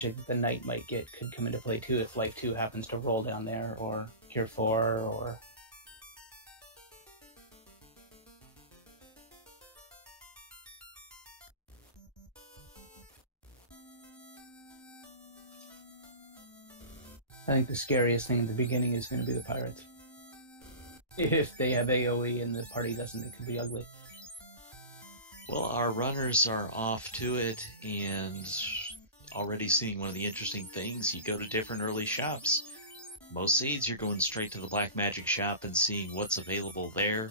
the knight might get could come into play too if Life 2 happens to roll down there, or Cure 4, or... I think the scariest thing in the beginning is going to be the pirates. If they have AoE and the party doesn't, it could be ugly. Well, our runners are off to it, and already seeing one of the interesting things. You go to different early shops. Most seeds, you're going straight to the Black Magic shop and seeing what's available there.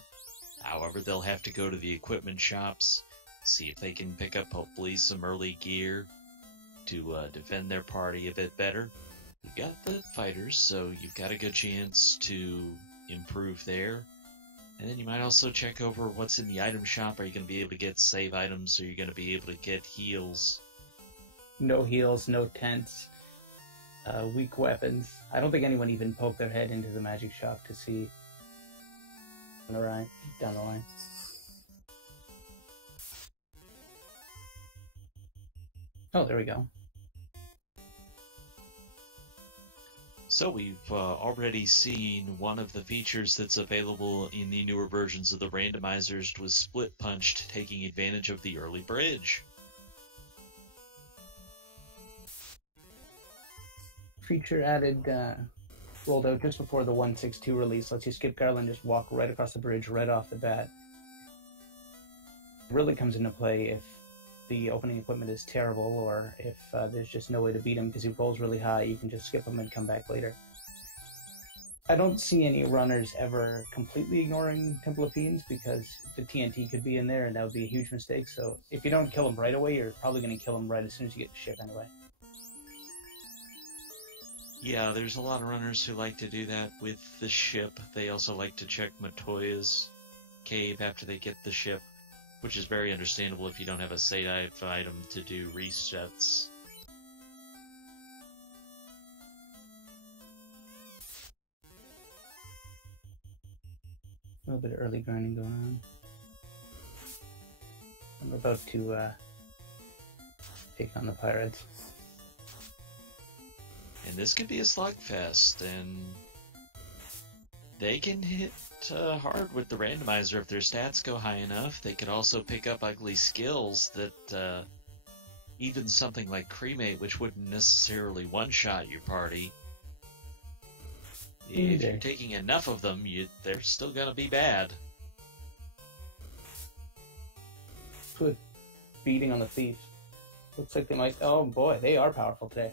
However, they'll have to go to the equipment shops, see if they can pick up hopefully some early gear to defend their party a bit better. You've got the fighters, so you've got a good chance to improve there. And then you might also check over what's in the item shop. Are you going to be able to get save items? Are you going to be able to get heals? No heals, no tents, weak weapons. I don't think anyone even poked their head into the magic shop to see down the line. Oh, there we go. So we've already seen one of the features that's available in the newer versions of the randomizers was Split Punched, taking advantage of the early bridge. Feature added, rolled out just before the 1.6.2 release, lets you skip Garland, just walk right across the bridge right off the bat. It really comes into play if the opening equipment is terrible, or if there's just no way to beat him because he rolls really high. You can just skip him and come back later. I don't see any runners ever completely ignoring Temple of Fiends because the TNT could be in there and that would be a huge mistake. So if you don't kill him right away, you're probably going to kill him right as soon as you get the ship anyway. Yeah, there's a lot of runners who like to do that with the ship. They also like to check Matoya's cave after they get the ship, which is very understandable if you don't have a save item to do resets. A little bit of early grinding going on. I'm about to take on the pirates. And this could be a slugfest, and they can hit hard with the randomizer if their stats go high enough. They could also pick up ugly skills that even something like Cremate, which wouldn't necessarily one-shot your party, if you're taking enough of them, they're still going to be bad. Good beating on the thief. Looks like they might... Oh boy, they are powerful today.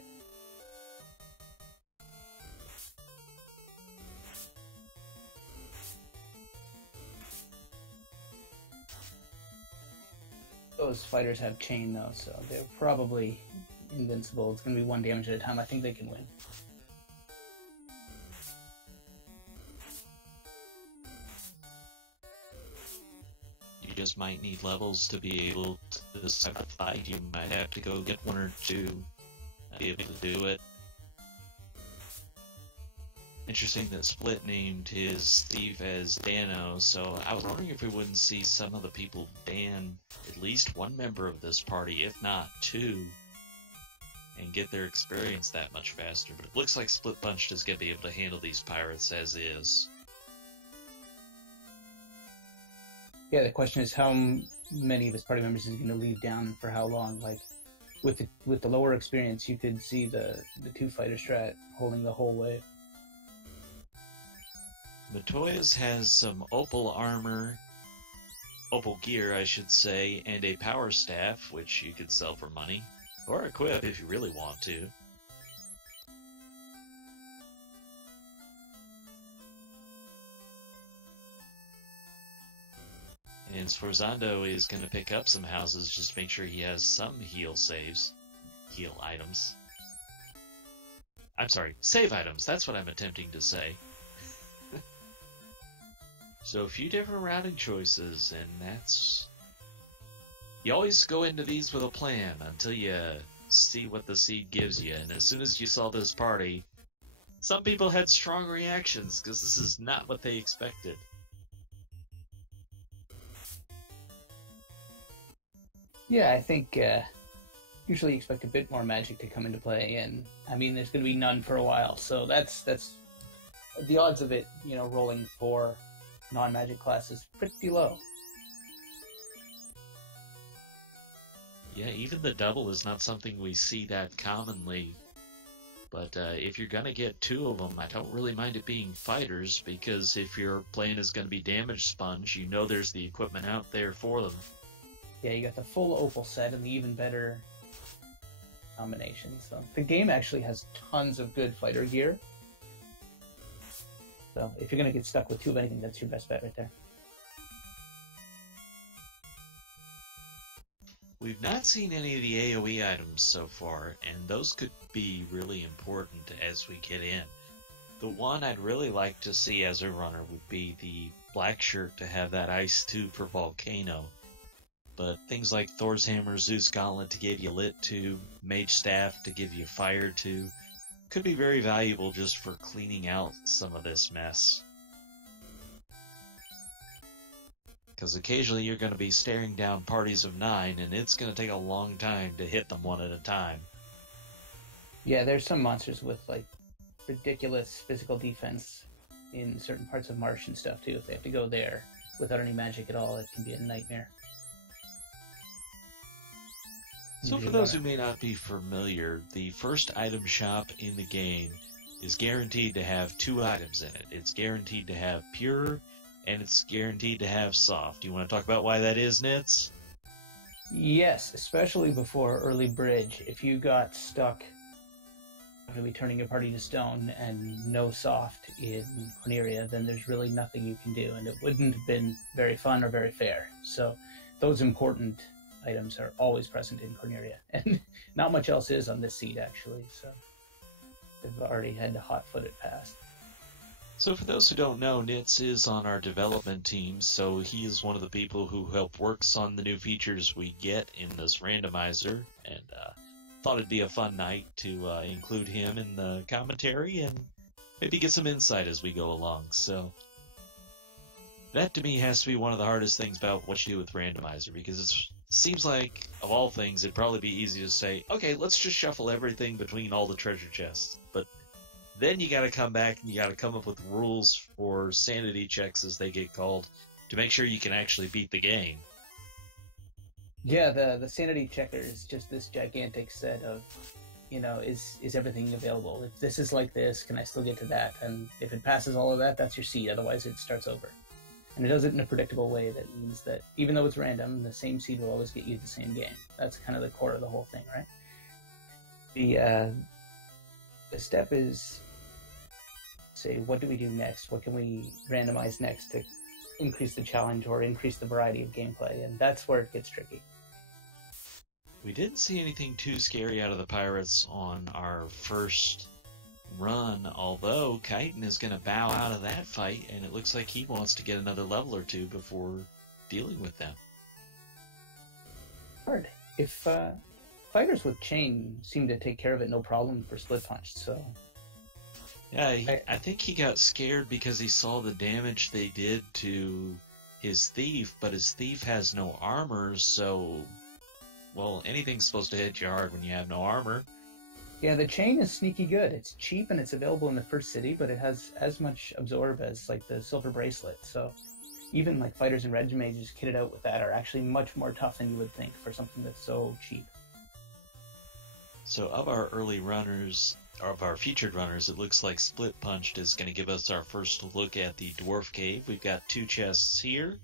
Those fighters have chain though, so they're probably invincible. It's going to be 1 damage at a time. I think they can win. You just might need levels to be able to start the fight. You might have to go get 1 or 2 to be able to do it. Interesting that Split named his Steve as Dano, so I was wondering if we wouldn't see some of the people ban at least 1 member of this party, if not 2, and get their experience that much faster. But it looks like Split Punched is going to be able to handle these pirates as is. Yeah, the question is how many of his party members is going to leave down and for how long. Like, with the lower experience, you could see the 2-fighter strat holding the whole way. Matoya's has some opal armor, opal gear I should say, and a power staff, which you could sell for money, or equip if you really want to. And Sforzando is going to pick up some houses just to make sure he has some heal items. I'm sorry, save items, that's what I'm attempting to say. So a few different routing choices, and that's... You always go into these with a plan until you see what the seed gives you, and as soon as you saw this party, some people had strong reactions, because this is not what they expected. Yeah, I think usually expect a bit more magic to come into play, and I mean, there's going to be none for a while, so that's the odds of it, rolling for non-magic classes pretty low. Yeah, even the double is not something we see that commonly. But if you're going to get two of them, I don't really mind it being fighters, because if your plane is going to be damage sponge, there's the equipment out there for them. Yeah, you got the full opal set and the even better combinations. So the game actually has tons of good fighter gear. So if you're going to get stuck with two of anything, that's your best bet right there. We've not seen any of the AoE items so far, and those could be really important as we get in. The one I'd really like to see as a runner would be the black shirt to have that ice tube for Volcano. But things like Thor's Hammer, Zeus Gauntlet to give you Lit 2, Mage Staff to give you Fire 2, could be very valuable just for cleaning out some of this mess. Because occasionally you're going to be staring down parties of 9, and it's going to take a long time to hit them one at a time. Yeah, there's some monsters with like ridiculous physical defense in certain parts of Marsh and stuff too. If they have to go there without any magic at all, it can be a nightmare. So for those who may not be familiar, the first item shop in the game is guaranteed to have 2 items in it. It's guaranteed to have pure, and it's guaranteed to have soft. Do you want to talk about why that is, Nitz? Yes, especially before early bridge. If you got stuck really turning your party to stone and no soft in Corneria, then there's really nothing you can do, and it wouldn't have been very fun or very fair. So those important items are always present in Corneria, and not much else is on this seed actually, so they've already had to hot-foot it past. So for those who don't know, Nitz is on our development team, so he is one of the people who help works on the new features we get in this randomizer, and thought it'd be a fun night to include him in the commentary and maybe get some insight as we go along. So that to me has to be one of the hardest things about what you do with randomizer, because it seems like, of all things, it'd probably be easy to say, okay, let's just shuffle everything between all the treasure chests. But then you gotta come back and you gotta come up with rules for sanity checks, as they get called, to make sure you can actually beat the game. Yeah, the sanity checker is just this gigantic set of, is everything available? If this is like this, can I still get to that? And if it passes all of that, that's your seed. Otherwise, it starts over. And it does it in a predictable way that means that even though it's random, the same seed will always get you the same game. That's kind of the core of the whole thing, right? The step is, say, what do we do next? What can we randomize next to increase the challenge or increase the variety of gameplay? And that's where it gets tricky. We didn't see anything too scary out of the pirates on our first run, although Chitin is going to bow out of that fight, and it looks like he wants to get another level or 2 before dealing with them. Hard. If fighters with chain seem to take care of it no problem for split punch, so... Yeah, I think he got scared because he saw the damage they did to his thief, but his thief has no armor, so... Well, anything's supposed to hit you hard when you have no armor. Yeah, the chain is sneaky good. It's cheap and it's available in the first city, but it has as much absorb as like the silver bracelet. So even like fighters and red mages kitted out with that are actually much more tough than you would think for something that's so cheap. So of our early runners, or of our featured runners, it looks like Split Punched is going to give us our first look at the Dwarf Cave. We've got 2 chests here.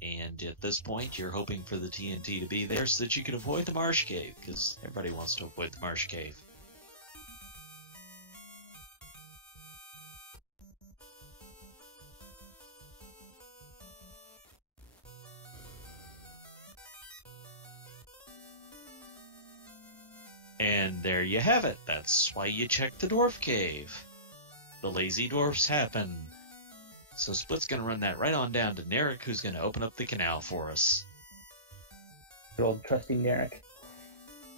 And at this point, you're hoping for the TNT to be there so that you can avoid the Marsh Cave, because everybody wants to avoid the Marsh Cave. And there you have it. That's why you check the Dwarf Cave. The lazy dwarfs happen. So Split's going to run that right on down to Narek, who's going to open up the canal for us. Good old trusty Narek.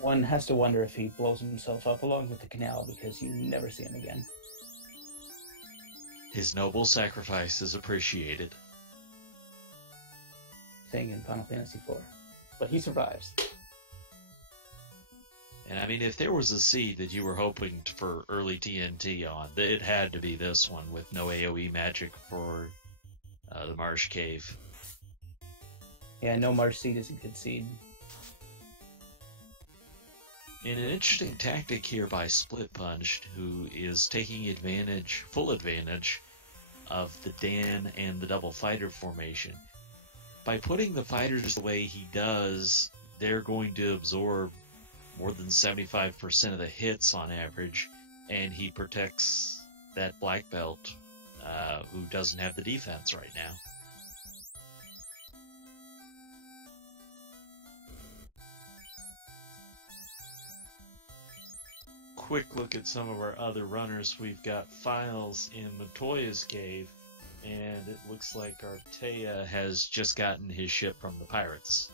One has to wonder if he blows himself up along with the canal, because you never see him again. His noble sacrifice is appreciated. Thing in Final Fantasy IV. But he survives. And I mean, if there was a seed that you were hoping for early TNT on, it had to be this one with no AoE magic for the Marsh Cave. Yeah, no Marsh seed is a good seed. And an interesting tactic here by Split Punched, who is taking full advantage of the Dan and the double fighter formation. By putting the fighters the way he does, they're going to absorb more than 75% of the hits on average, and he protects that black belt who doesn't have the defense right now. Quick look at some of our other runners. We've got Files in Matoya's cave, and it looks like Artea has just gotten his ship from the pirates.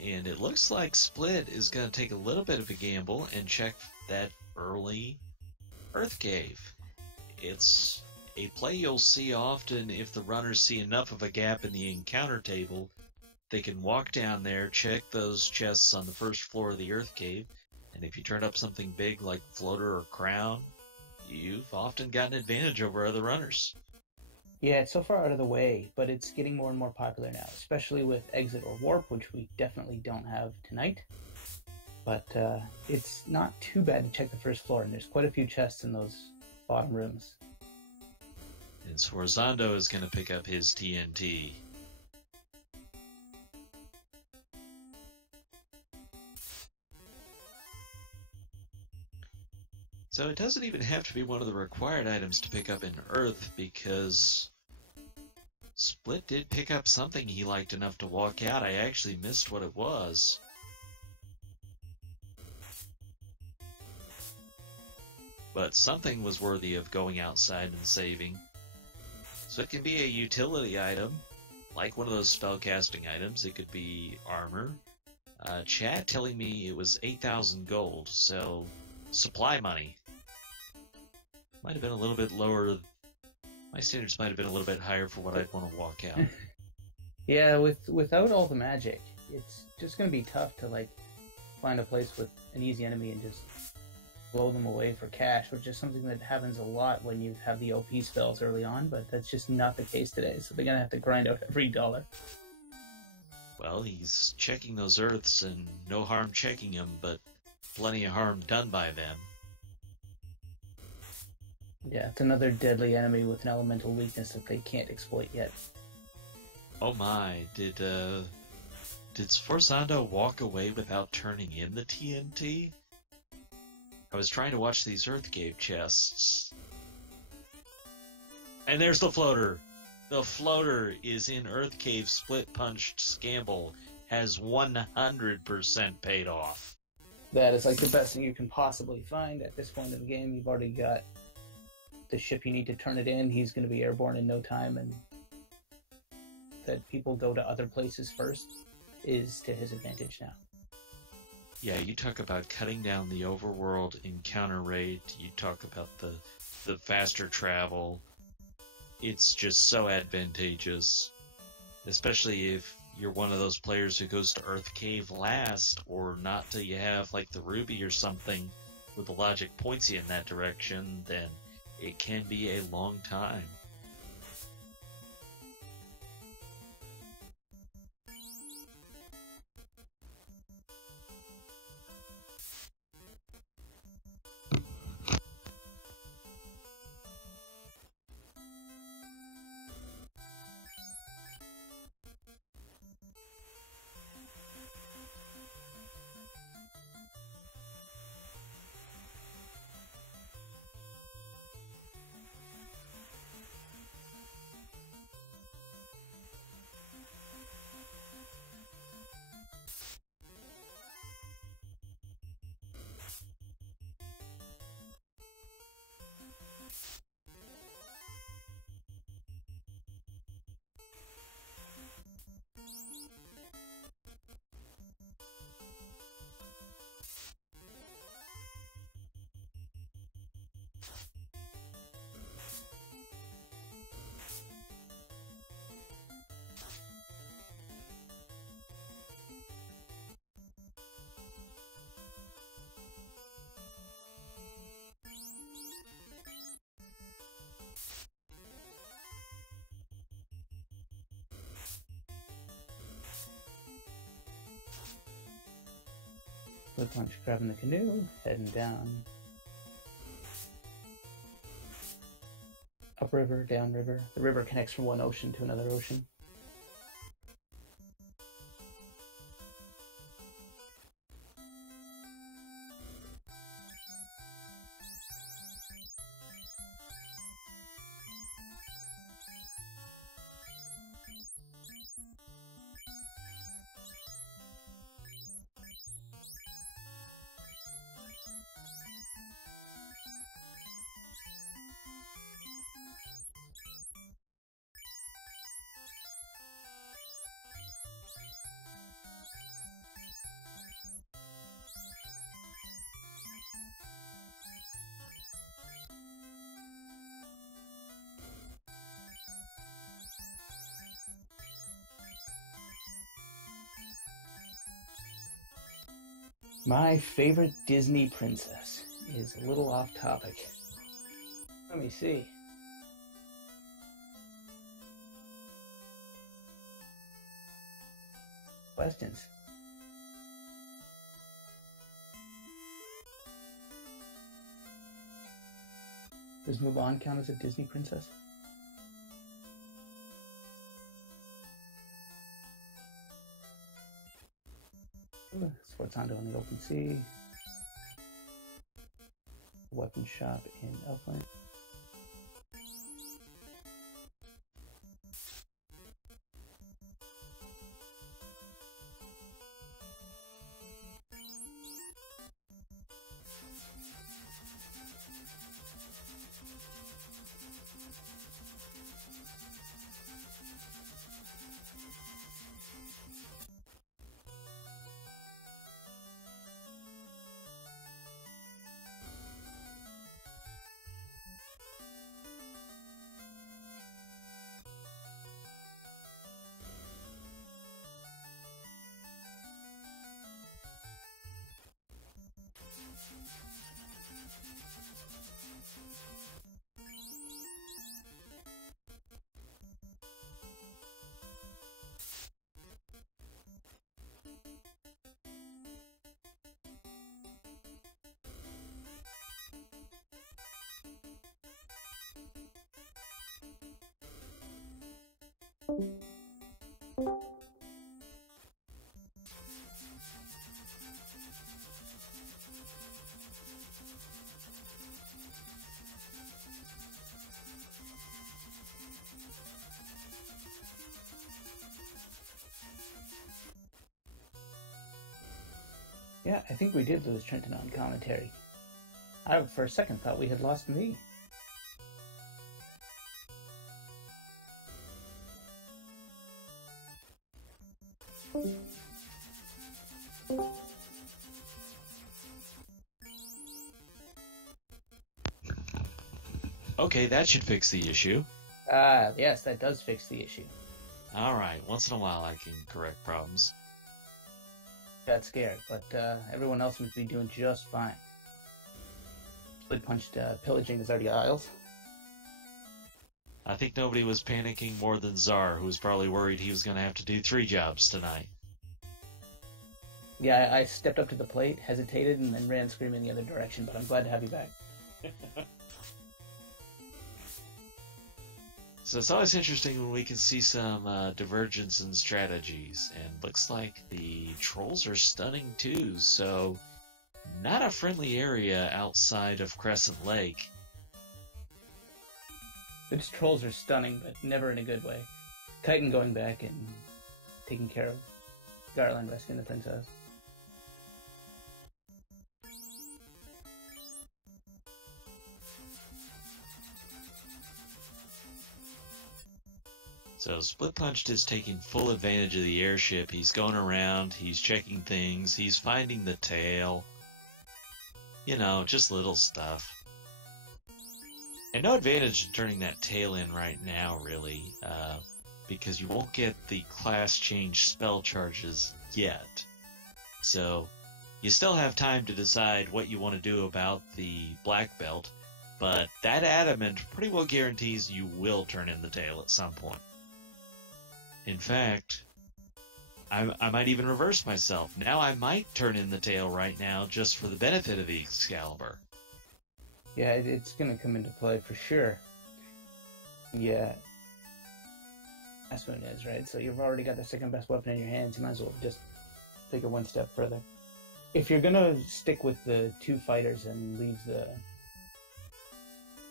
And it looks like Split is going to take a little bit of a gamble and check that early Earth Cave. It's a play you'll see often if the runners see enough of a gap in the encounter table. They can walk down there, check those chests on the first floor of the Earth Cave, and if you turn up something big like Floater or Crown, you've often got an advantage over other runners. Yeah, it's so far out of the way, but it's getting more and more popular now, especially with Exit or Warp, which we definitely don't have tonight. But it's not too bad to check the first floor, and there's quite a few chests in those bottom rooms. And Sforzando is going to pick up his TNT. So it doesn't even have to be one of the required items to pick up in Earth, because Split did pick up something he liked enough to walk out. I actually missed what it was. But something was worthy of going outside and saving. So it can be a utility item, like one of those spellcasting items. It could be armor. Chat telling me it was 8,000 gold, so supply money. Might have been a little bit lower. My standards might have been a little bit higher for what I'd want to walk out. Yeah, without all the magic, it's just going to be tough to find a place with an easy enemy and just blow them away for cash, which is something that happens a lot when you have the OP spells early on, but that's just not the case today, so they're going to have to grind out every dollar. Well, he's checking those earths, and no harm checking them, but plenty of harm done by them. Yeah, it's another deadly enemy with an elemental weakness that they can't exploit yet. Oh my, did Sforzando walk away without turning in the TNT? I was trying to watch these Earth Cave chests. And there's the floater! The floater is in Earth Cave. Split Punched Scamble has 100% paid off. That is the best thing you can possibly find at this point in the game. You've already got the ship you need to turn it in. He's going to be airborne in no time, and that people go to other places first is to his advantage now. Yeah, you talk about cutting down the overworld encounter rate. You talk about the faster travel. It's just so advantageous, especially if you're one of those players who goes to Earth Cave last, or not till you have the Ruby or something where the logic points you in that direction. Then it can be a long time. Split punch, grabbing the canoe, heading down. Upriver, downriver. The river connects from one ocean to another ocean. My favorite Disney princess is a little off topic. Let me see. Questions? Does Mulan count as a Disney princess? Sforzando on the open sea. Weapon shop in Elfland. Yeah, I think we did lose Trenton on commentary. I, for a second, thought we had lost me. Okay, that should fix the issue. Yes, that does fix the issue. Alright, once in a while I can correct problems. Got scared, but everyone else seems to be doing just fine. Split punched pillaging the Zardia Isles. I think nobody was panicking more than Czar, who was probably worried he was going to have to do 3 jobs tonight. Yeah, I stepped up to the plate, hesitated, and then ran screaming the other direction, but I'm glad to have you back. So it's always interesting when we can see some divergence in strategies, and looks like the trolls are stunning too, so not a friendly area outside of Crescent Lake. These trolls are stunning, but never in a good way. Chitin going back and taking care of Garland, rescuing the princess. So Split Punched is taking full advantage of the airship. He's going around, he's checking things, he's finding the tail. You know, just little stuff. And no advantage in turning that tail in right now, really, because you won't get the class change spell charges yet. So you still have time to decide what you want to do about the black belt, but that adamant pretty well guarantees you will turn in the tail at some point. In fact, I might even reverse myself. Now I might turn in the tail right now just for the benefit of the Excalibur. Yeah, it's going to come into play for sure. Yeah. That's what it is, right? So you've already got the second best weapon in your hands. You might as well just take it one step further. If you're going to stick with the two fighters and leave the...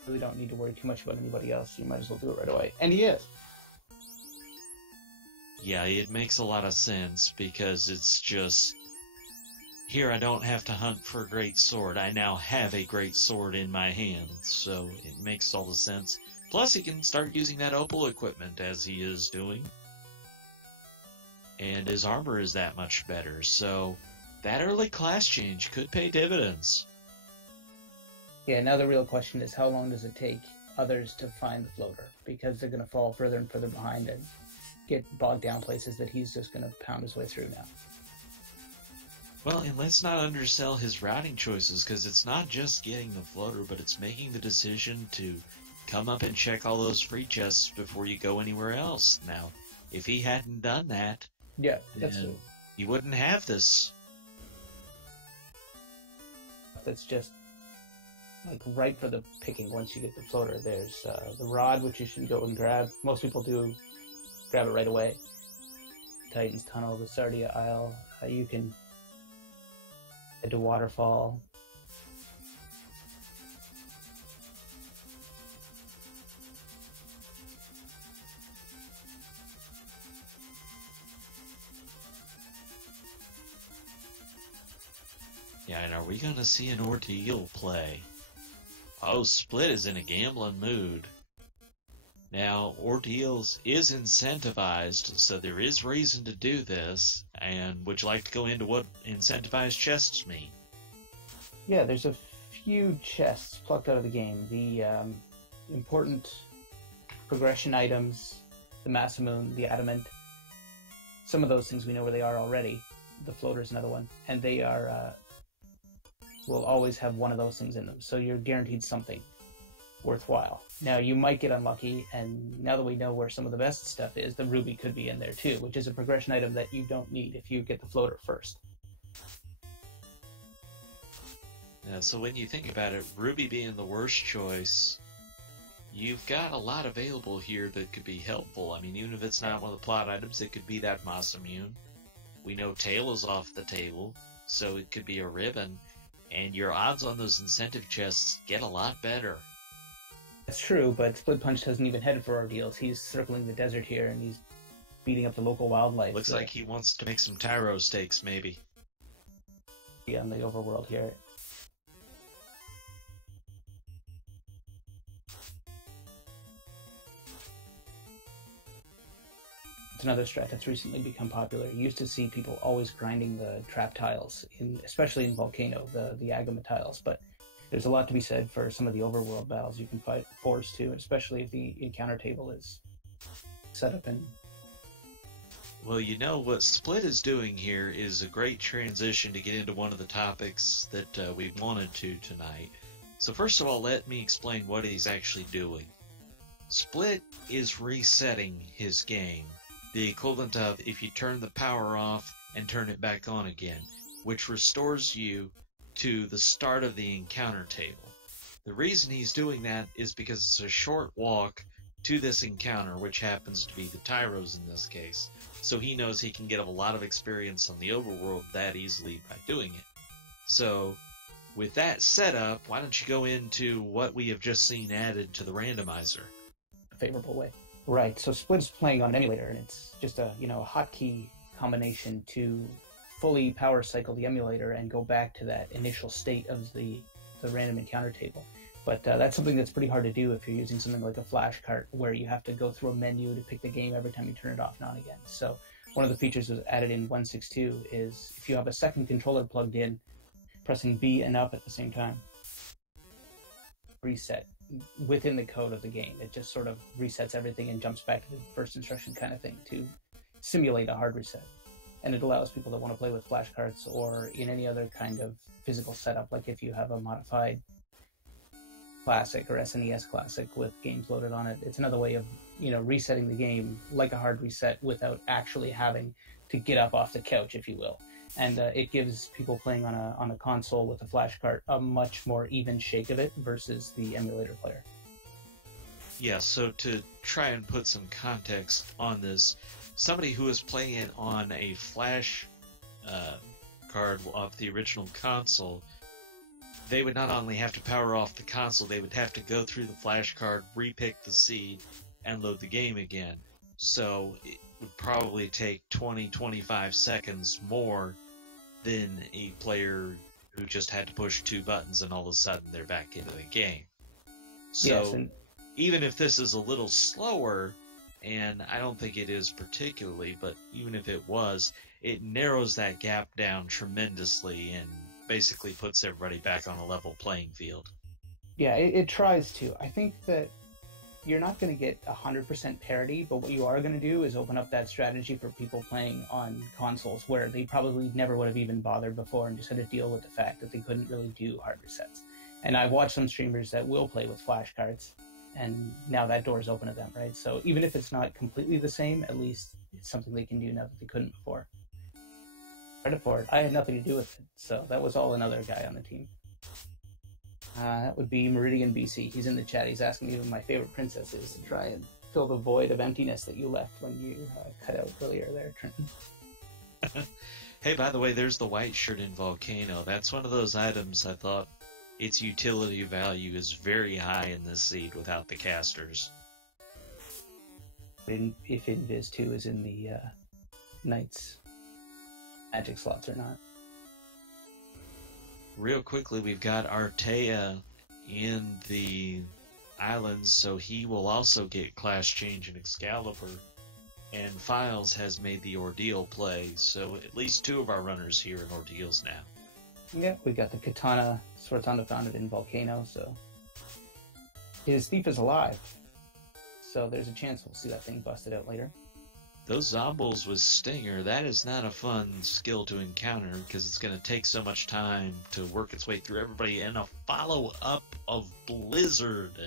really don't need to worry too much about anybody else. You might as well do it right away. And he is. Yeah, it makes a lot of sense because it's just... Here I don't have to hunt for a great sword. I now have a great sword in my hand, so it makes all the sense. Plus, he can start using that opal equipment as he is doing. And his armor is that much better, so that early class change could pay dividends. Yeah, now the real question is how long does it take others to find the floater? Because they're going to fall further and further behind and get bogged down places that he's just going to pound his way through now. Well, and let's not undersell his routing choices, because it's not just getting the floater, but it's making the decision to come up and check all those free chests before you go anywhere else. Now, if he hadn't done that, yeah, that's true. You wouldn't have this. That's just like right for the picking once you get the floater. There's the rod, which you should go and grab. Most people do grab it right away. Titan's Tunnel, the Sardia Isle. You can head to Waterfall. Yeah, and are we going to see an ordeal play? Oh, Split is in a gambling mood. Now, Ordeals is incentivized, so there is reason to do this. And would you like to go into what incentivized chests mean? Yeah, there's a few chests plucked out of the game. The important progression items, the Masamune, the Adamant. Some of those things we know where they are already. The floater's another one. And they are... will always have one of those things in them. So you're guaranteed something worthwhile. Now, you might get unlucky, and now that we know where some of the best stuff is, the Ruby could be in there too, which is a progression item that you don't need if you get the floater first. Yeah, so when you think about it, Ruby being the worst choice, you've got a lot available here that could be helpful. I mean, even if it's not one of the plot items, it could be that Masamune. We know Tail is off the table, so it could be a ribbon, and your odds on those incentive chests get a lot better. That's true, but Split Punch hasn't even headed for ordeals. He's circling the desert here, and he's beating up the local wildlife. Looks like he wants to make some Tyro steaks, maybe. Yeah, in the overworld here. It's another strat that's recently become popular. You used to see people always grinding the trap tiles, especially in Volcano, the Agama tiles, but there's a lot to be said for some of the overworld battles you can fight force too, especially if the encounter table is set up in... Well, you know, what Split is doing here is a great transition to get into one of the topics that we wanted to tonight. So first of all, let me explain what he's actually doing. Split is resetting his game, the equivalent of if you turn the power off and turn it back on again, which restores you to the start of the encounter table. The reason he's doing that is because it's a short walk to this encounter, which happens to be the Tyros in this case. So he knows he can get a lot of experience on the overworld that easily by doing it. So, with that setup, why don't you go into what we have just seen added to the randomizer? A favorable way. Right, so Split's playing on an emulator, and it's just a hotkey combination to fully power cycle the emulator and go back to that initial state of the random encounter table. But that's something that's pretty hard to do if you're using something like a flash cart where you have to go through a menu to pick the game every time you turn it off and on again. So one of the features that was added in 1.6.2 is if you have a second controller plugged in, pressing B and up at the same time, reset within the code of the game. It just sort of resets everything and jumps back to the first instruction kind of thing to simulate a hard reset. And it allows people that want to play with flashcards or in any other kind of physical setup, like if you have a modified Classic or SNES Classic with games loaded on it. It's another way of, resetting the game like a hard reset without actually having to get up off the couch, if you will. And it gives people playing on a console with a flash cart a much more even shake of it versus the emulator player. Yeah, so to try and put some context on this, somebody who is playing it on a flash card off the original console, they would not only have to power off the console, they would have to go through the flash card, repick the seed, and load the game again. So it would probably take 20-25 seconds more than a player who just had to push 2 buttons and all of a sudden they're back into the game. So Yes, and even if this is a little slower, and I don't think it is particularly, but even if it was, it narrows that gap down tremendously and basically puts everybody back on a level playing field. yeah, it tries to. I think that you're not going to get 100% parity, but what you are going to do is open up that strategy for people playing on consoles where they probably never would have even bothered before and just had to deal with the fact that they couldn't really do hard resets. And I've watched some streamers that will play with flash cards, and now that door is open to them, right? So even if it's not completely the same, at least it's something they can do now that they couldn't before. Credit for it. I had nothing to do with it, so that was all another guy on the team. That would be Meridian BC. He's in the chat. He's asking me who my favorite princess is to try and fill the void of emptiness that you left when you cut out earlier there, Trenton. Hey, by the way, there's the white shirt in Volcano. That's one of those items I thought its utility value is very high in this seed without the casters. If Invis 2 is in the Knights magic slots or not. Real quickly, we've got Artea in the islands, so he will also get class change in Excalibur. And Files has made the Ordeal play, so at least 2 of our runners here in Ordeals now. Yeah, we got the Katana Swordsanda founded in Volcano, so his thief is alive. So there's a chance we'll see that thing busted out later. Those Zombles with Stinger, that is not a fun skill to encounter because it's going to take so much time to work its way through everybody. And a follow-up of Blizzard.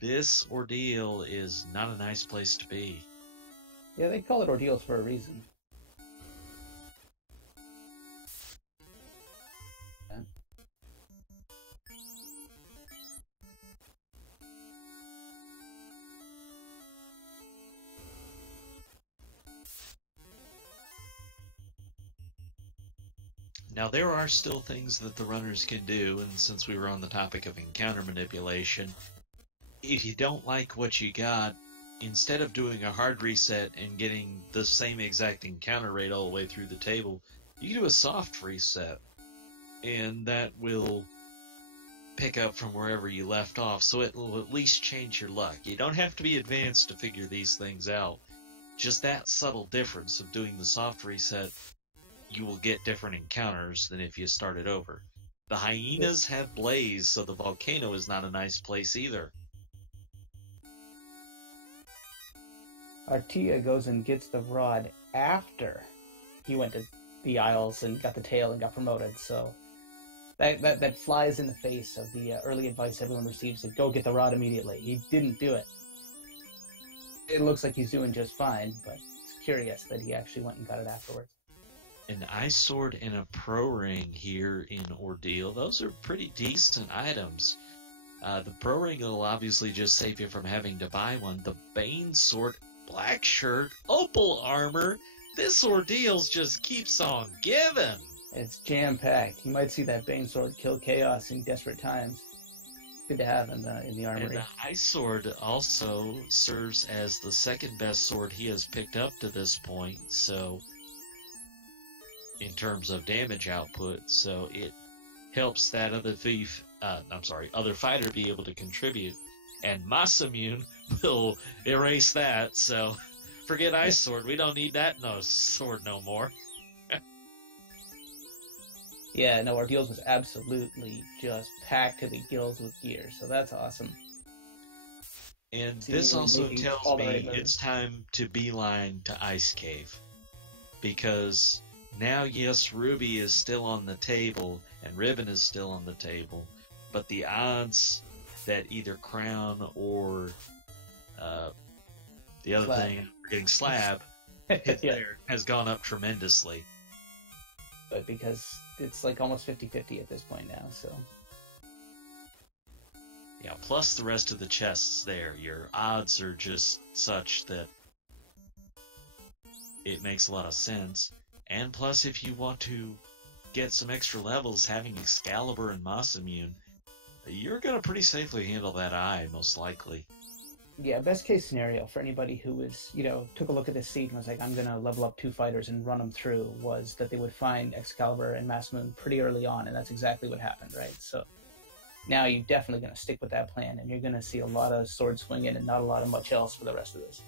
This Ordeal is not a nice place to be. Yeah, they call it Ordeals for a reason. Yeah. Now, there are still things that the runners can do, and since we were on the topic of encounter manipulation, if you don't like what you got, instead of doing a hard reset and getting the same exact encounter rate all the way through the table, you can do a soft reset, and that will pick up from wherever you left off, so it will at least change your luck. You don't have to be advanced to figure these things out. Just that subtle difference of doing the soft reset, you will get different encounters than if you started over. The hyenas have Blaze, so the volcano is not a nice place either. Artea goes and gets the rod after he went to the Isles and got the tail and got promoted, so that flies in the face of the early advice everyone receives to go get the rod immediately. He didn't do it. It looks like he's doing just fine, but it's curious that he actually went and got it afterwards. An Ice Sword and a Pro Ring here in Ordeal. Those are pretty decent items. The Pro Ring will obviously just save you from having to buy one. The Bane Sword, Black Shirt, Opal Armor. This Ordeals just keeps on giving. It's jam-packed. You might see that Bane Sword kill Chaos in desperate times. Good to have in the armory. And the Ice Sword also serves as the second best sword he has picked up to this point, so in terms of damage output, so it helps that other fighter be able to contribute. And Masamune will erase that, so forget Ice Sword. We don't need that sword no more. Yeah, no, Ordeals was absolutely just packed to the gills with gear, so that's awesome. And this also tells me it's time to beeline to Ice Cave. Because now, yes, Ruby is still on the table, and Ribbon is still on the table, but the odds that either Crown or the other Slab. thing, we're getting Slab, hit Yeah. there has gone up tremendously. But because it's like almost 50-50 at this point now, so. Yeah, plus the rest of the chests there, your odds are just such that it makes a lot of sense. And plus, if you want to get some extra levels, having Excalibur and Moss Immune, you're going to pretty safely handle that eye, most likely. Yeah, best case scenario for anybody who was, took a look at this seed and was like, I'm going to level up 2 fighters and run them through, was that they would find Excalibur and Mass Moon pretty early on, and that's exactly what happened, right? So now you're definitely going to stick with that plan, and you're going to see a lot of sword swinging and not a lot of much else for the rest of this.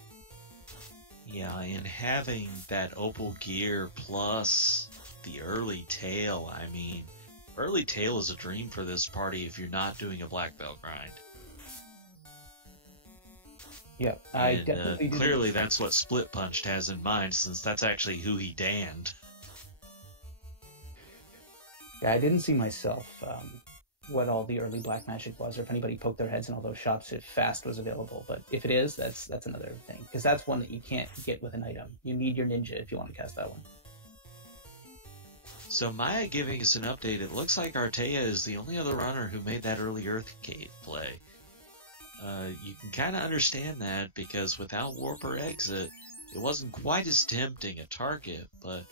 Yeah, and having that Opal gear plus the early tail, I mean, early tail is a dream for this party if you're not doing a black belt grind. Yeah, I definitely do. Clearly that's what Split Punched has in mind, since that's actually who he danned. Yeah, I didn't see myself what all the early black magic was, or if anybody poked their heads in all those shops if fast was available. But if it is, that's another thing, because that's one that you can't get with an item. You need your ninja if you want to cast that one. So Maya giving us an update, it looks like Artea is the only other runner who made that early Earth Cave play. You can kind of understand that, because without Warp or Exit, it wasn't quite as tempting a target, but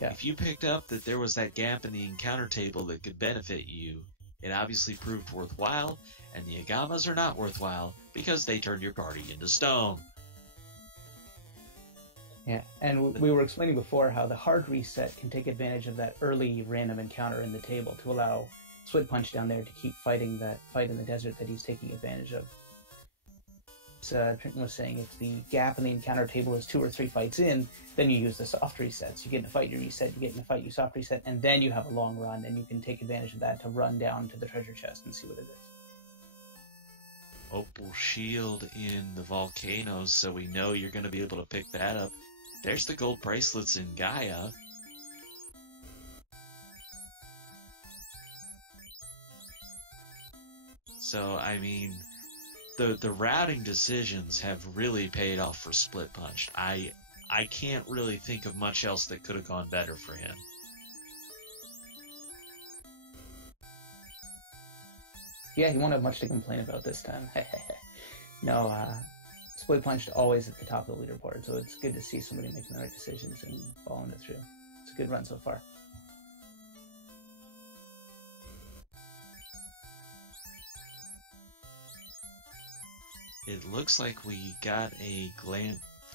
yeah. If you picked up that there was that gap in the encounter table that could benefit you, it obviously proved worthwhile, and the Agamas are not worthwhile, because they turned your party into stone. Yeah, and we were explaining before how the hard reset can take advantage of that early random encounter in the table to allow Split Punch down there to keep fighting that fight in the desert that he's taking advantage of. Trenton was saying if the gap in the encounter table is 2 or 3 fights in, then you use the soft resets. You get in a fight, you reset, you get in a fight, you soft reset, and then you have a long run, and you can take advantage of that to run down to the treasure chest and see what it is. Opal Shield in the volcanoes, so we know you're going to be able to pick that up. There's the gold bracelets in Gaia. So, I mean, the routing decisions have really paid off for Split Punch. I can't really think of much else that could have gone better for him. Yeah, he won't have much to complain about this time. No, Split Punched always at the top of the leaderboard, so it's good to see somebody making the right decisions and following it through. It's a good run so far. It looks like we got a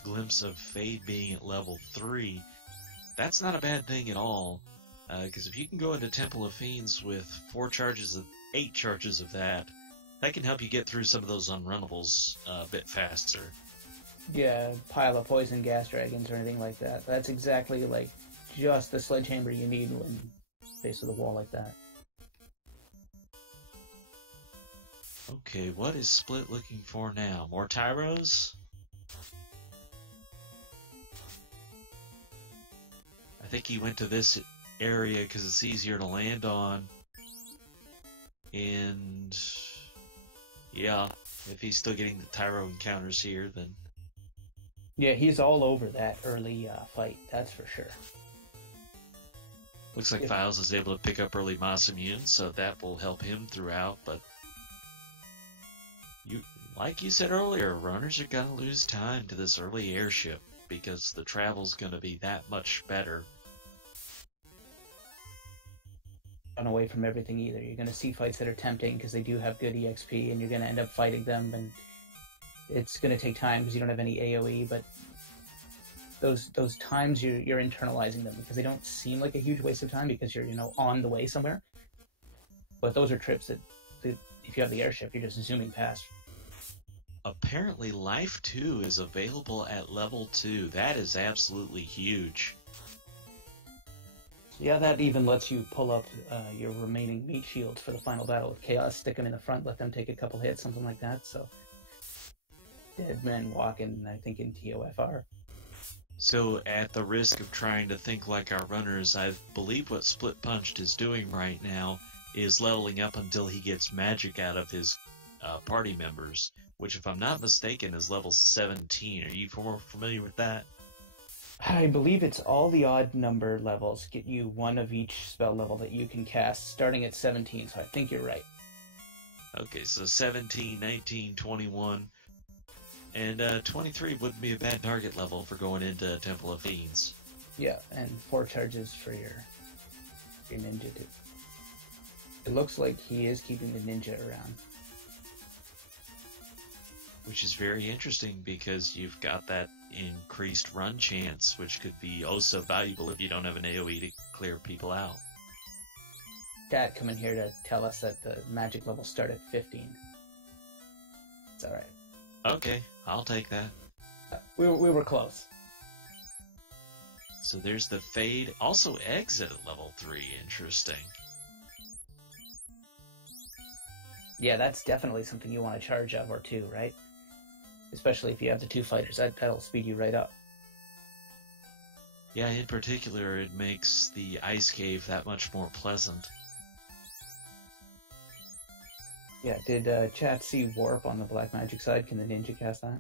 glimpse of Fade being at level 3. That's not a bad thing at all, because if you can go into Temple of Fiends with 8 charges of that can help you get through some of those unrunnables a bit faster. Yeah, pile of poison gas dragons or anything like that. That's exactly like just the sledgehammer you need when faced with a wall like that. Okay, what is Split looking for now? More Tyros? I think he went to this area because it's easier to land on. And yeah, if he's still getting the Tyro encounters here, then... Yeah, he's all over that early fight, that's for sure. Looks like Files is able to pick up early Moss Immune, so that will help him throughout, but... Like you said earlier, runners are going to lose time to this early airship because the travel's going to be that much better. Run away from everything either. You're going to see fights that are tempting because they do have good EXP, and you're going to end up fighting them, and it's going to take time because you don't have any AoE, but those times you're internalizing them because they don't seem like a huge waste of time because you're on the way somewhere. But those are trips that if you have the airship, you're just zooming past. Apparently Life 2 is available at level 2. That is absolutely huge. Yeah, that even lets you pull up your remaining meat shields for the final battle with Chaos, stick them in the front, let them take a couple hits, something like that. So, dead men walking, I think, in TOFR. So, at the risk of trying to think like our runners, I believe what Split Punched is doing right now is leveling up until he gets magic out of his party members, which, if I'm not mistaken, is level 17. Are you more familiar with that? I believe it's all the odd number levels get you one of each spell level that you can cast starting at 17, so I think you're right. Okay, so 17, 19, 21, and 23 wouldn't be a bad target level for going into Temple of Fiends. Yeah, and 4 charges for your ninja too. It looks like he is keeping the ninja around. Which is very interesting because you've got that increased run chance, which could be oh so valuable if you don't have an AoE to clear people out. Chat come in here to tell us that the magic levels start at 15. It's alright. Okay, I'll take that. We were close. So there's the Fade. Also Exit at level 3. Interesting. Yeah, that's definitely something you want to charge of or two, right? Especially if you have the 2 fighters. That'll speed you right up. Yeah, in particular, it makes the Ice Cave that much more pleasant. Yeah, did chat see Warp on the black magic side? Can the ninja cast that?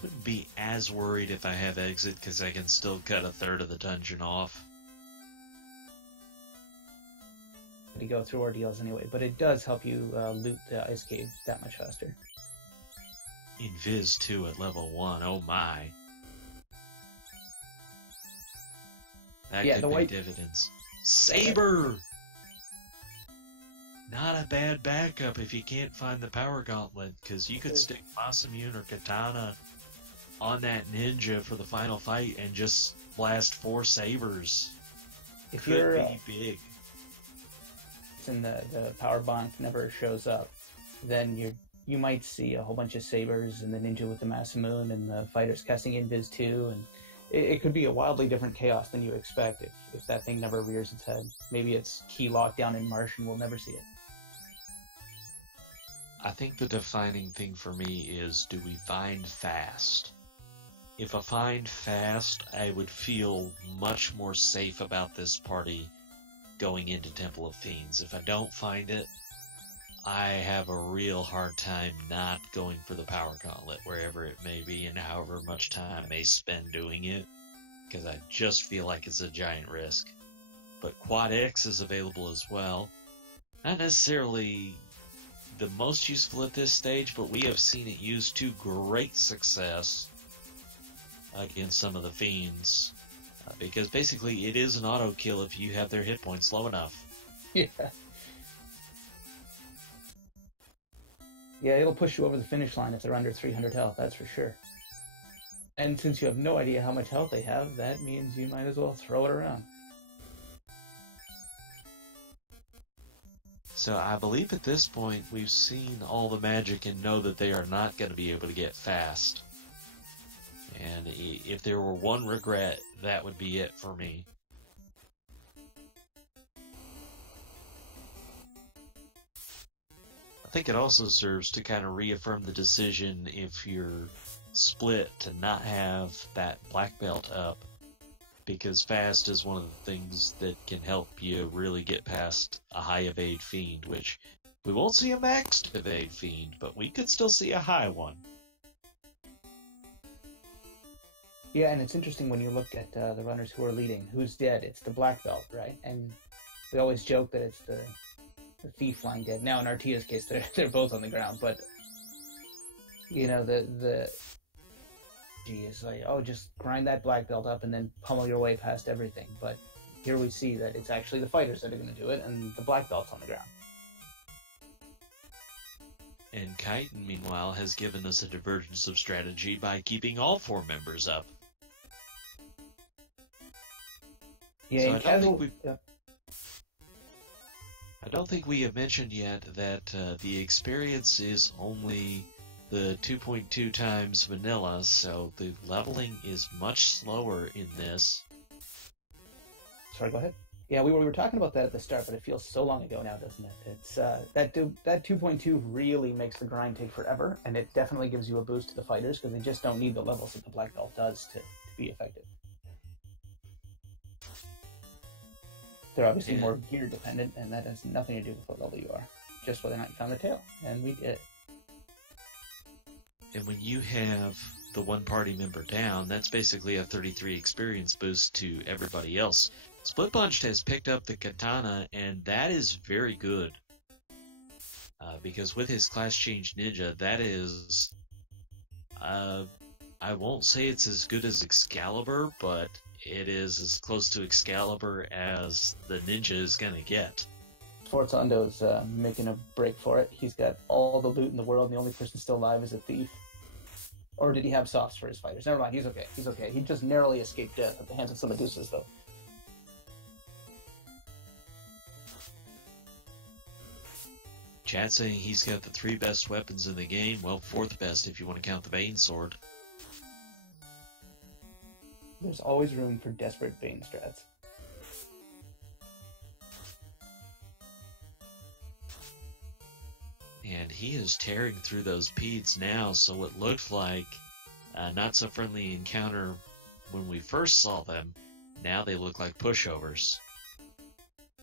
Wouldn't be as worried if I have Exit, because I can still cut a third of the dungeon off. To go through ordeals anyway, but it does help you loot the ice cave that much faster. Invis 2 at level 1, oh my. That Yeah, could pay dividends. Saber! Not a bad backup if you can't find the power gauntlet, because you could stick Masamune or Katana on that ninja for the final fight and just blast 4 sabers. If Could you're be big. and the power bonk never shows up, then you might see a whole bunch of sabers and the ninja with the Masamune and the fighters casting Invis 2, and it could be a wildly different chaos than you expect if that thing never rears its head. Maybe it's key locked down in Marsh and we'll never see it. I think the defining thing for me is, do we find fast? If I find fast, I would feel much more safe about this party going into Temple of Fiends. If I don't find it, I have a real hard time not going for the power gauntlet, wherever it may be and however much time I may spend doing it, because I just feel like it's a giant risk. But Quad X is available as well. Not necessarily the most useful at this stage, but we have seen it used to great success against some of the Fiends. Because basically it is an auto kill if you have their hit points low enough. Yeah. Yeah, it'll push you over the finish line if they're under 300 health, that's for sure. And since you have no idea how much health they have, that means you might as well throw it around. So I believe at this point we've seen all the magic and know that they are not going to be able to get fast. And if there were one regret, that would be it for me. I think it also serves to kind of reaffirm the decision if you're split to not have that black belt up, because fast is one of the things that can help you really get past a high evade fiend, which we won't see a maxed evade fiend, but we could still see a high one. Yeah, and it's interesting when you look at the runners who are leading. Who's dead? It's the black belt, right? And we always joke that it's the thief lying dead. Now in Artia's case, they're both on the ground, but you know the is like, oh, just grind that black belt up and then pummel your way past everything. But here we see that it's actually the fighters that are going to do it, and the black belt's on the ground. And Chitin, meanwhile, has given us a divergence of strategy by keeping all 4 members up. Yeah, so I don't think we have mentioned yet that the experience is only the 2.2 times vanilla, so the leveling is much slower in this. Sorry, go ahead. Yeah, we were talking about that at the start, but it feels so long ago now, doesn't it? It's that 2.2 really makes the grind take forever, and it definitely gives you a boost to the fighters because they just don't need the levels that the black belt does to be effective. They're obviously more gear dependent, and that has nothing to do with what level you are, just whether or not you found the tail, and we did. And when you have the one party member down, that's basically a 33 experience boost to everybody else. Split Punched has picked up the katana, and that is very good. Because with his class change ninja, that is... I won't say it's as good as Excalibur, but it is as close to Excalibur as the ninja is going to get. Sforzando's making a break for it. He's got all the loot in the world, and the only person still alive is a thief. Or did he have softs for his fighters? Never mind, he's okay. He's okay. He just narrowly escaped death at the hands of some Medusas, though. Chat saying he's got the 3 best weapons in the game. Well, 4th best if you want to count the Bane Sword. There's always room for desperate Bane strats. And he is tearing through those peds now, so it looked like not so friendly encounter when we first saw them. Now they look like pushovers.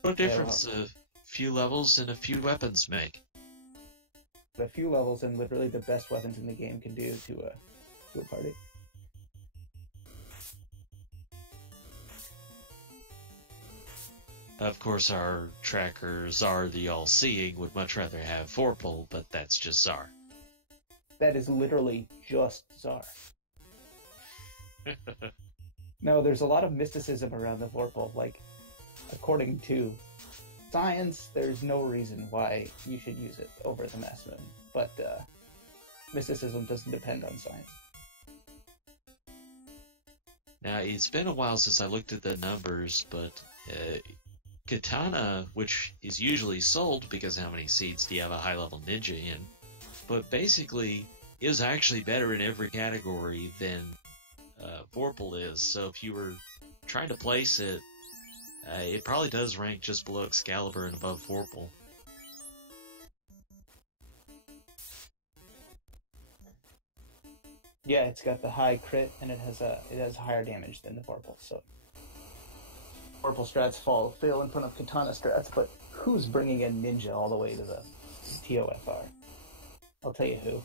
What a difference a few levels and a few weapons make. A few levels and literally the best weapons in the game can do to a party. Of course, our tracker Czar the All-Seeing would much rather have Vorpal, but that's just Czar. That is literally just Czar. No, there's a lot of mysticism around the Vorpal. Like, according to science, there's no reason why you should use it over the Mass Moon. But mysticism doesn't depend on science. Now, it's been a while since I looked at the numbers, but Katana, which is usually sold because how many seeds do you have a high-level ninja in, but basically is actually better in every category than Vorpal is. So if you were trying to place it, it probably does rank just below Excalibur and above Vorpal. Yeah, it's got the high crit and it has higher damage than the Vorpal. So Vorpal strats fail in front of Katana strats, but who's bringing in Ninja all the way to the TOFR? I'll tell you who.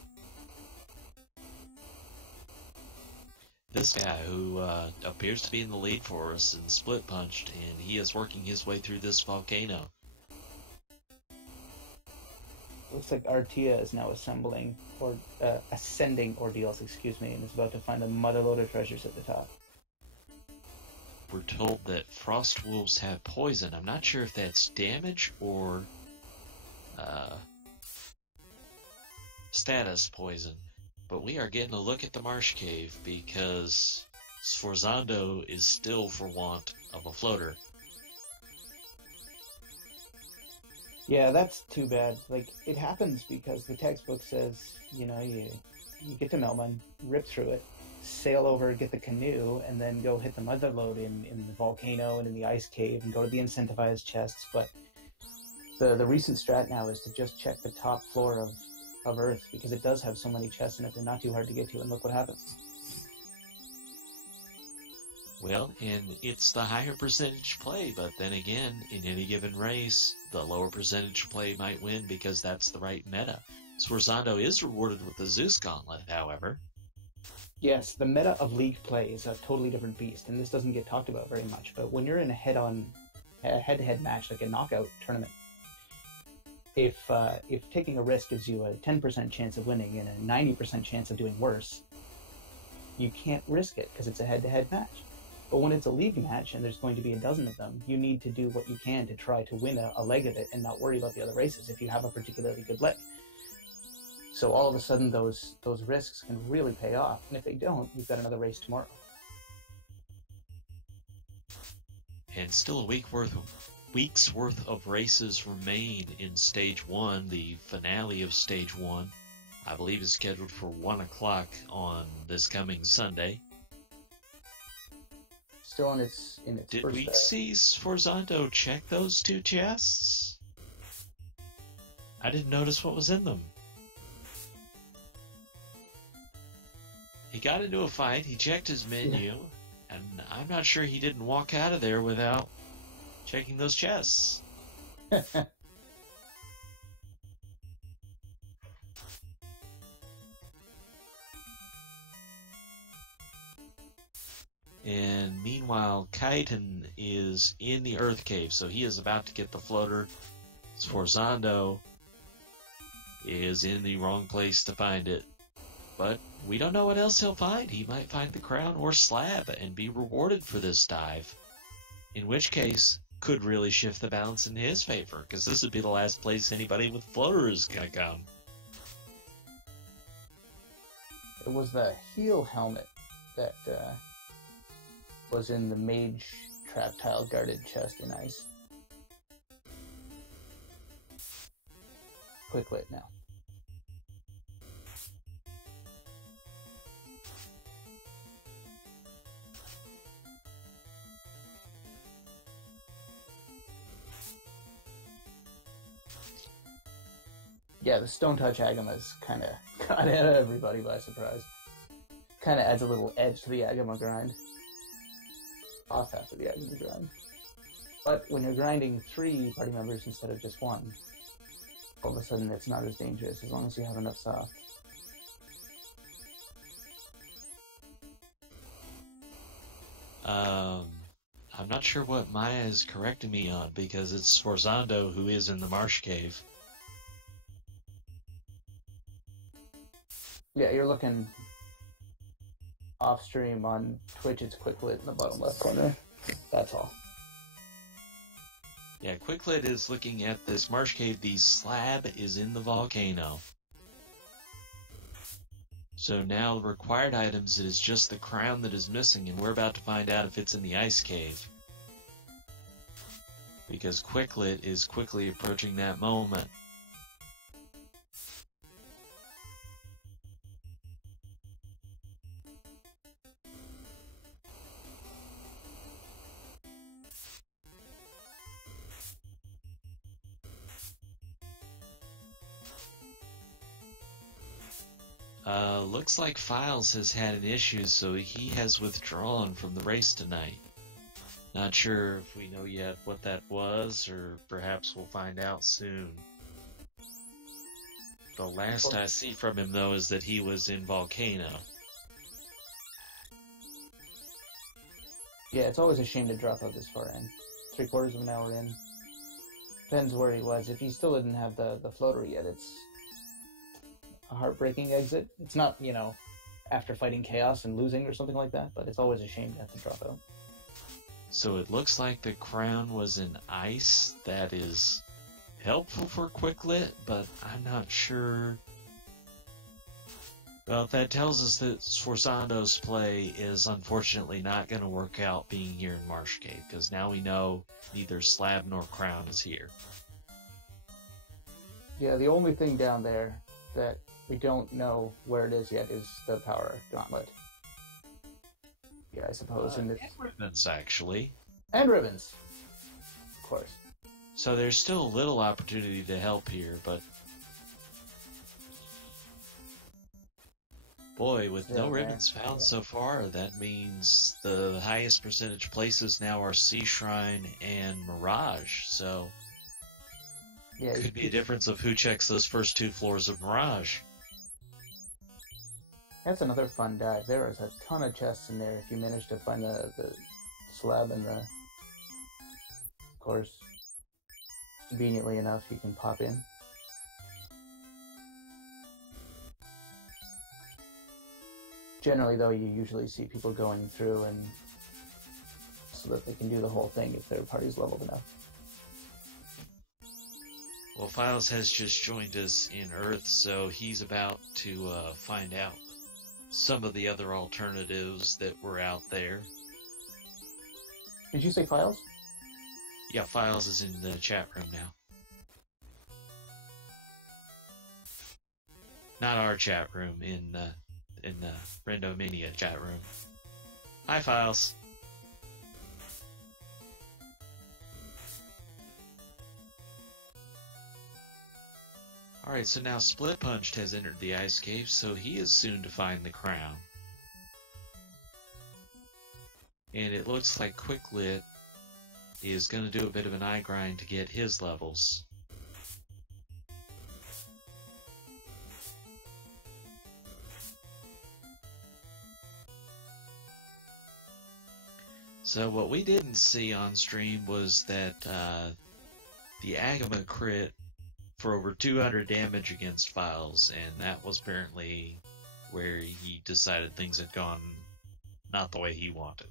This guy who appears to be in the lead for us in Split Punched, and he is working his way through this volcano. Looks like Artia is now ascending ordeals, and is about to find a motherload of treasures at the top. We're told that frost wolves have poison. I'm not sure if that's damage or status poison. But we are getting a look at the Marsh Cave because Sforzando is still for want of a floater. Yeah, that's too bad. Like, it happens because the textbook says, you get to Melman, rip through it, sail over, get the canoe, and then go hit the motherlode in the volcano and in the ice cave and go to the incentivized chests. But the recent strat now is to just check the top floor of Earth, because it does have so many chests in it, they're not too hard to get to, and look what happens. Well, and it's the higher percentage play, but then again, in any given race, the lower percentage play might win because that's the right meta. Sforzando is rewarded with the Zeus Gauntlet, however. Yes, the meta of League play is a totally different beast, and this doesn't get talked about very much, but when you're in a head-to-head match, like a knockout tournament, if taking a risk gives you a 10% chance of winning and a 90% chance of doing worse, you can't risk it because it's a head-to-head match. But when it's a league match and there's going to be a dozen of them, you need to do what you can to try to win a leg of it and not worry about the other races if you have a particularly good leg. So all of a sudden those risks can really pay off, and if they don't, you've got another race tomorrow. And still a week's worth of races remain in Stage 1. The finale of Stage 1, I believe, is scheduled for 1 o'clock on this coming Sunday. Still in its Did first we see Sforzando check those 2 chests? I didn't notice what was in them. He got into a fight, he checked his menu, and I'm not sure he didn't walk out of there without checking those chests. And meanwhile, Kaiten is in the Earth Cave, so he is about to get the floater. Sforzando is in the wrong place to find it. But we don't know what else he'll find. He might find the crown or slab and be rewarded for this dive. In which case, could really shift the balance in his favor, because this would be the last place anybody with floater is going to come. It was the heel helmet that was in the mage trap tile guarded chest in ice. Quick lit now. Yeah, the Stone Touch Agama's kind of got everybody by surprise. Kind of adds a little edge to the Agama grind. Off after the Agama grind. But when you're grinding 3 party members instead of just 1, all of a sudden it's not as dangerous as long as you have enough soft. I'm not sure what Maya is correcting me on, because it's Sforzando who is in the marsh cave. Yeah, you're looking off stream on Twitch. It's quick lit in the bottom left corner. That's all. Yeah, Quicklit is looking at this marsh cave. The slab is in the volcano. So now the required items, it is just the crown that is missing, and we're about to find out if it's in the ice cave. Because Quicklit is quickly approaching that moment. Looks like Files has had an issue, so he has withdrawn from the race tonight. Not sure if we know yet what that was, or perhaps we'll find out soon. The last I see from him, though, is that he was in Volcano. Yeah, it's always a shame to drop out this far in. 3/4 of an hour in. Depends where he was. If he still didn't have the floater yet, it's a heartbreaking exit. It's not, you know, after fighting chaos and losing or something like that, but it's always a shame to have to drop out. So it looks like the crown was in ice. That is helpful for Quicklit, but I'm not sure. Well, that tells us that Sforzando's play is unfortunately not going to work out being here in Marsh Cave, because now we know neither slab nor crown is here. Yeah, the only thing down there that we don't know where it is yet is the power gauntlet. Yeah, I suppose. And ribbons, actually. And ribbons. Of course. So there's still a little opportunity to help here, but boy, with no ribbons found so far, that means the highest percentage places now are Sea Shrine and Mirage, so yeah, could be a difference of who checks those first 2 floors of Mirage. That's another fun dive. There is a ton of chests in there if you manage to find the slab and the... Of course, conveniently enough, you can pop in. Generally, though, you usually see people going through and so that they can do the whole thing if their party's leveled enough. Well, Files has just joined us in Earth, so he's about to find out some of the other alternatives that were out there. Did you say Files? Yeah, Files is in the chat room now. Not our chat room, in the Randomizer chat room. Hi, Files. Alright, so now Split Punched has entered the ice cave, so he is soon to find the crown. And it looks like Quicklit is going to do a bit of an eye grind to get his levels. So what we didn't see on stream was that the Agama crit for over 200 damage against Files, and that was apparently where he decided things had gone not the way he wanted.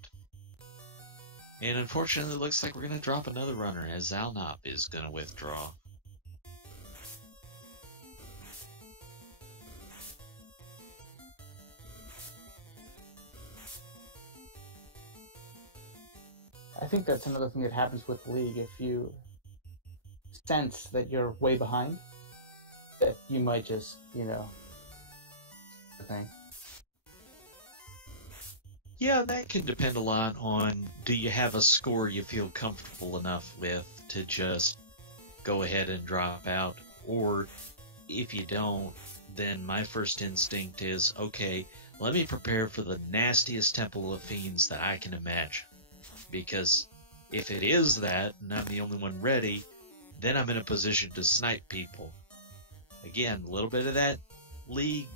And unfortunately, it looks like we're going to drop another runner, as Zalnop is going to withdraw. I think that's another thing that happens with the league. If you sense that you're way behind, that you might just, thing. Yeah, that can depend a lot on, do you have a score you feel comfortable enough with to just go ahead and drop out? Or if you don't, then my first instinct is, okay, let me prepare for the nastiest Temple of Fiends that I can imagine. Because if it is that, and I'm the only one ready, then I'm in a position to snipe people. Again, a little bit of that league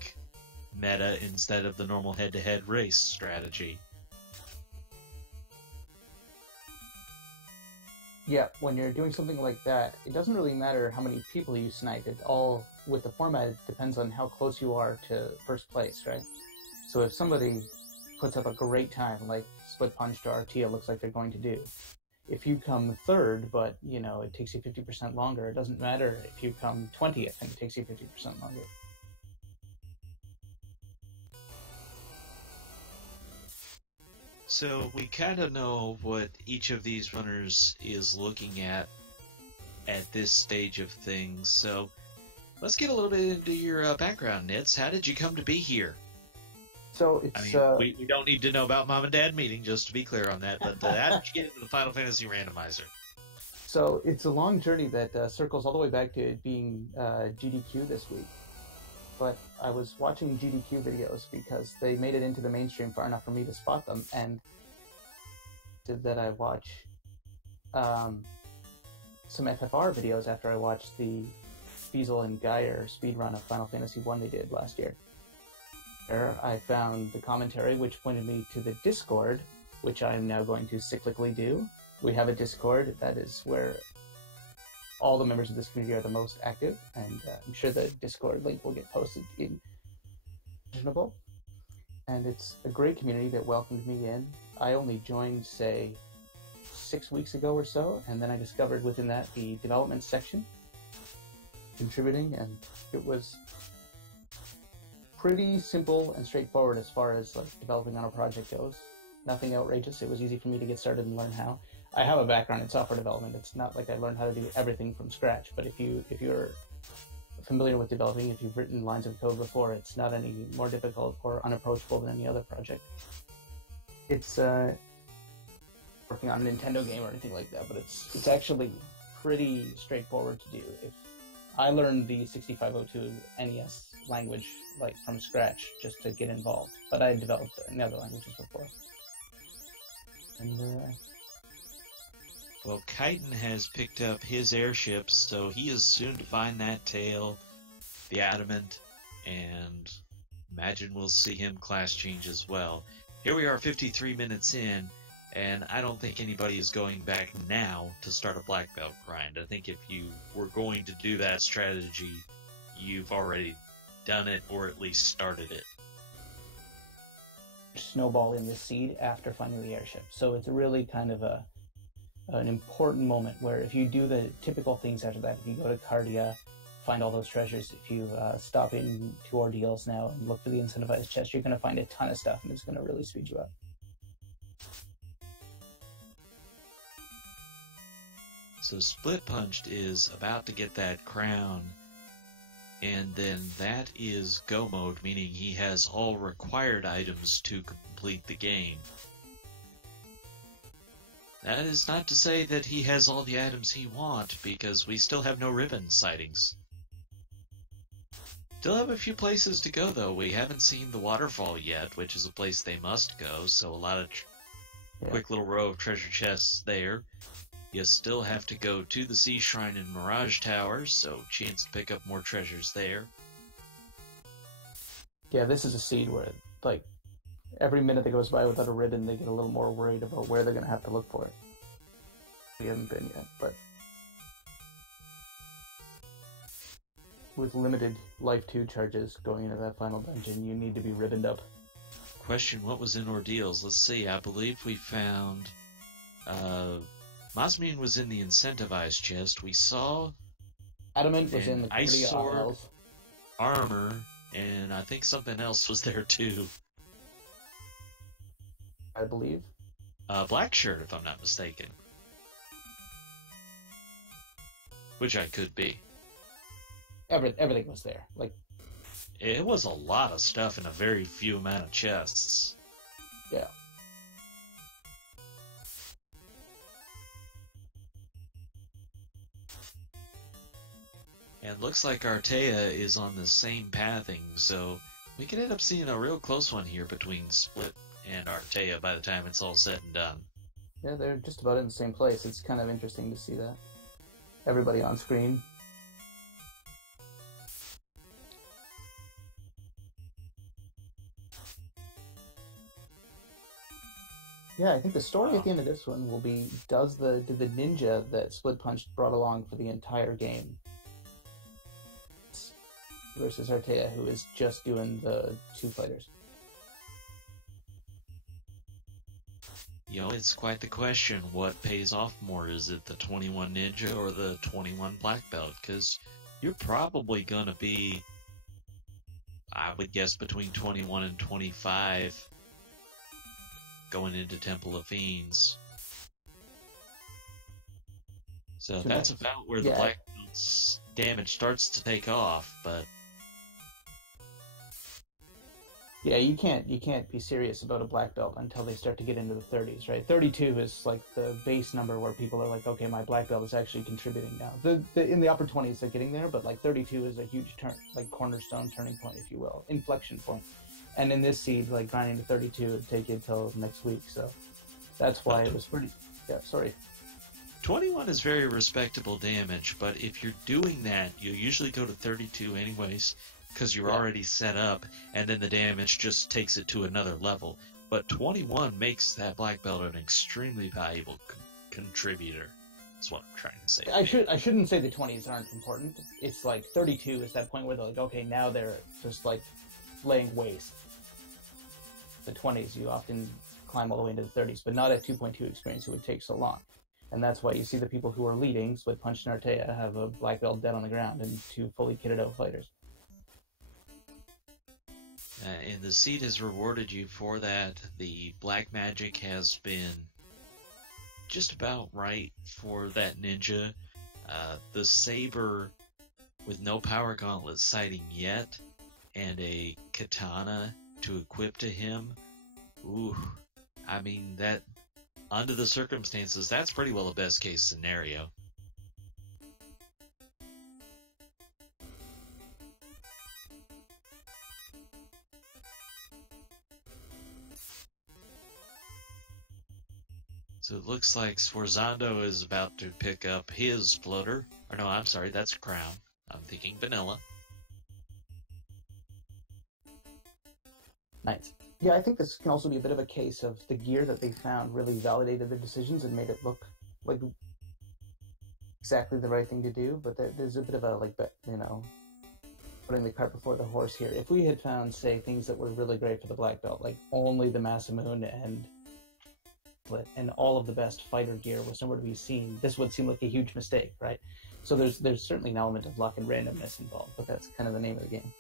meta instead of the normal head-to-head race strategy. Yeah, when you're doing something like that, it doesn't really matter how many people you snipe. It all, with the format, it depends on how close you are to first place, right? So if somebody puts up a great time, like Split Punch to RT, it looks like they're going to do. If you come third, but, it takes you 50% longer, it doesn't matter if you come 20th and it takes you 50% longer. So we kind of know what each of these runners is looking at this stage of things. So let's get a little bit into your background, Nitz. How did you come to be here? So it's... we don't need to know about Mom and Dad meeting, just to be clear on that, but how did you get into the Final Fantasy Randomizer? So it's a long journey that circles all the way back to it being GDQ this week. But I was watching GDQ videos because they made it into the mainstream far enough for me to spot them, and that I watch some FFR videos after I watched the Fiesel and Geyer speedrun of Final Fantasy I they did last year. There I found the commentary, which pointed me to the Discord, which I'm now going to cyclically do. We have a Discord that is where all the members of this community are the most active, and I'm sure the Discord link will get posted in reasonable. And it's a great community that welcomed me in. I only joined, say, 6 weeks ago or so, and then I discovered within that the development section, contributing, and it was pretty simple and straightforward as far as developing on a project goes. Nothing outrageous. It was easy for me to get started and learn how. I have a background in software development. It's not like I learned how to do everything from scratch, but if you're familiar with developing, if you've written lines of code before, it's not any more difficult or unapproachable than any other project. It's working on a Nintendo game or anything like that, but it's actually pretty straightforward to do. If I learned the 6502 NES language from scratch just to get involved, but I had developed in other languages before. And well, Chitin has picked up his airship, so he is soon to find that tail, the adamant, and imagine we'll see him class change as well. Here we are 53 minutes in, and I don't think anybody is going back now to start a black belt grind. I think if you were going to do that strategy, you've already done it, or at least started it. Snowballing the seed after finding the airship. So it's really kind of an important moment where if you do the typical things after that, if you go to Cardia, find all those treasures, if you stop in 2 ordeals now and look for the incentivized chest, you're going to find a ton of stuff, and it's going to really speed you up. So Split Punched is about to get that crown, and then that is go mode, meaning he has all required items to complete the game. That is not to say that he has all the items he wants, because we still have no ribbon sightings. Still have a few places to go, though. We haven't seen the waterfall yet, which is a place they must go, so a lot of quick little row of treasure chests there. You still have to go to the Sea Shrine and Mirage Tower, so chance to pick up more treasures there. Yeah, this is a seed where, Every minute that goes by without a ribbon, they get a little more worried about where they're going to have to look for it. We haven't been yet, but with limited Life 2 charges going into that final dungeon, you need to be ribboned up. Question, what was in Ordeals? Let's see, I believe we found... Masmine was in the incentivized chest. We saw... Adamant was in the ice sword, Isles. armor, and I think something else was there too. I believe. Black shirt, if I'm not mistaken. Which I could be. Everything was there. Like, it was a lot of stuff in a very few amount of chests. Yeah. And looks like Artea is on the same pathing, so we could end up seeing a real close one here between Split and Artea by the time it's all said and done. Yeah, they're just about in the same place. It's kind of interesting to see that. Everybody on screen. Yeah, I think the story at the end of this one will be, did the ninja that Split Punch brought along for the entire game versus Artea, who is just doing the two fighters? You know, it's quite the question. What pays off more? Is it the 21 Ninja or the 21 Black Belt? Because you're probably going to be, I would guess, between 21 and 25 going into Temple of Fiends. So that's about where the Black Belt's damage starts to take off, but... Yeah, you can't be serious about a black belt until they start to get into the 30s, right? 32 is like the base number where people are like, okay, my black belt is actually contributing now. In the upper 20s, they're getting there, but like 32 is a huge turn, like cornerstone turning point, if you will, inflection point. And in this seed, like grinding to 32 would take you until next week, so that's why it was pretty. Yeah, sorry. 21 is very respectable damage, but if you're doing that, you usually go to 32 anyways, because you're already set up, and then the damage just takes it to another level. But 21 makes that black belt an extremely valuable contributor. That's what I'm trying to say. I shouldn't say the 20s aren't important. It's like 32 is that point where they're like, okay, now they're just like laying waste. The 20s, you often climb all the way into the 30s, but not at 2.2 experience. It would take so long. And that's why you see the people who are leading, Split Punch and Artea, have a black belt dead on the ground and two fully kitted out fighters. And the seed has rewarded you for that. The black magic has been just about right for that ninja. The saber with no power gauntlet sighting yet, and a katana to equip to him. Ooh, I mean, that, under the circumstances, that's pretty well a best case scenario. So it looks like Sforzando is about to pick up his floater. Or no, I'm sorry, that's Crown. I'm thinking Vanilla. Nice. Yeah, I think this can also be a bit of a case of the gear that they found really validated the decisions and made it look like exactly the right thing to do, but there's a bit of a, like, you know, putting the cart before the horse here. If we had found, say, things that were really great for the black belt, like only the Masamune and all of the best fighter gear was nowhere to be seen, this would seem like a huge mistake, right? So there's certainly an element of luck and randomness involved, but that's kind of the name of the game.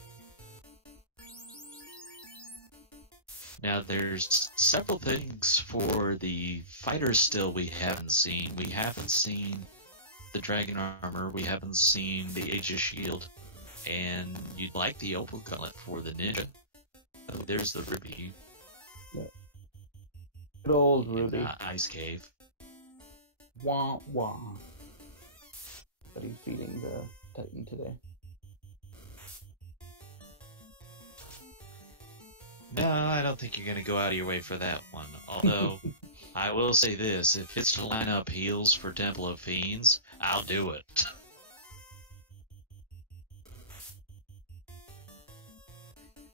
Now, there's several things for the fighters still we haven't seen. We haven't seen the Dragon Armor, we haven't seen the Aegis Shield, and you'd like the Opal Gauntlet for the Ninja. Oh, there's the Ruby. Yeah. Good old Ruby. Ice Cave. Wah, wah. But he's feeding the Titan today. No, I don't think you're going to go out of your way for that one. Although, I will say this, if it's to line up heals for Temple of Fiends, I'll do it.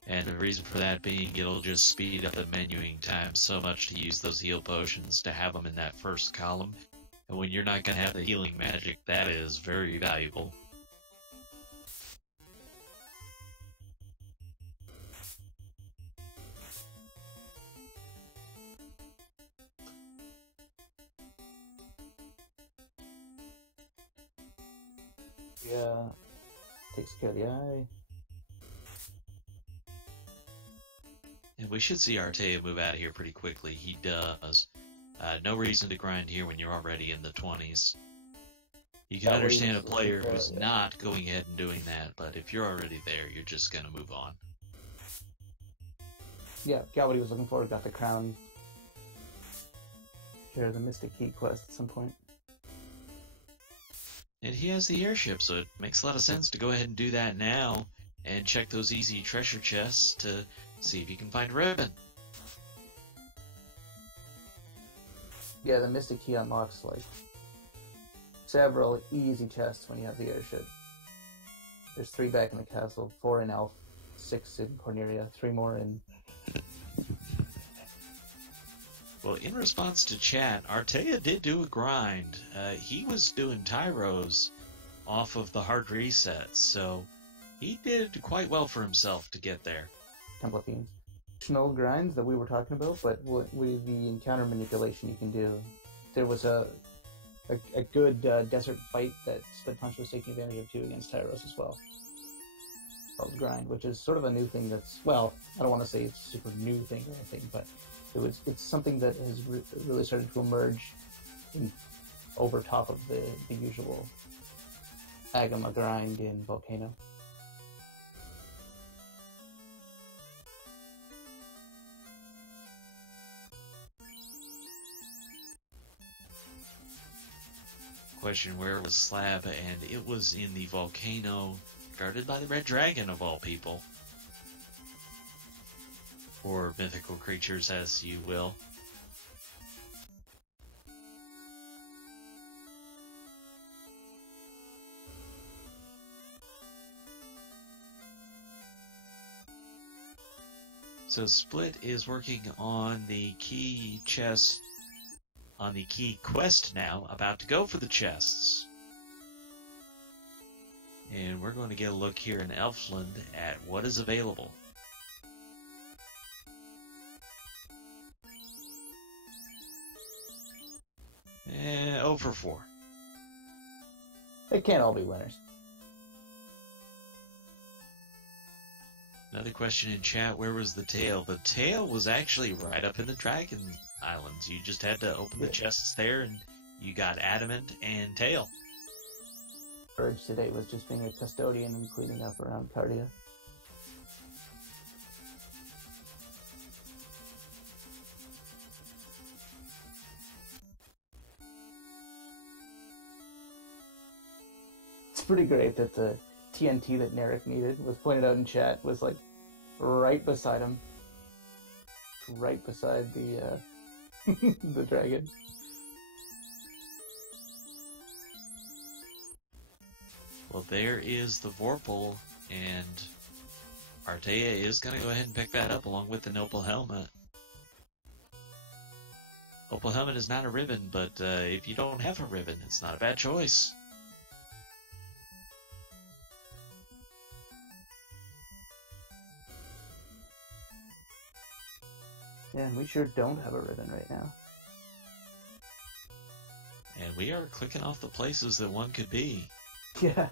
And the reason for that being, it'll just speed up the menuing time so much to use those heal potions, to have them in that first column. And when you're not going to have the healing magic, that is very valuable. Yeah, takes care of the eye. And we should see Artea move out of here pretty quickly. He does. No reason to grind here when you're already in the 20s. You can understand a player who's not going ahead and doing that, but if you're already there, you're just going to move on. Yeah, got what he was looking for, got the crown. Share the Mystic Key quest at some point. And he has the airship, so it makes a lot of sense to go ahead and do that now and check those easy treasure chests to see if you can find ribbon. Yeah, the Mystic Key unlocks like several easy chests when you have the airship. There's 3 back in the castle, 4 in Elf, 6 in Corneria, 3 more in... Well, in response to chat, Artea did do a grind. He was doing Tyros off of the hard resets, so he did quite well for himself to get there. Temple Fiends. Additional grinds that we were talking about, but with the encounter manipulation you can do. There was a good desert fight that Split Punch was taking advantage of too against Tyros as well. Called grind, which is sort of a new thing that's, well, I don't want to say it's a super new thing or anything, but it's something that has really started to emerge over top of the usual Agama grind in Volcano. Question, where was Slab? And it was in the volcano guarded by the Red Dragon, of all people. Or mythical creatures, as you will. So Split is working on the key chest, on the key quest now, about to go for the chests. And we're going to get a look here in Elfland at what is available. And 0 for 4. They can't all be winners. Another question in chat, where was the tail? The tail was actually right up in the Dragon Islands. You just had to open the chests there and you got Adamant and Tail. Urge today was just being a custodian and cleaning up around Cardia. It's pretty great that the TNT that Narek needed was pointed out in chat was like right beside him. Right beside the the dragon. Well, there is the Vorpal, and Artea is going to go ahead and pick that up along with the Opal Helmet. Opal Helmet is not a ribbon, but if you don't have a ribbon, it's not a bad choice. Yeah, and we sure don't have a ribbon right now. And we are clicking off the places that one could be. Yeah.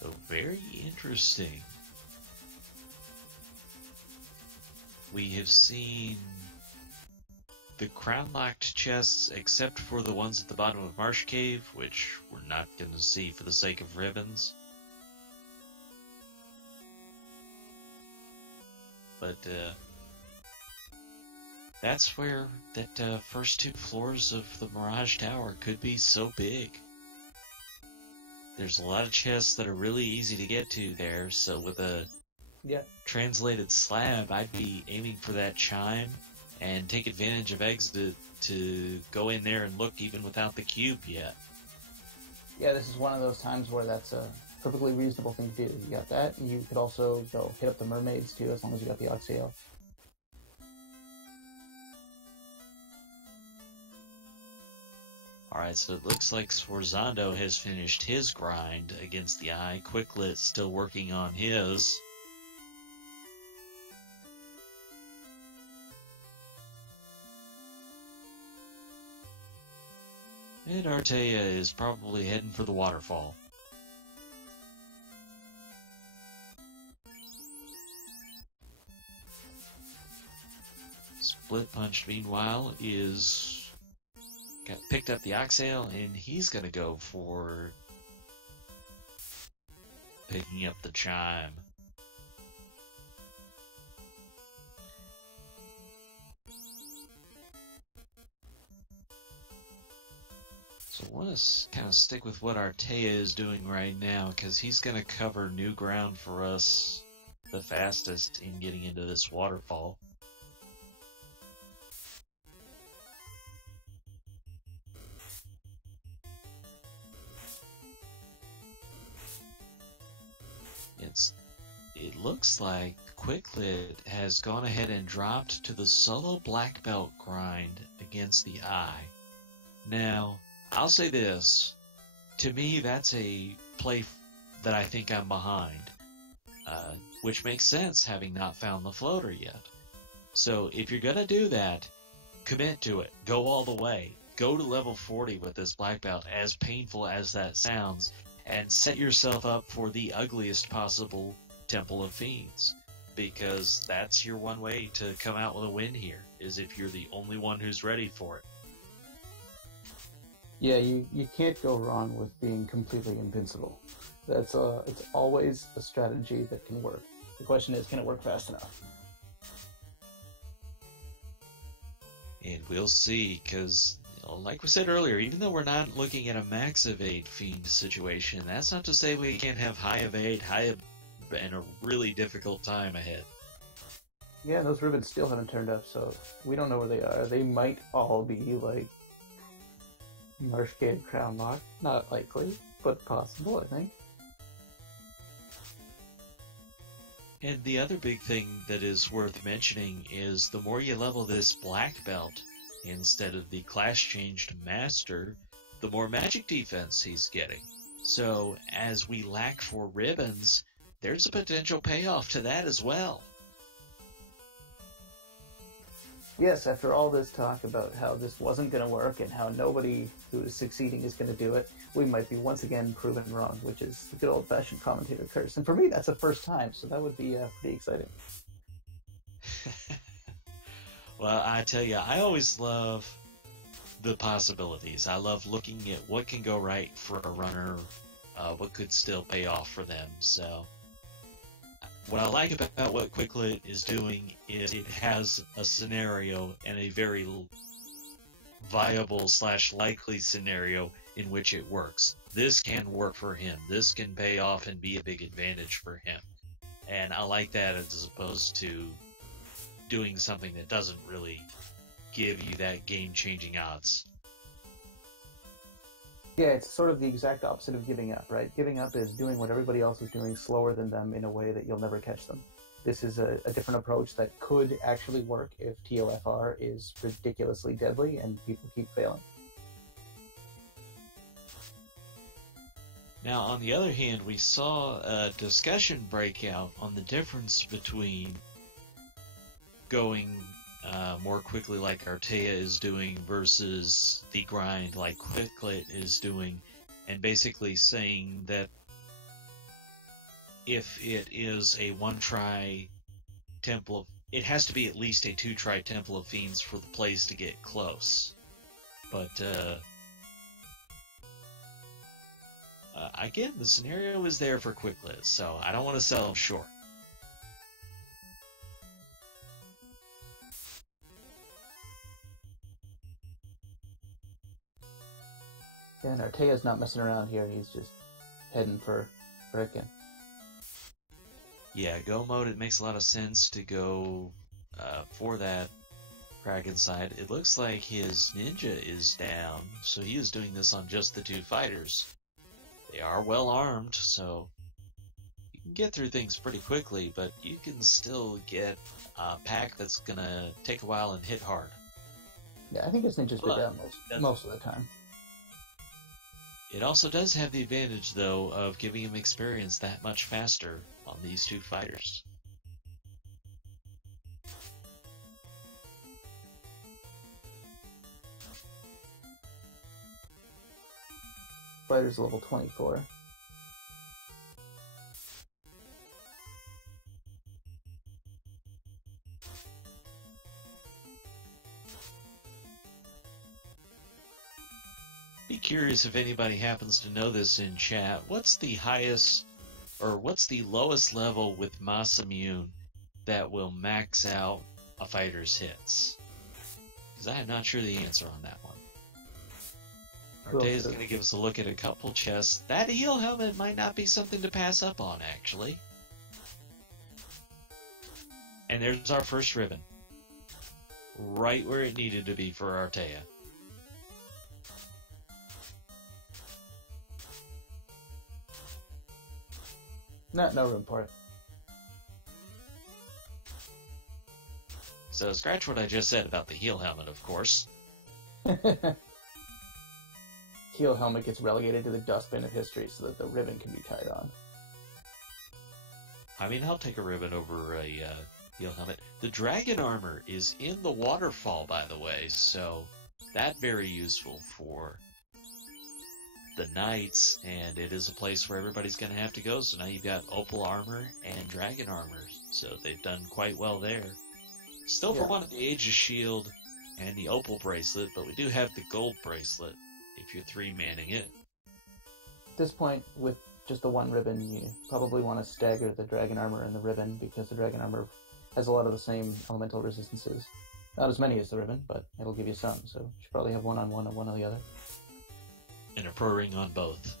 So very interesting. We have seen the crown-locked chests, except for the ones at the bottom of Marsh Cave, which we're not going to see for the sake of ribbons. But that's where that first 2 floors of the Mirage Tower could be so big. There's a lot of chests that are really easy to get to there, so with a Yeah. translated slab, I'd be aiming for that chime and take advantage of exit to go in there and look even without the cube yet. Yeah, this is one of those times where that's a perfectly reasonable thing to do. You got that, and you could also go hit up the mermaids too, as long as you got the Oxio. Alright, so it looks like Sforzando has finished his grind against the Eye. Quicklet still working on his. And Artea is probably heading for the waterfall. Split Punch, meanwhile, got picked up the Oxale, and he's going to go for picking up the chime. So I want to kind of stick with what Artea is doing right now, because he's going to cover new ground for us the fastest in getting into this waterfall. It looks like Quicklet has gone ahead and dropped to the solo black belt grind against the Eye. Now, I'll say this. To me, that's a play that I think I'm behind. Which makes sense, having not found the floater yet. So, if you're gonna do that, commit to it. Go all the way. Go to level 40 with this black belt, as painful as that sounds, and set yourself up for the ugliest possible Temple of Fiends, because that's your one way to come out with a win here, is if you're the only one who's ready for it. Yeah, you can't go wrong with being completely invincible. It's always a strategy that can work. The question is, can it work fast enough? And we'll see, because like we said earlier, even though we're not looking at a max evade Fiend situation, that's not to say we can't have high evade, and a really difficult time ahead. Yeah, those ribbons still haven't turned up, so we don't know where they are. They might all be, like, Marshgate Crown Lock. Not likely, but possible, I think. And the other big thing that is worth mentioning is the more you level this black belt, instead of the class-changed master, the more magic defense he's getting. So, as we lack for ribbons, there's a potential payoff to that as well. Yes, after all this talk about how this wasn't going to work and how nobody who is succeeding is going to do it, we might be once again proven wrong, which is the good old-fashioned commentator curse. And for me, that's the first time, so that would be pretty exciting. Well, I tell you, I always love the possibilities. I love looking at what can go right for a runner, what could still pay off for them. So, what I like about what Quicklet is doing is it has a scenario and a very viable / likely scenario in which it works. This can work for him. This can pay off and be a big advantage for him. And I like that as opposed to doing something that doesn't really give you that game-changing odds. Yeah, it's sort of the exact opposite of giving up, right? Giving up is doing what everybody else is doing slower than them in a way that you'll never catch them. This is a different approach that could actually work if TOFR is ridiculously deadly and people keep failing. Now, on the other hand, we saw a discussion break out on the difference between going more quickly like Artea is doing versus the grind like Quicklet is doing, and basically saying that if it is a one-try Temple of... it has to be at least a two-try Temple of Fiends for the plays to get close. But, again, the scenario is there for Quicklet, so I don't want to sell him short. Yeah, and Artea's not messing around here. He's just heading for frickin'. Yeah, go mode, it makes a lot of sense to go for that Kraken side. It looks like his ninja is down, so he is doing this on just the two fighters. They are well armed, so you can get through things pretty quickly, but you can still get a pack that's gonna take a while and hit hard. Yeah, I think his ninjas go down most of the time. It also does have the advantage, though, of giving him experience that much faster on these two fighters. Fighter's level 24. Be curious if anybody happens to know this in chat. What's the highest, or what's the lowest level with Masamune that will max out a fighter's hits? Because I am not sure the answer on that one. Arte is going to give us a look at a couple chests. That heal helmet might not be something to pass up on, actually. And there's our first ribbon. Right where it needed to be for Artea. No room for it. So scratch what I just said about the heal helmet, of course. Heal helmet gets relegated to the dustbin of history so that the ribbon can be tied on. I mean, I'll take a ribbon over a heal helmet. The dragon armor is in the waterfall, by the way, so that's very useful for the knights, and it is a place where everybody's going to have to go. So now you've got opal armor and dragon armor, so they've done quite well there. Still for one of the Aegis shield and the opal bracelet, but we do have the gold bracelet if you're three-manning it. At this point, with just the one ribbon, you probably want to stagger the dragon armor and the ribbon, because the dragon armor has a lot of the same elemental resistances. Not as many as the ribbon, but it'll give you some, so you should probably have one on one and one on the other. And a pro ring on both.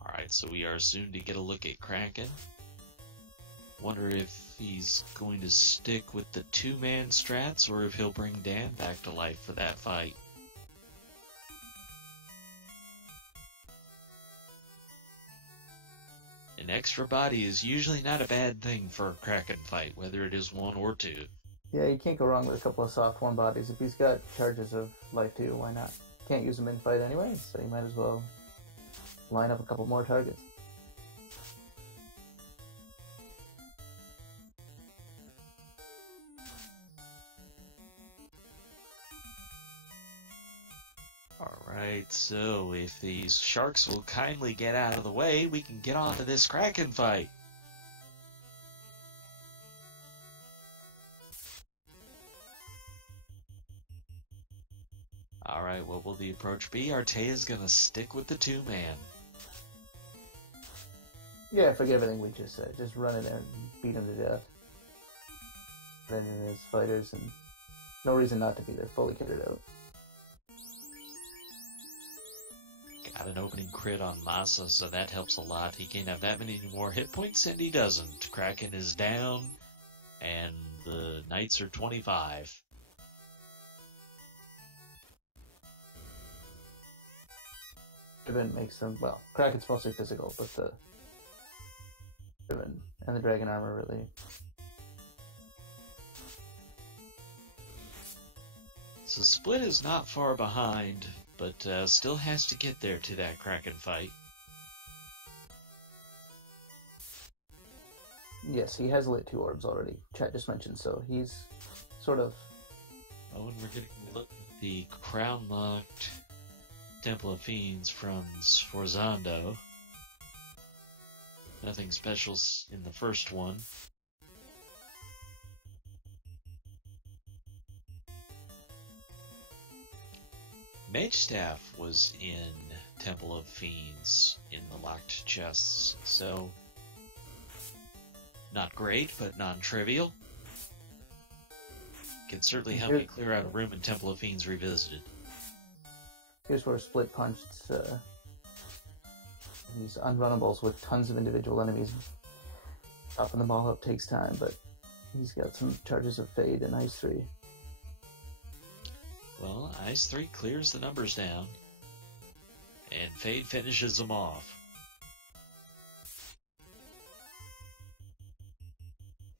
Alright, so we are soon to get a look at Kraken. Wonder if he's going to stick with the two-man strats, or if he'll bring Dan back to life for that fight. An extra body is usually not a bad thing for a Kraken fight, whether it is one or two. Yeah, you can't go wrong with a couple of soft one bodies. If he's got charges of life too, why not? Can't use them in fight anyway, so you might as well line up a couple more targets. Alright, so if these sharks will kindly get out of the way, we can get on to this Kraken fight. Alright, what will the approach be? Artea's gonna stick with the two-man. Yeah, forget everything we just said. Just run in there and beat him to death. Then in his fighters, and no reason not to be there, fully kitted out. Got an opening crit on Masa, so that helps a lot. He can't have that many more hit points, and he doesn't. Kraken is down, and the Knights are 25. Ribbon makes them, well, Kraken's mostly physical, but the ribbon and the dragon armor really. So Split is not far behind, but still has to get there to that Kraken fight. Yes, he has lit 2 orbs already. Chat just mentioned, so he's sort of. Oh, and we're getting a look at the crown-locked Temple of Fiends from Sforzando. Nothing special in the first one. Mage Staff was in Temple of Fiends in the locked chests. So, not great, but non-trivial. Can certainly help you clear out a room in Temple of Fiends Revisited. Here's where Split punched these unrunnables with tons of individual enemies. Chopping them all up takes time, but he's got some charges of Fade and Ice 3. Well, Ice 3 clears the numbers down, and Fade finishes them off.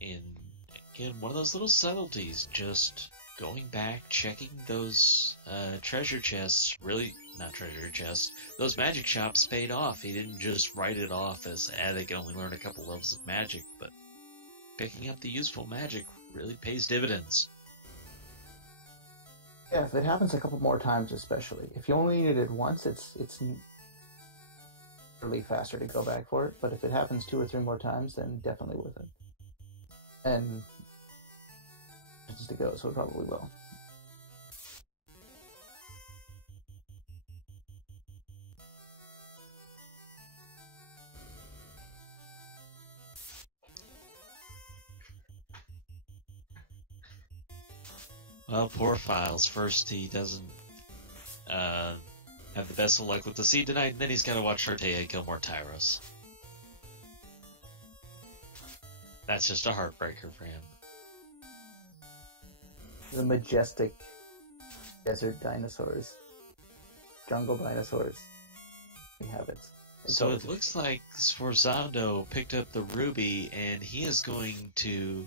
And again, one of those little subtleties, just going back, checking those treasure chests, really, not treasure chests, those magic shops paid off. He didn't just write it off as, they can only learn a couple levels of magic, but picking up the useful magic really pays dividends. Yeah, if it happens a couple more times especially. If you only need it once, it's really faster to go back for it, but if it happens 2 or 3 more times, then definitely worth it. And just to go, so it probably will. Well, poor Files. First, he doesn't have the best of luck with the seed tonight, and then he's got to watch Artea kill more Tyros. That's just a heartbreaker for him. The majestic desert dinosaurs, jungle dinosaurs. We have it. So it looks like Sforzando picked up the ruby, and he is going to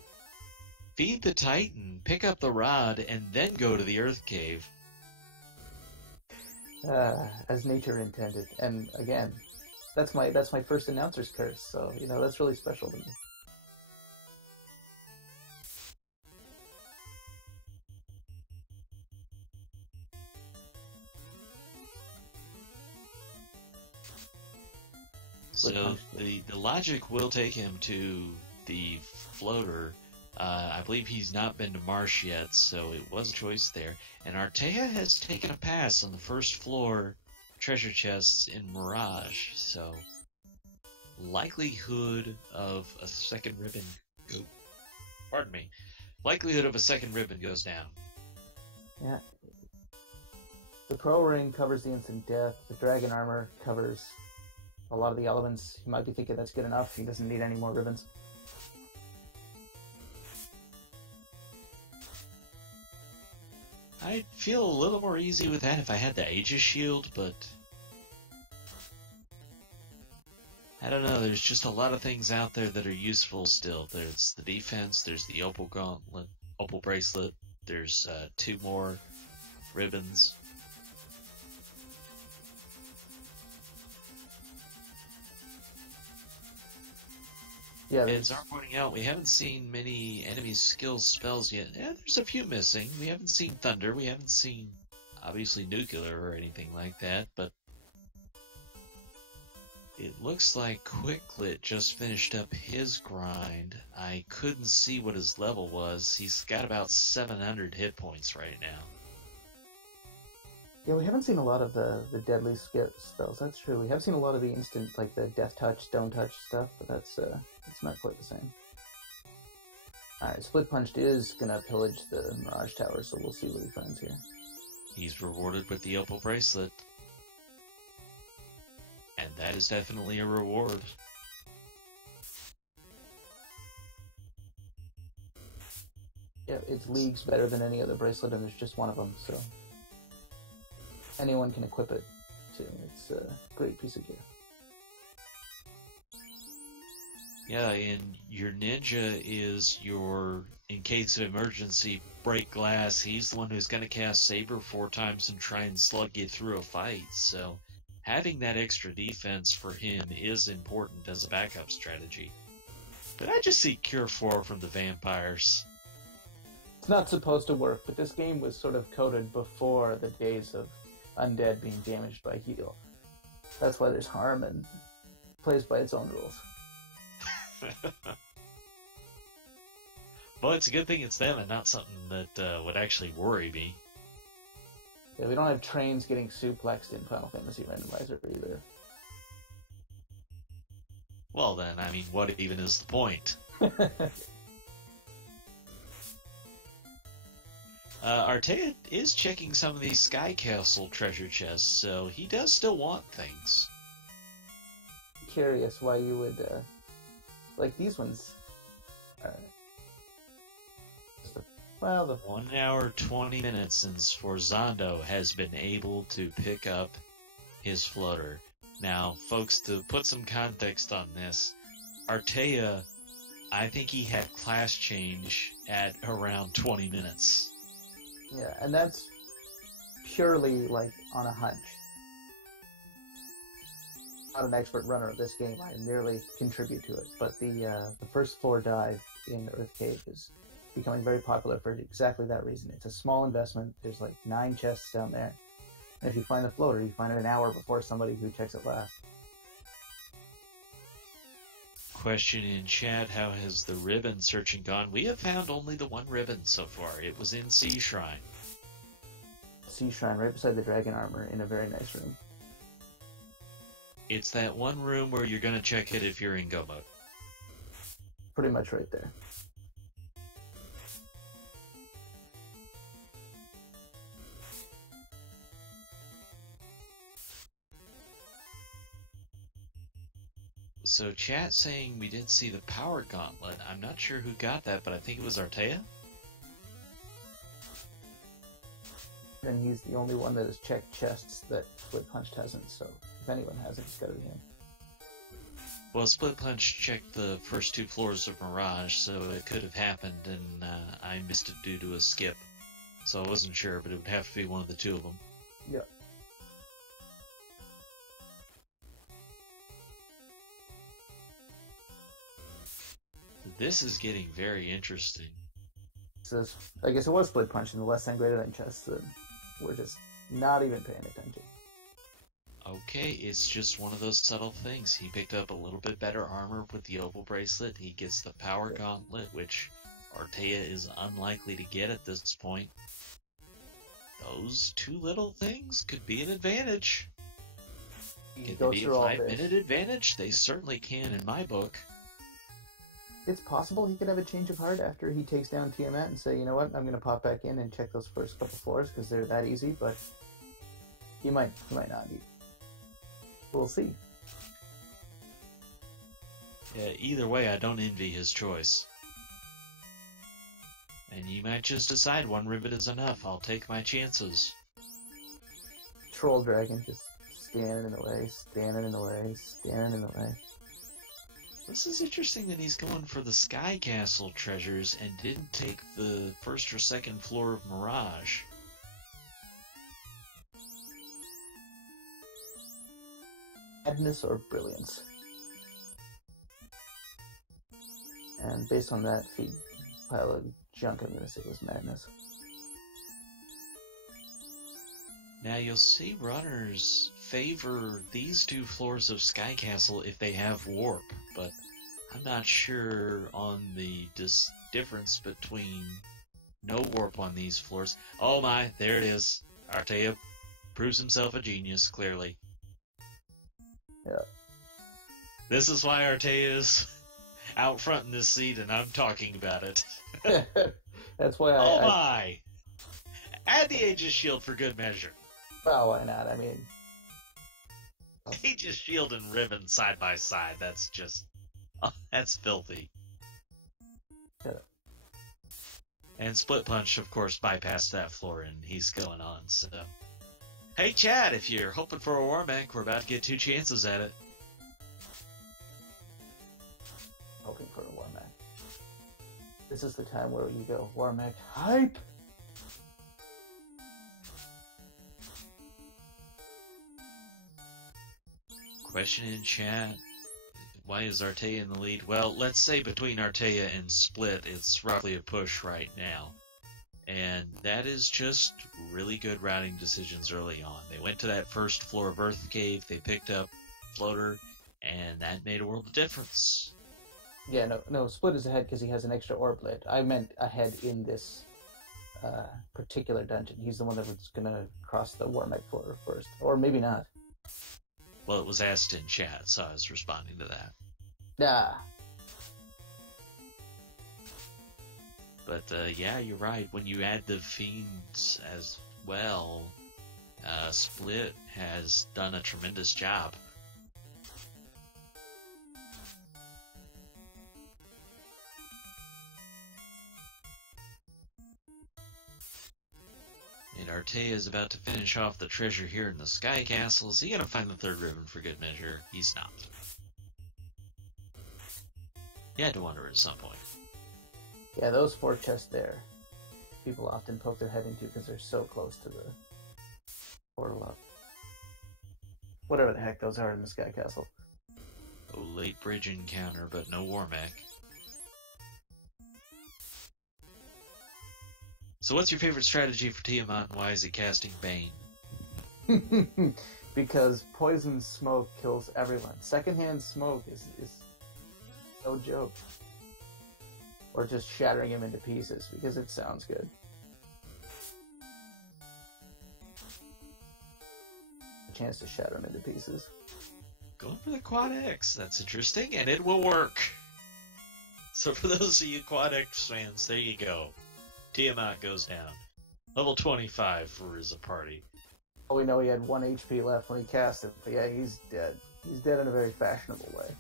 feed the Titan, pick up the rod, and then go to the Earth Cave. As nature intended. And again, that's my first announcer's curse, so that's really special to me. So the logic will take him to the floater. I believe he's not been to Marsh yet, so it was a choice there. And Artea has taken a pass on the first floor treasure chests in Mirage, so likelihood of a second ribbon likelihood of a second ribbon goes down. Yeah. The Pro Ring covers the instant death. The Dragon Armor covers a lot of the elements. You might be thinking that's good enough. He doesn't need any more ribbons. I'd feel a little more easy with that if I had the Aegis Shield, but I don't know, there's just a lot of things out there that are useful still. There's the defense, there's the Opal Gauntlet, Opal Bracelet, there's 2 more ribbons. Yeah, as I'm pointing out, we haven't seen many enemy skill spells yet. Yeah, there's a few missing. We haven't seen Thunder, we haven't seen, obviously, Nuclear or anything like that, but it looks like Quicklit just finished up his grind. I couldn't see what his level was. He's got about 700 hit points right now. Yeah, we haven't seen a lot of the deadly spells, that's true. We have seen a lot of the instant, like the Death Touch, Stone Touch stuff, but that's not quite the same. Alright, Split Punched is gonna pillage the Mirage Tower, so we'll see what he finds here. He's rewarded with the Opal Bracelet. And that is definitely a reward. Yeah, it's leagues better than any other bracelet, and there's just one of them, so anyone can equip it too. It's a great piece of gear. Yeah, and your ninja is your, in case of emergency, break glass. He's the one who's going to cast Saber 4 times and try and slug you through a fight, so having that extra defense for him is important as a backup strategy. But I just see Cure 4 from the vampires. It's not supposed to work, but this game was sort of coded before the days of undead being damaged by heal. That's why there's harm and plays by its own rules. Well, it's a good thing it's them and not something that would actually worry me. Yeah, we don't have trains getting suplexed in Final Fantasy Randomizer either. Well then, I mean, what even is the point? Artea is checking some of these Sky Castle treasure chests, so he does still want things. Curious why you would, like these ones. Well, the 1 hour 20 minutes since Forzando has been able to pick up his floater. Now, folks, to put some context on this, Artea, I think he had class change at around 20 minutes. Yeah, and that's purely like on a hunch. Not an expert runner of this game. I merely contribute to it. But the first floor dive in Earth Cave is becoming very popular for exactly that reason. It's a small investment. There's like 9 chests down there. And if you find the floater, you find it an hour before somebody who checks it last. Question in chat, how has the ribbon searching gone? We have found only the one ribbon so far. It was in Sea Shrine. Sea Shrine, right beside the dragon armor, in a very nice room. It's that one room where you're going to check it if you're in go mode. Pretty much right there. So chat saying we didn't see the power gauntlet. I'm not sure who got that, but I think it was Artea. And he's the only one that has checked chests that Split Punched hasn't, so if anyone hasn't, it's got to be him. Well, Split Punch checked the first 2 floors of Mirage, so it could have happened, and I missed it due to a skip. So I wasn't sure, but it would have to be one of the 2 of them. Yeah. This is getting very interesting. So I guess it was Split Punch in the less than greater than chests that we're just not even paying attention. Okay, it's just one of those subtle things. He picked up a little bit better armor with the Opal Bracelet. He gets the Power Gauntlet, which Artea is unlikely to get at this point. Those 2 little things could be an advantage. Can they be a 5-minute advantage? They certainly can in my book. It's possible he could have a change of heart after he takes down Tiamat and say, you know what, I'm going to pop back in and check those first couple floors because they're that easy, but he might not. We'll see. Yeah, either way, I don't envy his choice. And he might just decide 1 ribbon is enough. I'll take my chances. Troll Dragon just standing in the way, standing in the way, standing in the way. This is interesting that he's going for the Sky Castle treasures and didn't take the 1st or 2nd floor of Mirage. Madness or brilliance? And based on that pile of junk, I'm going to say it was madness. Now you'll see runners favor these 2 floors of Sky Castle if they have warp, but I'm not sure on the difference between no warp on these floors. Oh my, there it is. Artea proves himself a genius, clearly. Yeah. This is why Artea is out front in this seat, and I'm talking about it. That's why Oh my! Add the Aegis Shield for good measure. Well, why not? I mean... Aegis Shield and Ribbon side by side, that's just... Oh, that's filthy. Yeah. And Split Punch, of course, bypassed that floor, and he's going on, so... Hey, Chad, if you're hoping for a Warmech, we're about to get 2 chances at it. Hoping for a Warmech. This is the time where you go, Warmech, hype! Question in chat. Why is Artea in the lead? Well, let's say between Artea and Split, it's roughly a push right now. And that is just really good routing decisions early on. They went to that first floor of Earth Cave, they picked up Floater, and that made a world of difference. Yeah, no, Split is ahead because he has an extra Orblet. I meant ahead in this particular dungeon. He's the one that was going to cross the Warmech floor first. Or maybe not. Well, it was asked in chat, so I was responding to that. Ah. But yeah, you're right. When you add the fiends as well, Split has done a tremendous job. And Artea is about to finish off the treasure here in the Sky Castle. Is he going to find the third ribbon for good measure? He's not. He had to wonder at some point. Yeah, those 4 chests there, people often poke their head into because they're so close to the portal up. Whatever the heck those are in the Sky Castle. Oh, late bridge encounter, but no Warmech. So what's your favorite strategy for Tiamat, and why is he casting Bane? Because poison smoke kills everyone. Secondhand smoke is no joke. Or just shattering him into pieces, because it sounds good. A chance to shatter him into pieces. Going for the Quad X. That's interesting, and it will work. So for those of you Quad X fans, there you go. Tiamat goes down. Level 25 for his party. Well, we know he had 1 HP left when he cast it, but yeah, he's dead. He's dead in a very fashionable way.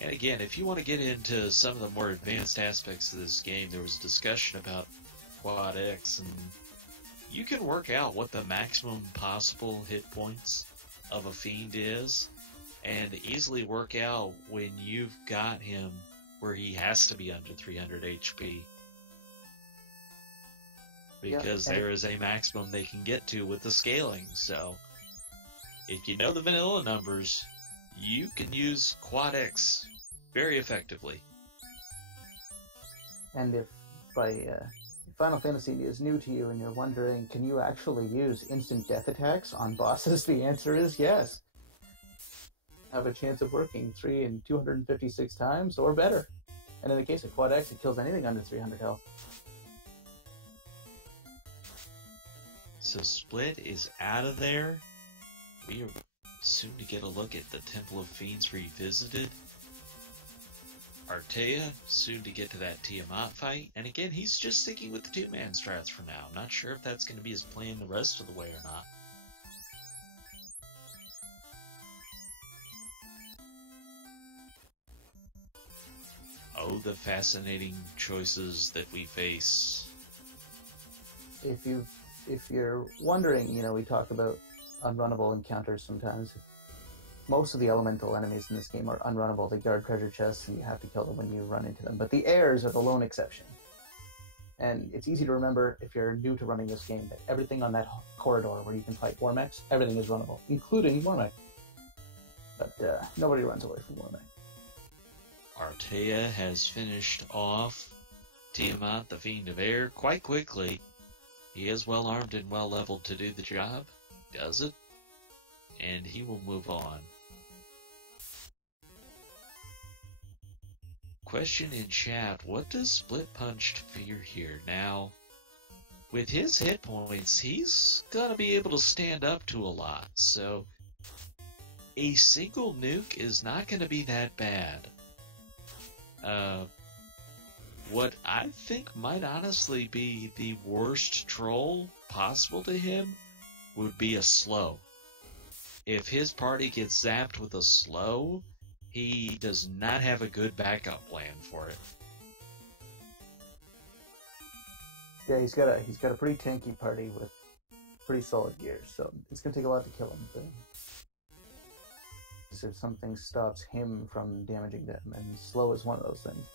And again, if you want to get into some of the more advanced aspects of this game, there was discussion about Quad X, and you can work out what the maximum possible hit points of a Fiend is, and easily work out when you've got him where he has to be under 300 HP. Because there is a maximum they can get to with the scaling, so if you know the vanilla numbers, you can use Quad X very effectively. And if Final Fantasy is new to you and you're wondering, can you actually use instant death attacks on bosses? The answer is yes. Have a chance of working 3 and 256 times or better. And in the case of Quad X, it kills anything under 300 health. So Split is out of there. We are soon to get a look at the Temple of Fiends Revisited. Artea, soon to get to that Tiamat fight. And again, he's just sticking with the 2-man strats for now. I'm not sure if that's going to be his plan the rest of the way or not. Oh, the fascinating choices that we face. If you're wondering, we talk about unrunnable encounters sometimes. Most of the elemental enemies in this game are unrunnable. They guard treasure chests, and you have to kill them when you run into them. But the heirs are the lone exception. And it's easy to remember, if you're new to running this game, that everything on that corridor where you can fight Warmechs, everything is runnable, including Warmech. But nobody runs away from Warmech. Artea has finished off Tiamat, the Fiend of Air, quite quickly. He is well armed and well leveled to do the job. Does it? And he will move on. Question in chat, what does Split Punched fear here? Now, with his hit points, he's gonna be able to stand up to a lot, so a single nuke is not gonna be that bad. What I think might honestly be the worst troll possible to him would be a slow. If his party gets zapped with a slow, he does not have a good backup plan for it. Yeah, he's got a pretty tanky party with pretty solid gear, so it's gonna take a lot to kill him. But if something stops him from damaging them, and slow is one of those things.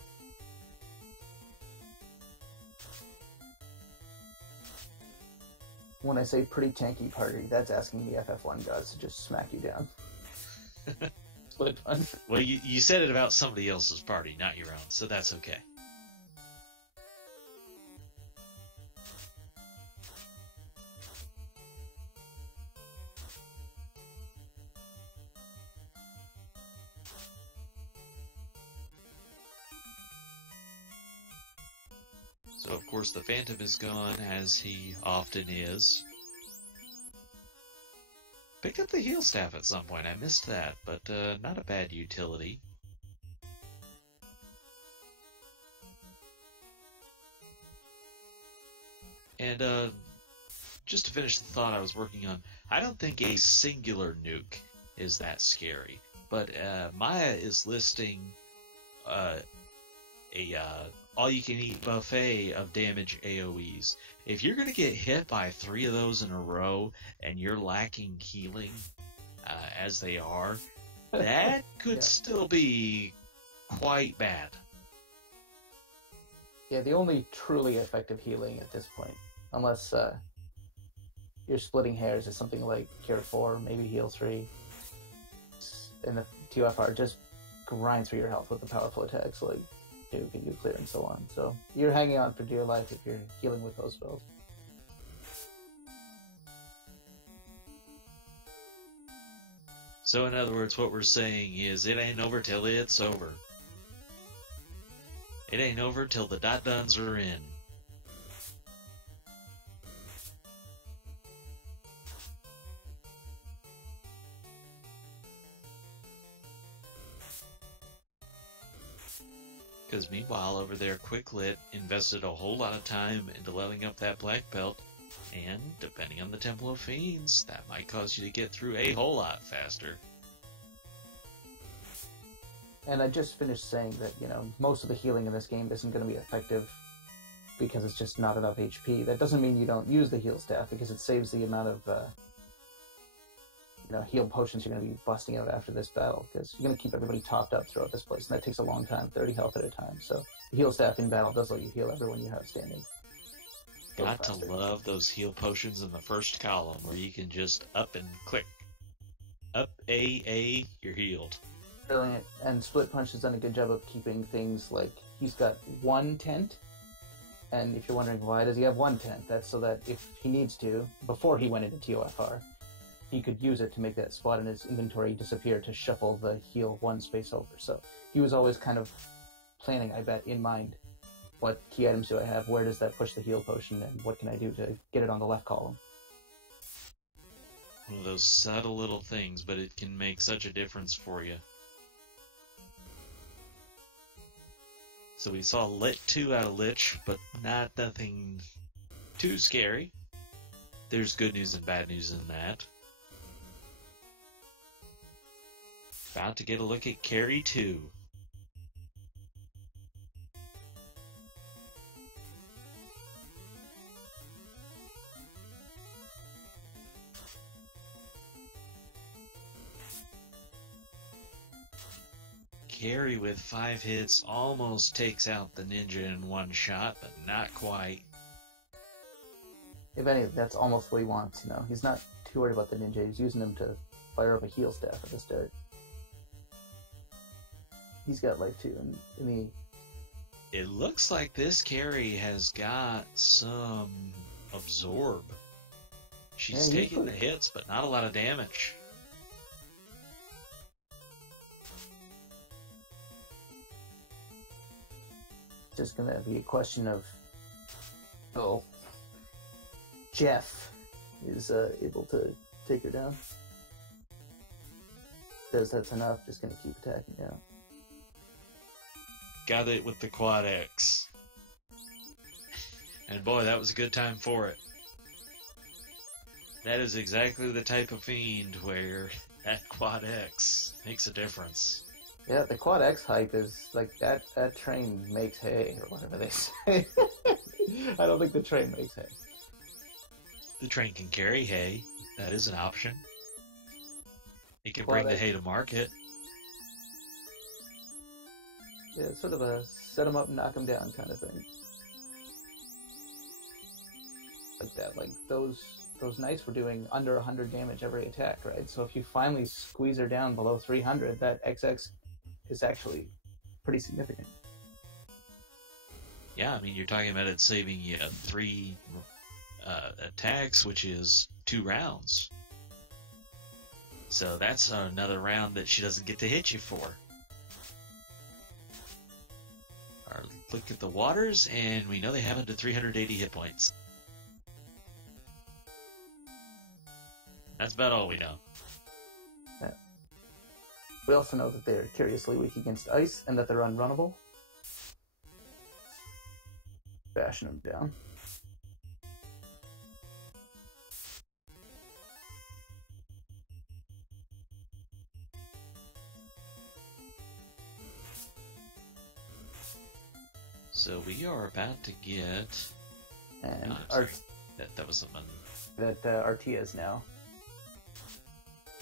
When I say pretty tanky party, that's asking the FF1 gods to just smack you down. Split Punch. Well, you said it about somebody else's party, not your own, so that's okay. So, of course, the Phantom is gone, as he often is. Picked up the heal staff at some point. I missed that, but not a bad utility. And just to finish the thought I was working on, I don't think a singular nuke is that scary. But Maya is listing a all-you-can-eat buffet of damage AoEs. If you're going to get hit by 3 of those in a row and you're lacking healing, as they are, that could still be quite bad. Yeah, the only truly effective healing at this point, unless you're splitting hairs, is something like Cure 4, maybe Heal 3. And the FFR just grind through your health with the powerful attacks like Duke and Nuclear and so on. So you're hanging on for dear life if you're healing with those spells. So in other words, what we're saying is it ain't over till it's over. It ain't over till the dot-duns are in. Because meanwhile, over there, Quicklit invested a whole lot of time into leveling up that black belt, and depending on the Temple of Fiends, that might cause you to get through a whole lot faster. And I just finished saying that, most of the healing in this game isn't going to be effective because it's just not enough HP. That doesn't mean you don't use the heal staff, because it saves the amount of heal potions you're going to be busting out after this battle, because you're going to keep everybody topped up throughout this place, and that takes a long time, 30 health at a time. So the heal staff in battle does let you heal everyone you have standing. Got to love those heal potions in the first column, where you can just up and click. Up A, you're healed. Brilliant. And Split Punch has done a good job of keeping things like, he's got 1 tent, and if you're wondering why does he have 1 tent, that's so that if he needs to, before he went into TOFR, he could use it to make that spot in his inventory disappear to shuffle the heal 1 space over. So he was always kind of planning, I bet, in mind, what key items do I have, where does that push the heal potion, and what can I do to get it on the left column. One of those subtle little things, but it can make such a difference for you. So we saw Lit 2 out of Lich, but nothing too scary. There's good news and bad news in that. About to get a look at Carry 2. Carry with 5 hits almost takes out the ninja in 1 shot, but not quite. If any, that's almost what he wants, He's not too worried about the ninja, he's using him to fire up a heal staff at the start. He's got life too, in the... It looks like this Carry has got some absorb. She's taking the hits, but not a lot of damage. Just gonna be a question of, Jeff is able to take her down. Says that's enough, just gonna keep attacking down. Got it with the Quad X. And boy, that was a good time for it. That is exactly the type of fiend where that Quad X makes a difference. Yeah, the Quad X hype is like that train makes hay, or whatever they say. I don't think the train makes hay. The train can carry hay. That is an option. It can Quad bring the X. hay to market. Yeah, it's sort of a set them up and knock them down kind of thing. Like that, like those knights were doing under 100 damage every attack, right? So if you finally squeeze her down below 300, that XX is actually pretty significant. Yeah, I mean, you're talking about it saving you 3 attacks, which is 2 rounds. So that's another round that she doesn't get to hit you for. Our look at the waters, and we know they have up to 380 hit points. That's about all we know. Yeah. We also know that they're curiously weak against ice and that they're unrunnable. Bashing them down. So we are about to get... And that was something... That Artia is now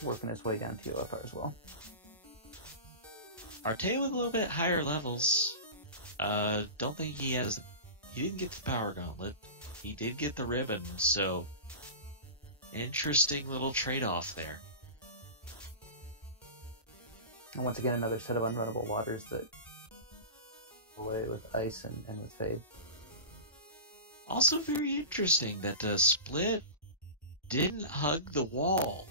working his way down to FFR as well. Arte with a little bit higher levels. Don't think he has... He didn't get the Power Gauntlet. He did get the Ribbon, so... Interesting little trade-off there. And once again, another set of unrunnable waters that away with ice and with fade. Also very interesting that Split didn't hug the wall.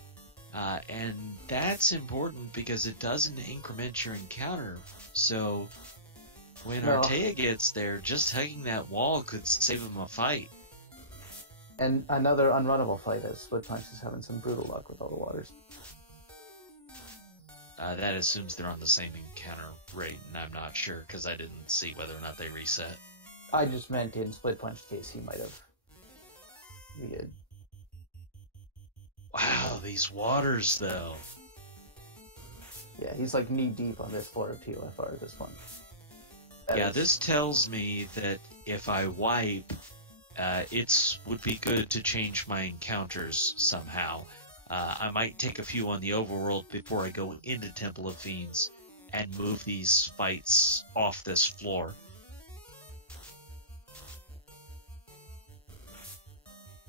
And that's important because it doesn't increment your encounter. So when Artea gets there, just hugging that wall could save him a fight. And another unrunnable fight as Split Punch is having some brutal luck with all the waters. That assumes they're on the same encounter rate, and I'm not sure because I didn't see whether or not they reset. I just meant in Split Punch case he might have. He did. Wow, these waters though. Yeah, he's like knee deep on this floor of TOFR at this point. This tells me that if I wipe, it would be good to change my encounters somehow. I might take a few on the overworld before I go into Temple of Fiends and move these fights off this floor.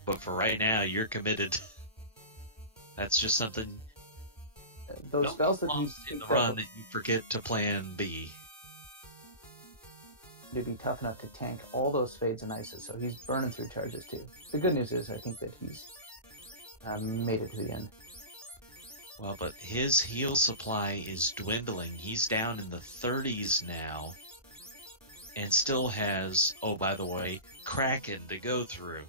But for right now, you're committed. That's just something. Those spells that you in the run that you forget to plan B. To be tough enough to tank all those fades and ices, so he's burning through charges too. The good news is, I think that he's made it to the end. Well, but his heal supply is dwindling. He's down in the 30s now, and still has, oh by the way, Kraken to go through.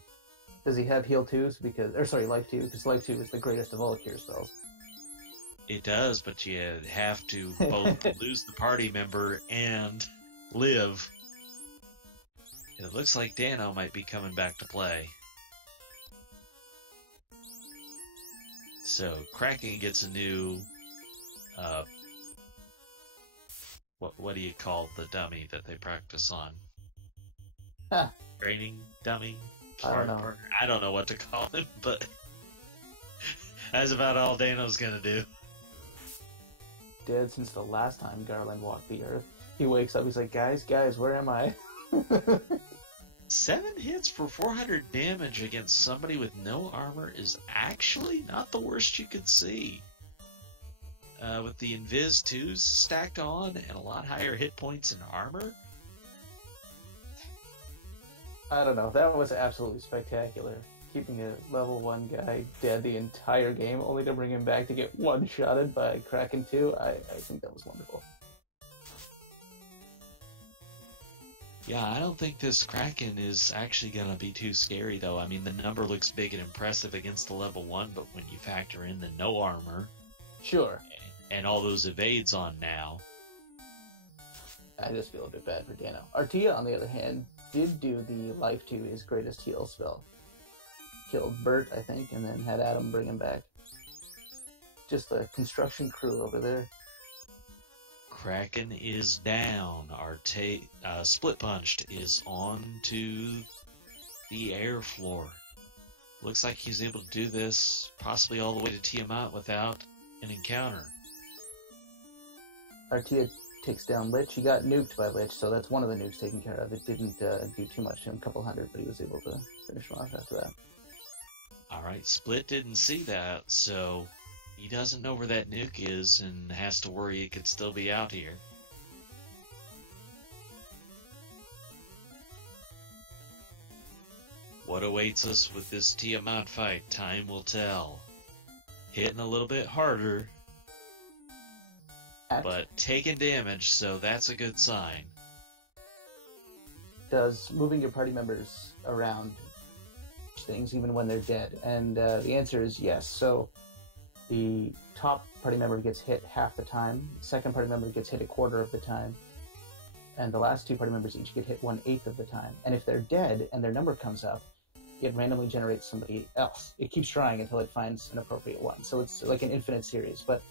Does he have heal 2s? Life 2, because Life 2 is the greatest of all cure spells. It does, but you have to both lose the party member and live. It looks like Dano might be coming back to play. So, Kraken gets a new, what do you call the dummy that they practice on? Huh. Training dummy? I don't know. I don't know what to call him, but that's about all Dano's gonna do. Dead since the last time Garland walked the earth. He wakes up, he's like, guys, where am I? 7 hits for 400 damage against somebody with no armor is actually not the worst you could see. With the Invis 2s stacked on and a lot higher hit points and armor. I don't know, that was absolutely spectacular. Keeping a level 1 guy dead the entire game, only to bring him back to get one-shotted by Kraken 2, I think that was wonderful. Yeah, I don't think this Kraken is actually going to be too scary, though. I mean, the number looks big and impressive against the level 1, but when you factor in the no armor... Sure. And all those evades on now... I just feel a bit bad for Dano. Artea, on the other hand, did do the Life 2, his greatest heal spell. Killed Bert, I think, and then had Adam bring him back. Just a construction crew over there. Kraken is down. Split Punched is on to the air floor. Looks like he's able to do this possibly all the way to Tiamat without an encounter. Artea takes down Lich. He got nuked by Lich, so that's one of the nukes taken care of. It didn't do too much to him, a couple hundred, but he was able to finish him off after that. Alright, Split didn't see that, so he doesn't know where that nuke is and has to worry it could still be out here. What awaits us with this Tiamat fight, time will tell. Hitting a little bit harder, but taking damage, so that's a good sign. does moving your party members around things even when they're dead? And the answer is yes. So the top party member gets hit half the time, the second party member gets hit a quarter of the time, and the last two party members each get hit 1/8 of the time. And if they're dead and their number comes up, it randomly generates somebody else. It keeps trying until it finds an appropriate one. So it's like an infinite series. But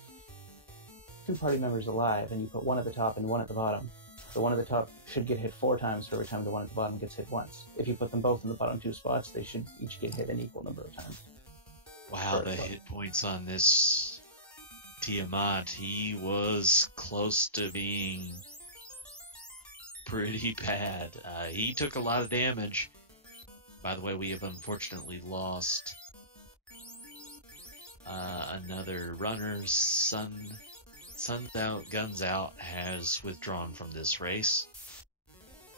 two party members alive, and you put one at the top and one at the bottom, the one at the top should get hit 4 times for every time the one at the bottom gets hit once. If you put them both in the bottom 2 spots, they should each get hit an equal number of times. Wow, the hit points on this Tiamat, he was close to being pretty bad. He took a lot of damage. By the way, we have unfortunately lost another runner. Sun's Out, Guns Out has withdrawn from this race.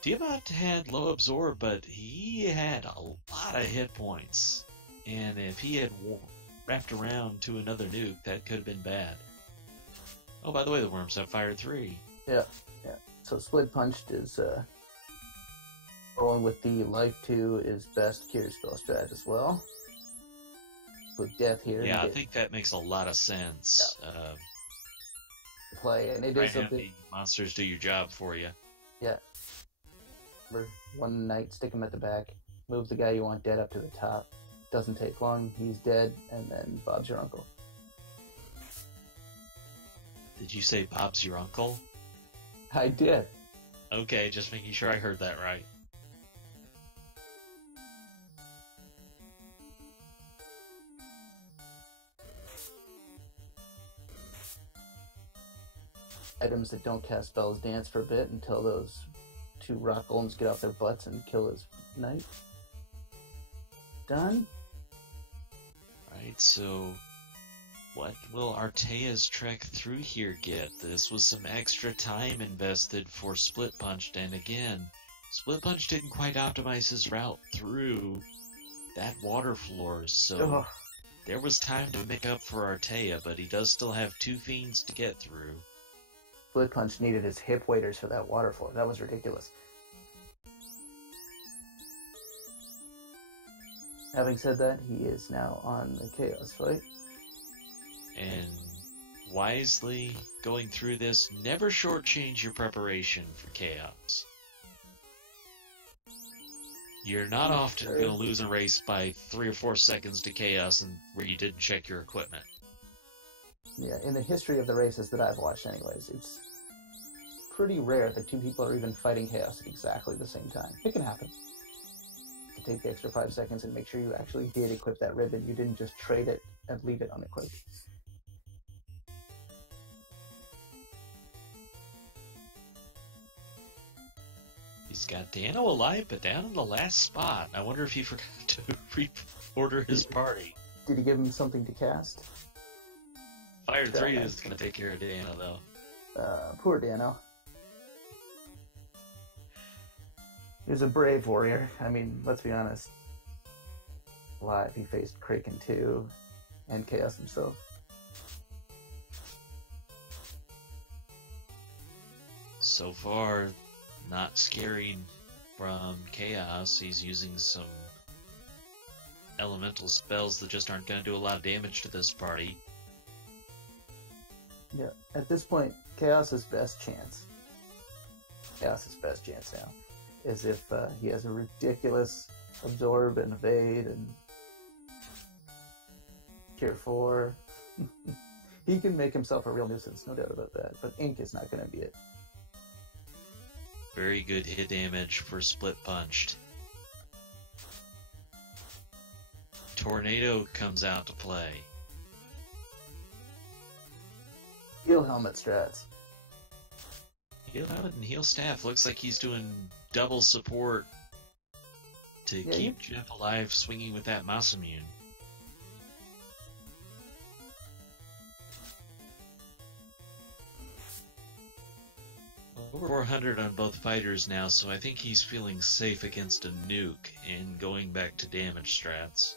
Tiamat had low absorb, but he had a lot of hit points. And if he had wrapped around to another nuke, that could have been bad. Oh, by the way, the worms have fired 3. Yeah. So Split Punched is rolling with the Life 2 is best cure spell strat as well. With Death here. Yeah, I think that makes a lot of sense. Yeah. Play, and it right is something. The monsters do your job for you. Yeah. Remember, one night, stick him at the back, move the guy you want dead up to the top. Doesn't take long, he's dead, and then Bob's your uncle. Did you say Bob's your uncle? I did. Okay, just making sure I heard that right. Items that don't cast spells dance for a bit until those 2 rock golems get off their butts and kill his knight. Done? Right, so what will Artea's trek through here get? This was some extra time invested for Split Punched, and again, Split Punch didn't quite optimize his route through that water floor, so there was time to make up for Artea, but he does still have 2 fiends to get through. Split Punch needed his hip waders for that water floor. That was ridiculous. Having said that, he is now on the Chaos fight. And wisely going through this, never shortchange your preparation for Chaos. You're not often going to lose a race by 3 or 4 seconds to Chaos and where you didn't check your equipment. Yeah, in the history of the races that I've watched anyways, it's pretty rare that 2 people are even fighting Chaos at exactly the same time. It can happen. To take the extra 5 seconds and make sure you actually did equip that ribbon. You didn't just trade it and leave it unequipped. He's got Dano alive, but down in the last spot. I wonder if he forgot to reorder his party. Did he give him something to cast? Fire 3 is going to take care of Dano, though. Poor Dano. He was a brave warrior. I mean, let's be honest. Live, he faced Kraken 2 and Chaos himself. So far, not scary from Chaos. He's using some elemental spells that just aren't going to do a lot of damage to this party. Yeah, at this point, Chaos's best chance now is if he has a ridiculous absorb and evade and cure 4. He can make himself a real nuisance, no doubt about that, but Ink is not going to be it. Very good hit damage for Split Punched. Tornado comes out to play. Heal helmet strats. Heal helmet and heal staff. Looks like he's doing double support to keep Jeff alive, swinging with that Masamune. Over 400 on both fighters now, so I think he's feeling safe against a nuke and going back to damage strats.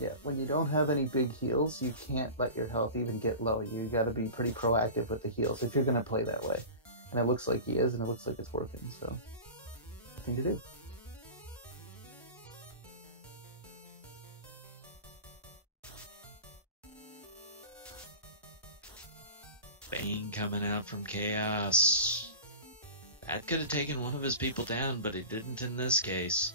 Yeah, when you don't have any big heals, you can't let your health even get low. You gotta be pretty proactive with the heals if you're gonna play that way. And it looks like he is, and it looks like it's working, so nothing to do. Bane coming out from Chaos. That could have taken one of his people down, but it didn't in this case.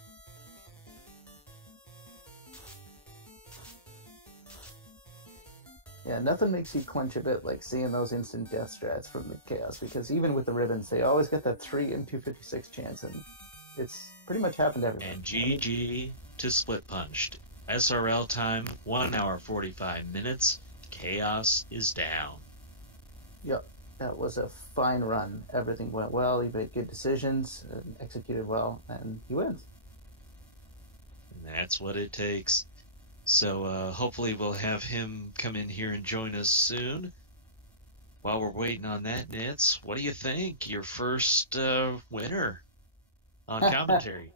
Yeah, nothing makes you clench a bit like seeing those instant death strats from the Chaos, because even with the ribbons, they always get that 3 in 256 chance, and it's pretty much happened to everyone. And GG to Split Punched. SRL time, 1 hour 45 minutes. Chaos is down. Yep, that was a fine run. Everything went well, he made good decisions, and executed well, and he wins. And that's what it takes. So hopefully we'll have him come in here and join us soon. While we're waiting on that, Nitz, what do you think? Your first winner on commentary.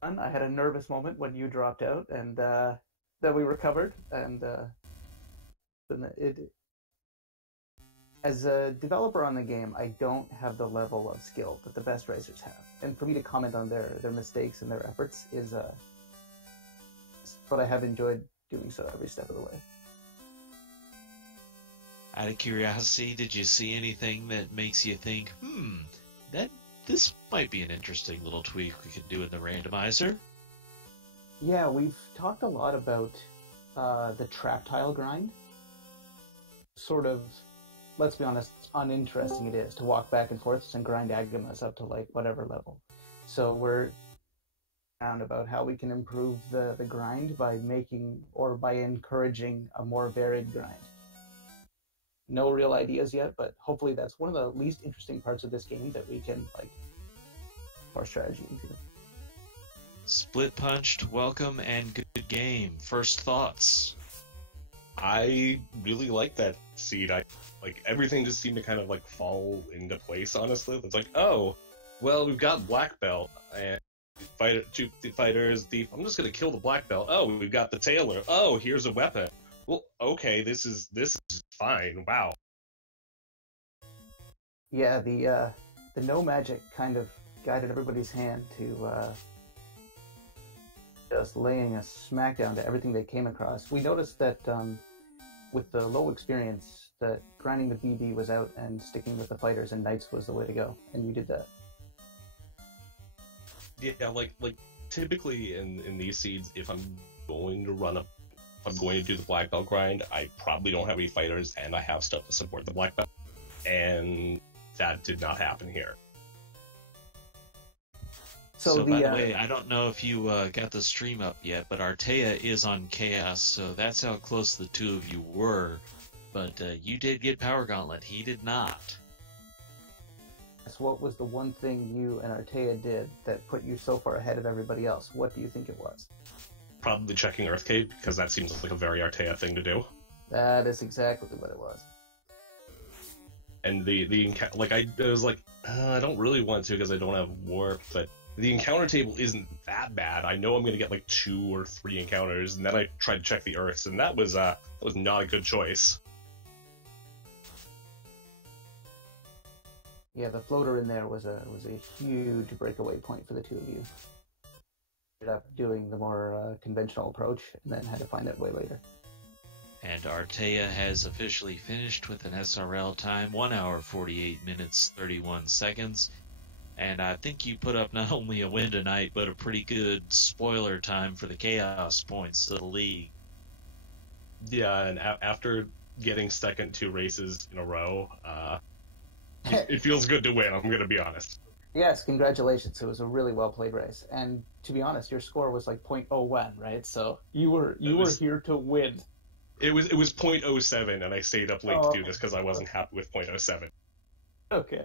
I had a nervous moment when you dropped out, and then we recovered. And as a developer on the game, I don't have the level of skill that the best racers have. And for me to comment on their mistakes and their efforts is... but I have enjoyed doing so every step of the way. Out of curiosity, did you see anything that makes you think, this might be an interesting little tweak we could do in the randomizer? Yeah, we've talked a lot about the trap tile grind. Sort of, let's be honest, uninteresting it is to walk back and forth and grind Agamas up to like whatever level. So we're about how we can improve the grind by making or by encouraging a more varied grind. No real ideas yet, but hopefully that's one of the least interesting parts of this game that we can like more strategy into. Split Punched, welcome and good game. First thoughts? I really like that seed. Everything just seemed to kind of like fall into place, honestly. It's like, oh, well, we've got black belt and two fighters, I'm just gonna kill the black belt. Oh, we've got the tailor. Oh, here's a weapon. Well, okay, this is fine. Wow. Yeah, the no magic kind of guided everybody's hand to just laying a smackdown to everything they came across. We noticed that with the low experience, that grinding the BB was out and sticking with the fighters and knights was the way to go, and you did that. Yeah, like typically in these seeds, if I'm going to do the black belt grind, I probably don't have any fighters, and I have stuff to support the black belt, and that did not happen here. So by the way, I don't know if you got the stream up yet, but Artea is on Chaos, so that's how close the two of you were. But you did get Power Gauntlet, he did not. What was the one thing you and Artea did that put you so far ahead of everybody else? What do you think it was? Probably checking Earthcade, because that seems like a very Artea thing to do. That is exactly what it was. And I was like, I don't really want to because I don't have warp, but the encounter table isn't that bad. I know I'm going to get like 2 or 3 encounters, and then I tried to check the Earths, and that was not a good choice. Yeah, the floater in there was a huge breakaway point for the two of you. Ended up doing the more conventional approach, and then had to find that way later. And Artea has officially finished with an SRL time, 1 hour 48 minutes 31 seconds. And I think you put up not only a win tonight, but a pretty good spoiler time for the Chaos points to the league. Yeah, and after getting second 2 races in a row, it feels good to win, I'm going to be honest. Yes, congratulations. It was a really well-played race. And to be honest, your score was like .01, right? So you were here to win. It was .07, and I stayed up late to do this because I wasn't happy with .07. Okay.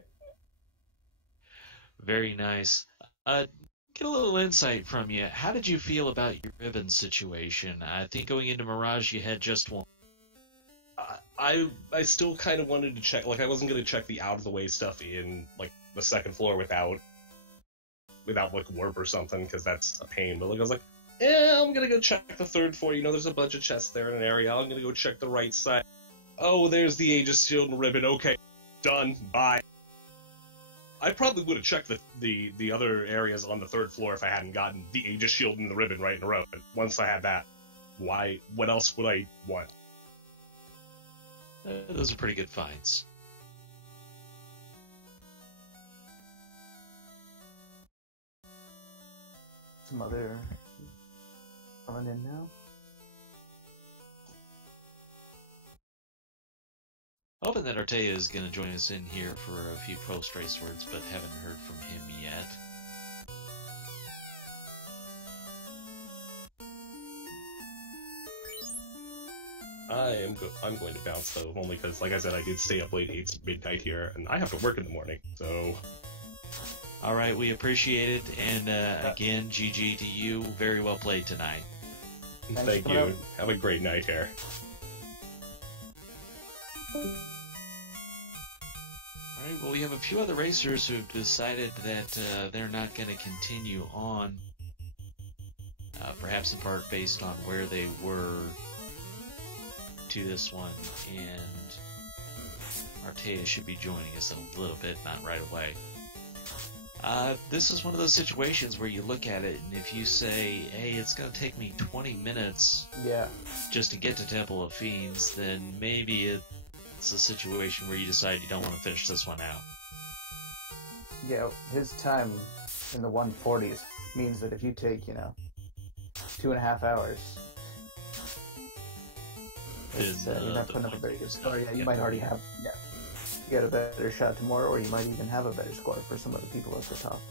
Very nice. Get a little insight from you. How did you feel about your ribbon situation? I think going into Mirage you had just one. I still kind of wanted to check, like I wasn't going to check the out-of-the-way stuff in, like, the second floor without like, warp or something, because that's a pain. But like I was like, I'm going to go check the third floor. You know, there's a bunch of chests there in an area. I'm going to go check the right side. Oh, there's the Aegis Shield and Ribbon. Okay, done. Bye. I probably would have checked the other areas on the third floor if I hadn't gotten the Aegis Shield and the Ribbon right in a row. But once I had that, what else would I want? Those are pretty good finds. Some other coming in now. Hoping that Artea is going to join us in here for a few post-race words, but haven't heard from him yet. I'm going to bounce though, only because, like I said, I did stay up late 8 midnight here, and I have to work in the morning. So, all right, we appreciate it, and again, GG to you. Very well played tonight. Thank you. Have a great night here. All right, well, we have a few other racers who've decided that they're not going to continue on, perhaps in part based on where they were to this one, and Artea should be joining us in a little bit, not right away. This is one of those situations where you look at it, and if you say, hey, it's going to take me 20 minutes just to get to Temple of Fiends, then maybe it's a situation where you decide you don't want to finish this one out. Yeah, his time in the 140s means that if you take, 2.5 hours, you're not putting up a very good score. Yeah, you might already have, you got a better shot tomorrow, or you might even have a better score for some other people at the top.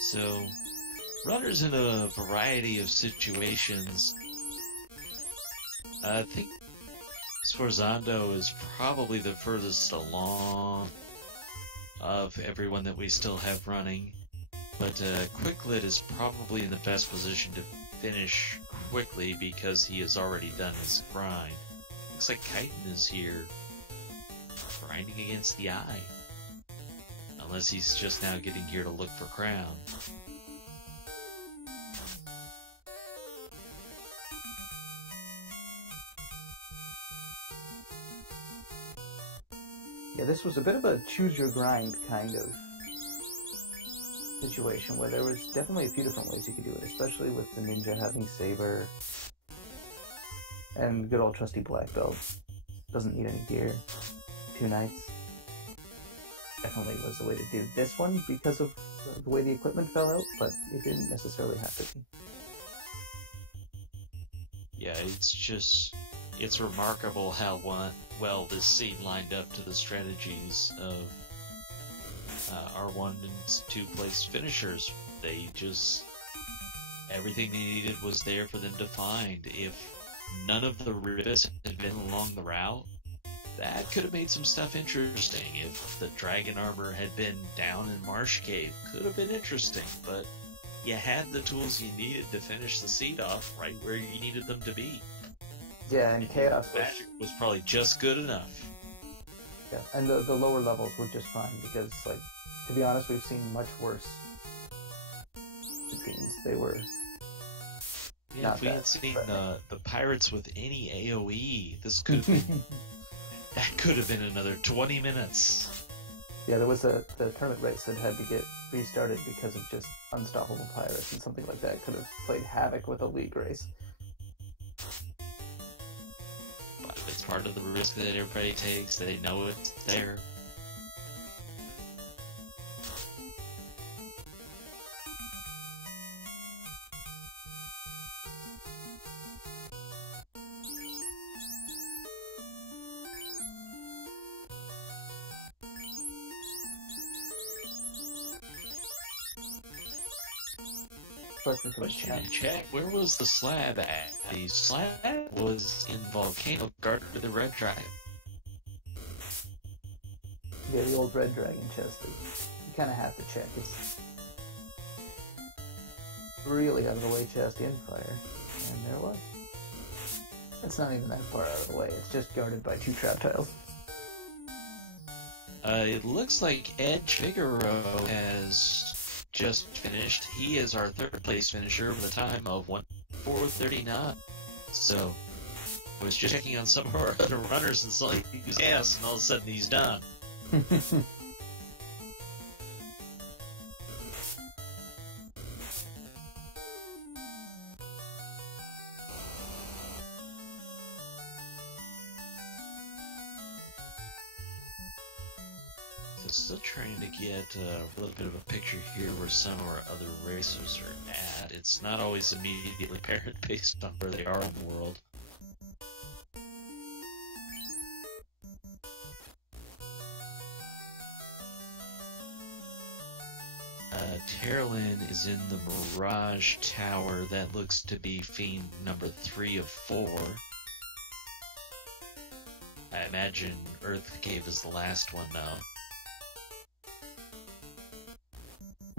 So, runners in a variety of situations. I think Sforzando is probably the furthest along of everyone that we still have running, but Quicklit is probably in the best position to finish quickly because he has already done his grind. Looks like Chitin is here, grinding against the eye. Unless he's just now getting here to look for Crown. Yeah, this was a bit of a choose-your-grind kind of situation, where there was definitely a few different ways you could do it, especially with the ninja having Saber, and good old trusty black belt. Doesn't need any gear. 2 nights. Definitely was the way to do this one because of the way the equipment fell out, but it didn't necessarily have to be. Yeah, it's remarkable how well this seed lined up to the strategies of our 1 and 2 place finishers. Everything they needed was there for them to find. If none of the ribs had been along the route, that could have made some stuff interesting. If the dragon armor had been down in Marsh Cave, could have been interesting, but you had the tools you needed to finish the seed off right where you needed them to be. Yeah, and Chaos was probably just good enough. Yeah, and the lower levels were just fine, because, to be honest, we've seen much worse fiends. They were... Yeah, if we had seen the pirates with any AoE, this could have been... That could have been another 20 minutes. Yeah, there was the tournament race that had to get restarted because of just unstoppable pirates, and something like that could have played havoc with a league race. But it's part of the risk that everybody takes. They know it's there. Question from the Question in chat: where was the slab at? The slab was in Volcano guarded with the Red Dragon. Yeah, the old Red Dragon chest. You kind of have to check. It's really out of the way chest in fire, and there it was. It's not even that far out of the way. It's just guarded by 2 trap tiles. It looks like Ed Figaro has just finished. He is our third place finisher with a time of 1:4:39. So, I was just checking on some of our other runners and saw he's gas, and all of a sudden he's done. Still trying to get a little bit of a picture here where some of our other racers are at. It's not always immediately apparent based on where they are in the world. Terralyn is in the Mirage Tower. That looks to be Fiend number 3 of 4. I imagine Earth Cave is the last one, though.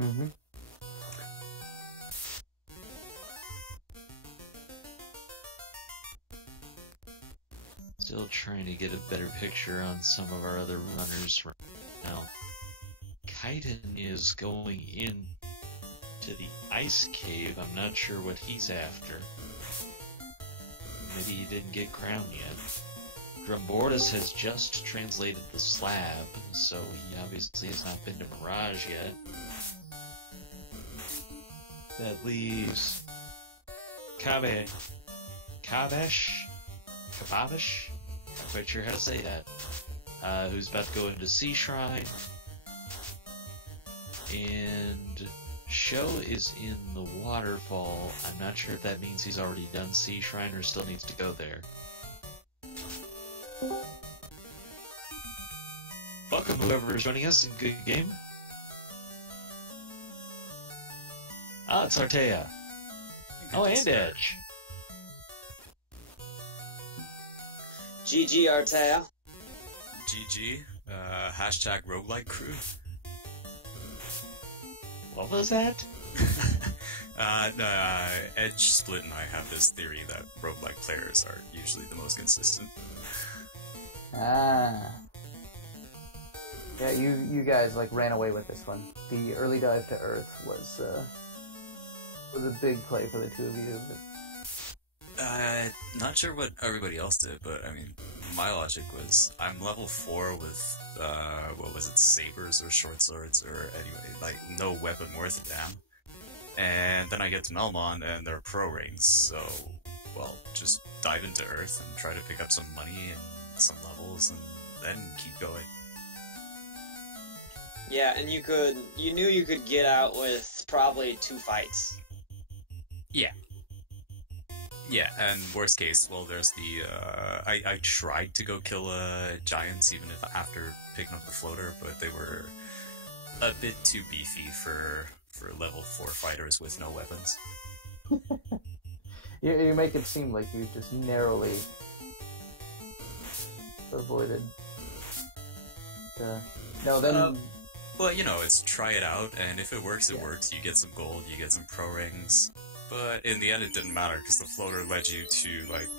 Mm-hmm. Still trying to get a better picture on some of our other runners right now. Kaiden is going in to the ice cave. I'm not sure what he's after. Maybe he didn't get crowned yet. Drumbordus has just translated the slab, so he obviously has not been to Mirage yet. That leaves Kabesh? Not quite sure how to say that. Who's about to go into Sea Shrine. And Sho is in the waterfall. I'm not sure if that means he's already done Sea Shrine or still needs to go there. Welcome whoever is joining us in Good Game. Ah, it's Artea. Oh, and Edge. GG Artea. GG. Hashtag roguelike crew. What was that? Edge, Split, and I have this theory that roguelike players are usually the most consistent. Ah. Yeah, you guys like ran away with this one. The early dive to Earth was a big play for the two of you. Not sure what everybody else did, but I mean, my logic was I'm level 4 with what was it, sabers or short swords or anyway, like no weapon worth a damn. And then I get to Melmond and they're pro rings, so well, just dive into Earth and try to pick up some money and some levels and then keep going. Yeah, and you knew you could get out with probably 2 fights. Yeah, and worst case, well, there's the, I tried to go kill giants even if after picking up the floater, but they were a bit too beefy for level 4 fighters with no weapons. You make it seem like you just narrowly avoided. No, then... well, you know, it's try it out, and if it works, it works. You get some gold, you get some pro rings. But in the end, it didn't matter, because the floater led you to, like,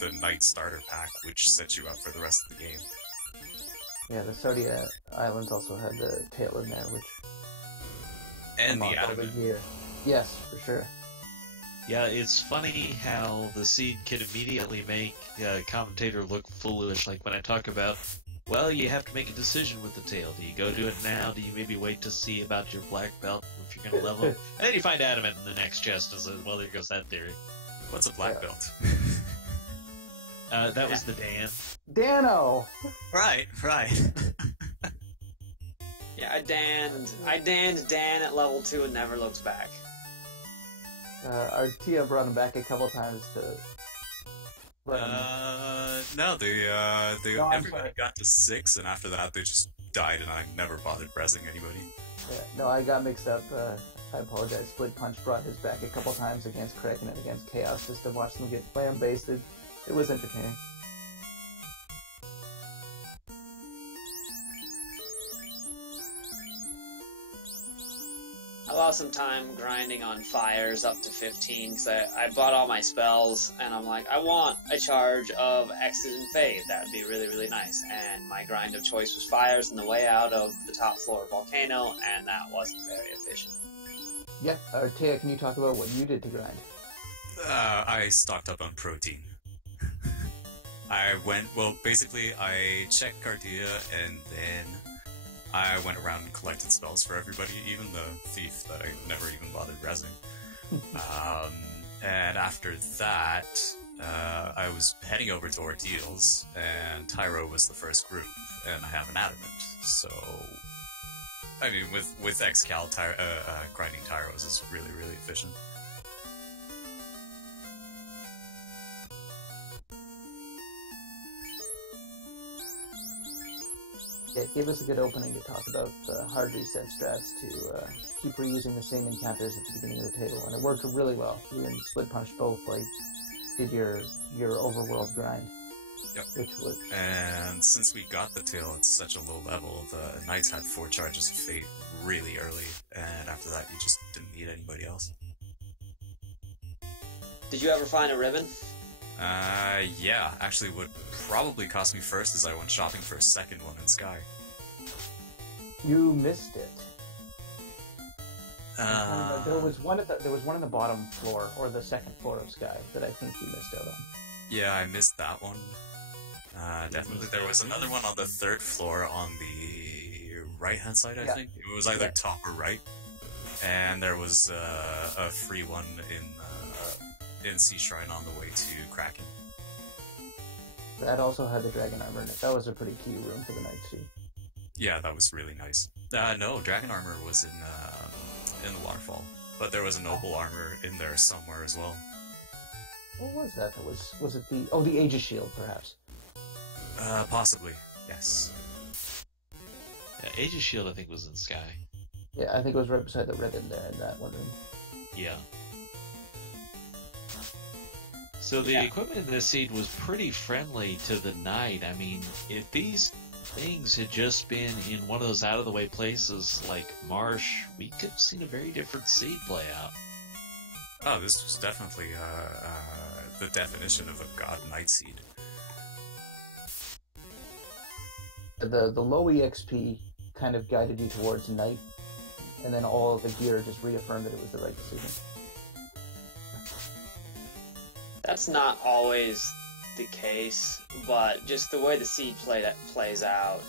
the Knight Starter Pack, which sets you up for the rest of the game. Yeah, the Sardia Islands also had the tail in there, which... And the adamant. Yes, for sure. Yeah, it's funny how the seed can immediately make a commentator look foolish, like when I talk about, well, you have to make a decision with the tail. Do you go do it now? Do you maybe wait to see about your black belt if you're going to level? And then you find adamant in the next chest and says, well, there goes that theory. What's a black belt? That was the Dan. Dano! Right. Yeah, I danned Dan at level 2 and never looks back. Artea brought him back a couple times to... No, everybody got to 6, and after that they just died, and I never bothered pressing anybody. Yeah, no, I got mixed up. I apologize. Split Punch brought his back a couple times against Kraken and against Chaos just to watch them get lamb-basted. It was entertaining. I lost some time grinding on fires up to 15 because I bought all my spells and I'm like, I want a charge of Exit and Fade. That would be really, really nice. And my grind of choice was fires on the way out of the top floor of Volcano, and that wasn't very efficient. Yeah, Artea, can you talk about what you did to grind? I stocked up on protein. Basically, I checked Cardia, and then I went around and collected spells for everybody, even the thief that I never even bothered resing. And after that, I was heading over to Ordeals, and Tyro was the first group, and I have an Adamant, so... I mean, with Excal, grinding Tyros is really, really efficient. Yeah, it gave us a good opening to talk about the hard reset strats to keep reusing the same encounters at the beginning of the table, and it worked really well. You and Split Punch both did your overworld grind. Yep. Which was... And since we got the tail at such a low level, the Knights had 4 charges of Fate really early, and after that you just didn't need anybody else. Did you ever find a ribbon? Yeah. Actually, what probably cost me first is I went shopping for a second one in Sky. You missed it. There was one on the bottom floor, or the second floor of Sky, that I think you missed out on. Yeah, I missed that one. Definitely. There was another one on the 3rd floor on the right-hand side, I think. It was either top or right. And there was a free one in Sea Shrine on the way to Kraken. That also had the dragon armor in it. That was a pretty key room for the Night Sea. Yeah, that was really nice. No, dragon armor was in the waterfall. But there was a noble armor in there somewhere as well. What was that? Was it the Aegis Shield, perhaps? Possibly, yes. Yeah, Aegis Shield, I think, was in Sky. Yeah, I think it was right beside the ribbon there in that one room. Yeah. So the equipment in this seed was pretty friendly to the Knight. I mean, if these things had just been in one of those out-of-the-way places like Marsh, we could have seen a very different seed play out. Oh, this was definitely the definition of a god Night Seed. The low EXP kind of guided you towards Night, and then all of the gear just reaffirmed that it was the right decision. That's not always the case, but just the way the seed plays out,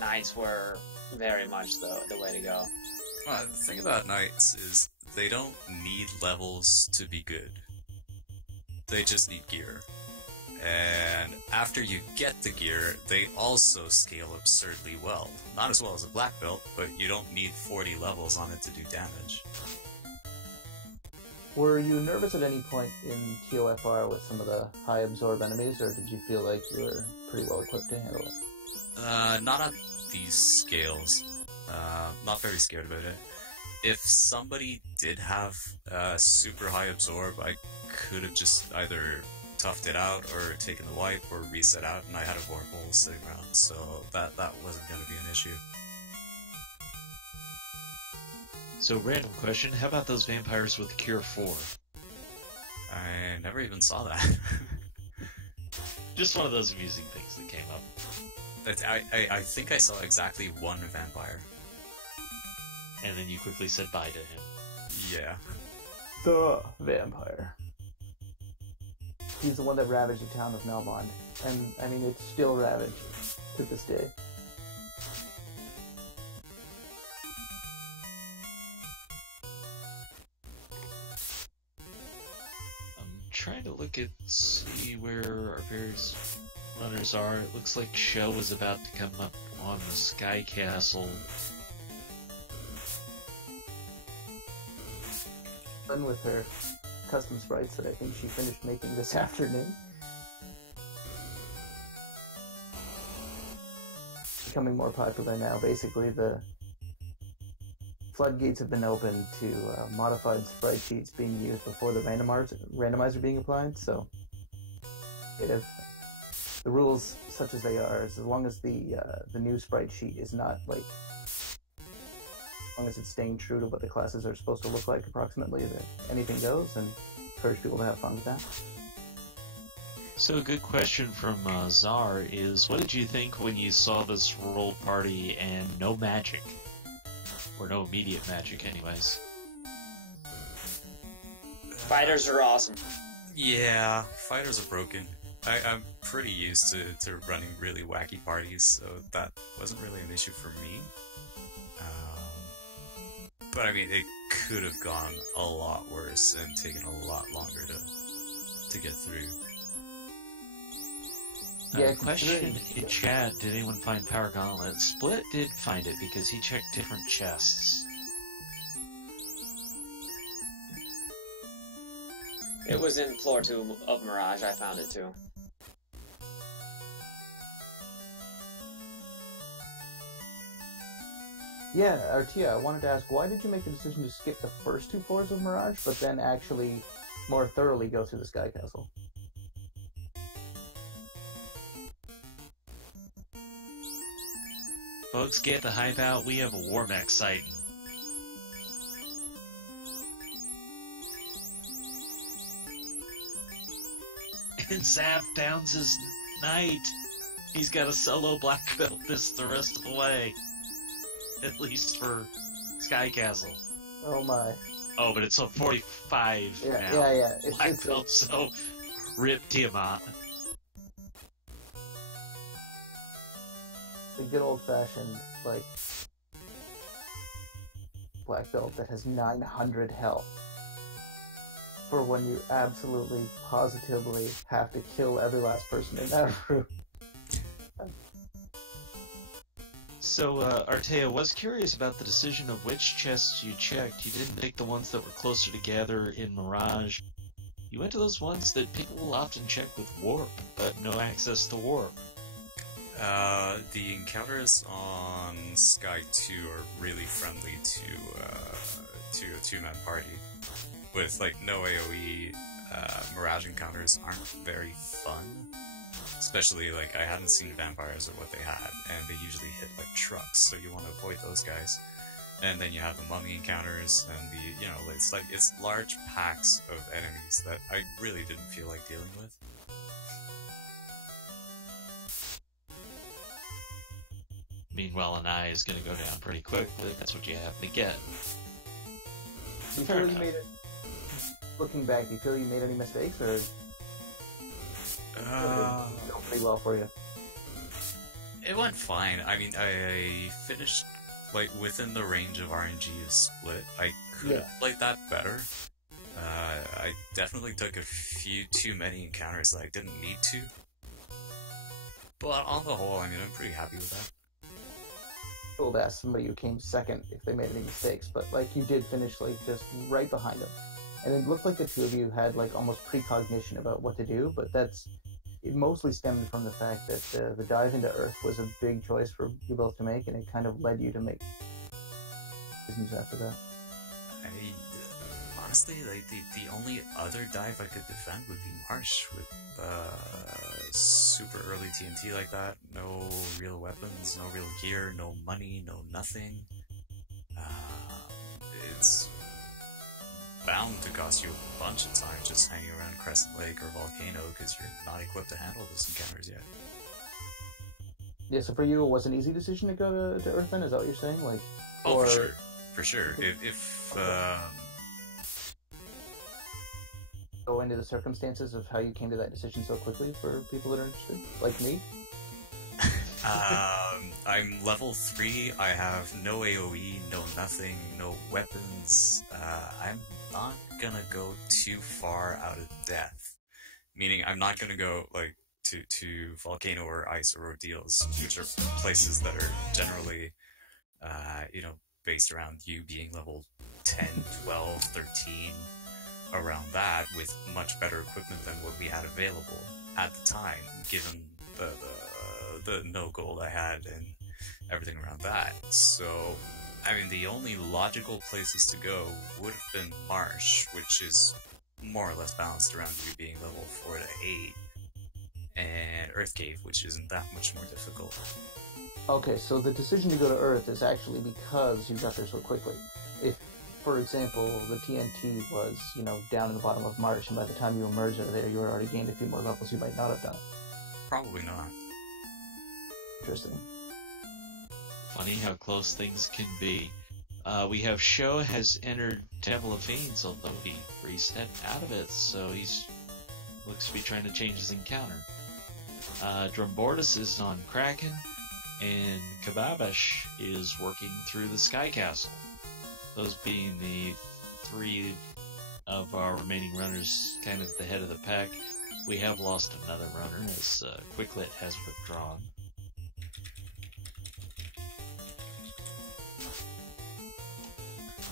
Knights were very much the way to go. Well, the thing about Knights is they don't need levels to be good. They just need gear. And after you get the gear, they also scale absurdly well. Not as well as a black belt, but you don't need 40 levels on it to do damage. Were you nervous at any point in TOFR with some of the high absorb enemies, or did you feel like you were pretty well equipped to handle it? Not at these scales. Not very scared about it. If somebody did have super high absorb, I could have just either toughed it out or taken the wipe or reset out, and I had a Vorpal sitting around, so that wasn't going to be an issue. So, random question, how about those vampires with Cure 4? I never even saw that. Just one of those amusing things that came up. I think I saw exactly one vampire. And then you quickly said bye to him. Yeah. The vampire. He's the one that ravaged the town of Melmond, and I mean it's still ravaged to this day. Trying to see where our various runners are. It looks like Show is about to come up on the Sky Castle. Done with her custom sprites that I think she finished making this afternoon. Becoming more popular now. Basically, the floodgates have been opened to modified sprite sheets being used before the randomizer being applied, so the rules, such as they are, as long as the new sprite sheet is not like as long as it's staying true to what the classes are supposed to look like approximately, that anything goes, and encourage people to have fun with that. So a good question from Czar is, what did you think when you saw this roll party and no magic? Or no immediate magic, anyways. Fighters are awesome. Yeah, fighters are broken. I'm pretty used to running really wacky parties, so that wasn't really an issue for me. But I mean, it could have gone a lot worse and taken a lot longer to get through. Yeah, Question in chat, did anyone find Power Gauntlet? Split did find it because he checked different chests. It was in floor 2 of Mirage. I found it too. Yeah, Artia, I wanted to ask, why did you make the decision to skip the first 2 floors of Mirage, but then actually more thoroughly go through the Sky Castle? Folks, get the hype out. We have a war mech sighting. And Zap downs his knight. He's got a solo black belt the rest of the way. At least for Sky Castle. Oh my. Oh, but it's a 45 Yeah, now. yeah. Black belt, so rip Tiamat. The good old-fashioned, like, black belt that has 900 health. For when you absolutely, positively have to kill every last person in that room. So, Artea, was curious about the decision of which chests you checked. You didn't pick the ones that were closer together in Mirage. You went to those ones that people will often check with Warp, but no access to Warp. The encounters on Sky 2 are really friendly to a two-man party. With, like, no AoE, Mirage encounters aren't very fun. Especially, like, I hadn't seen vampires or what they had, and they usually hit, like, trucks, so you want to avoid those guys. And then you have the mummy encounters, and it's large packs of enemies that I really didn't feel like dealing with. Meanwhile, an eye is going to go down pretty quickly. That's what you have to get. Do you Fair feel you enough. made it, looking back, do you feel you made any mistakes, or did it go pretty well for you? It went fine. I mean, I finished, like, within the range of RNG of Split. I could have played that better. I definitely took a few too many encounters that I didn't need to. But on the whole, I mean, I'm pretty happy with that. I would ask somebody who came second if they made any mistakes, but, like, you did finish, like, just right behind them. And it looked like the two of you had, like, almost precognition about what to do, but it mostly stemmed from the fact that the dive into Earth was a big choice for you both to make, and it kind of led you to make decisions after that. Honestly, like, the only other dive I could defend would be Marsh with super early TNT like that. No real weapons, no real gear, no money, no nothing. It's bound to cost you a bunch of time just hanging around Crescent Lake or Volcano because you're not equipped to handle those encounters yet. Yeah, so for you, it was an easy decision to go to Earth then? Is that what you're saying? Like, Oh, or... for sure. For sure. If go into the circumstances of how you came to that decision so quickly for people that are interested, like me? I'm level 3, I have no AoE, no nothing, no weapons. I'm not gonna go too far out of death. Meaning I'm not gonna go, like, to Volcano or Ice or Ordeals, which are places that are generally, based around you being level 10, 12, 13, around that, with much better equipment than what we had available at the time, given the no gold I had and everything around that. So, I mean, the only logical places to go would have been Marsh, which is more or less balanced around you being level 4 to 8, and Earth Cave, which isn't that much more difficult. Okay, so the decision to go to Earth is actually because you got there so quickly. If, for example, the TNT was, down in the bottom of Mars, and by the time you emerged out of there, you had already gained a few more levels, you might not have done it. Probably not. Interesting. Funny how close things can be. We have Sho has entered Temple of Fiends, although he reset out of it, so he's looks to be trying to change his encounter. Drumbordus is on Kraken, and Kababash is working through the Sky Castle. Those being the three of our remaining runners kind of at the head of the pack. We have lost another runner as Quicklet has withdrawn.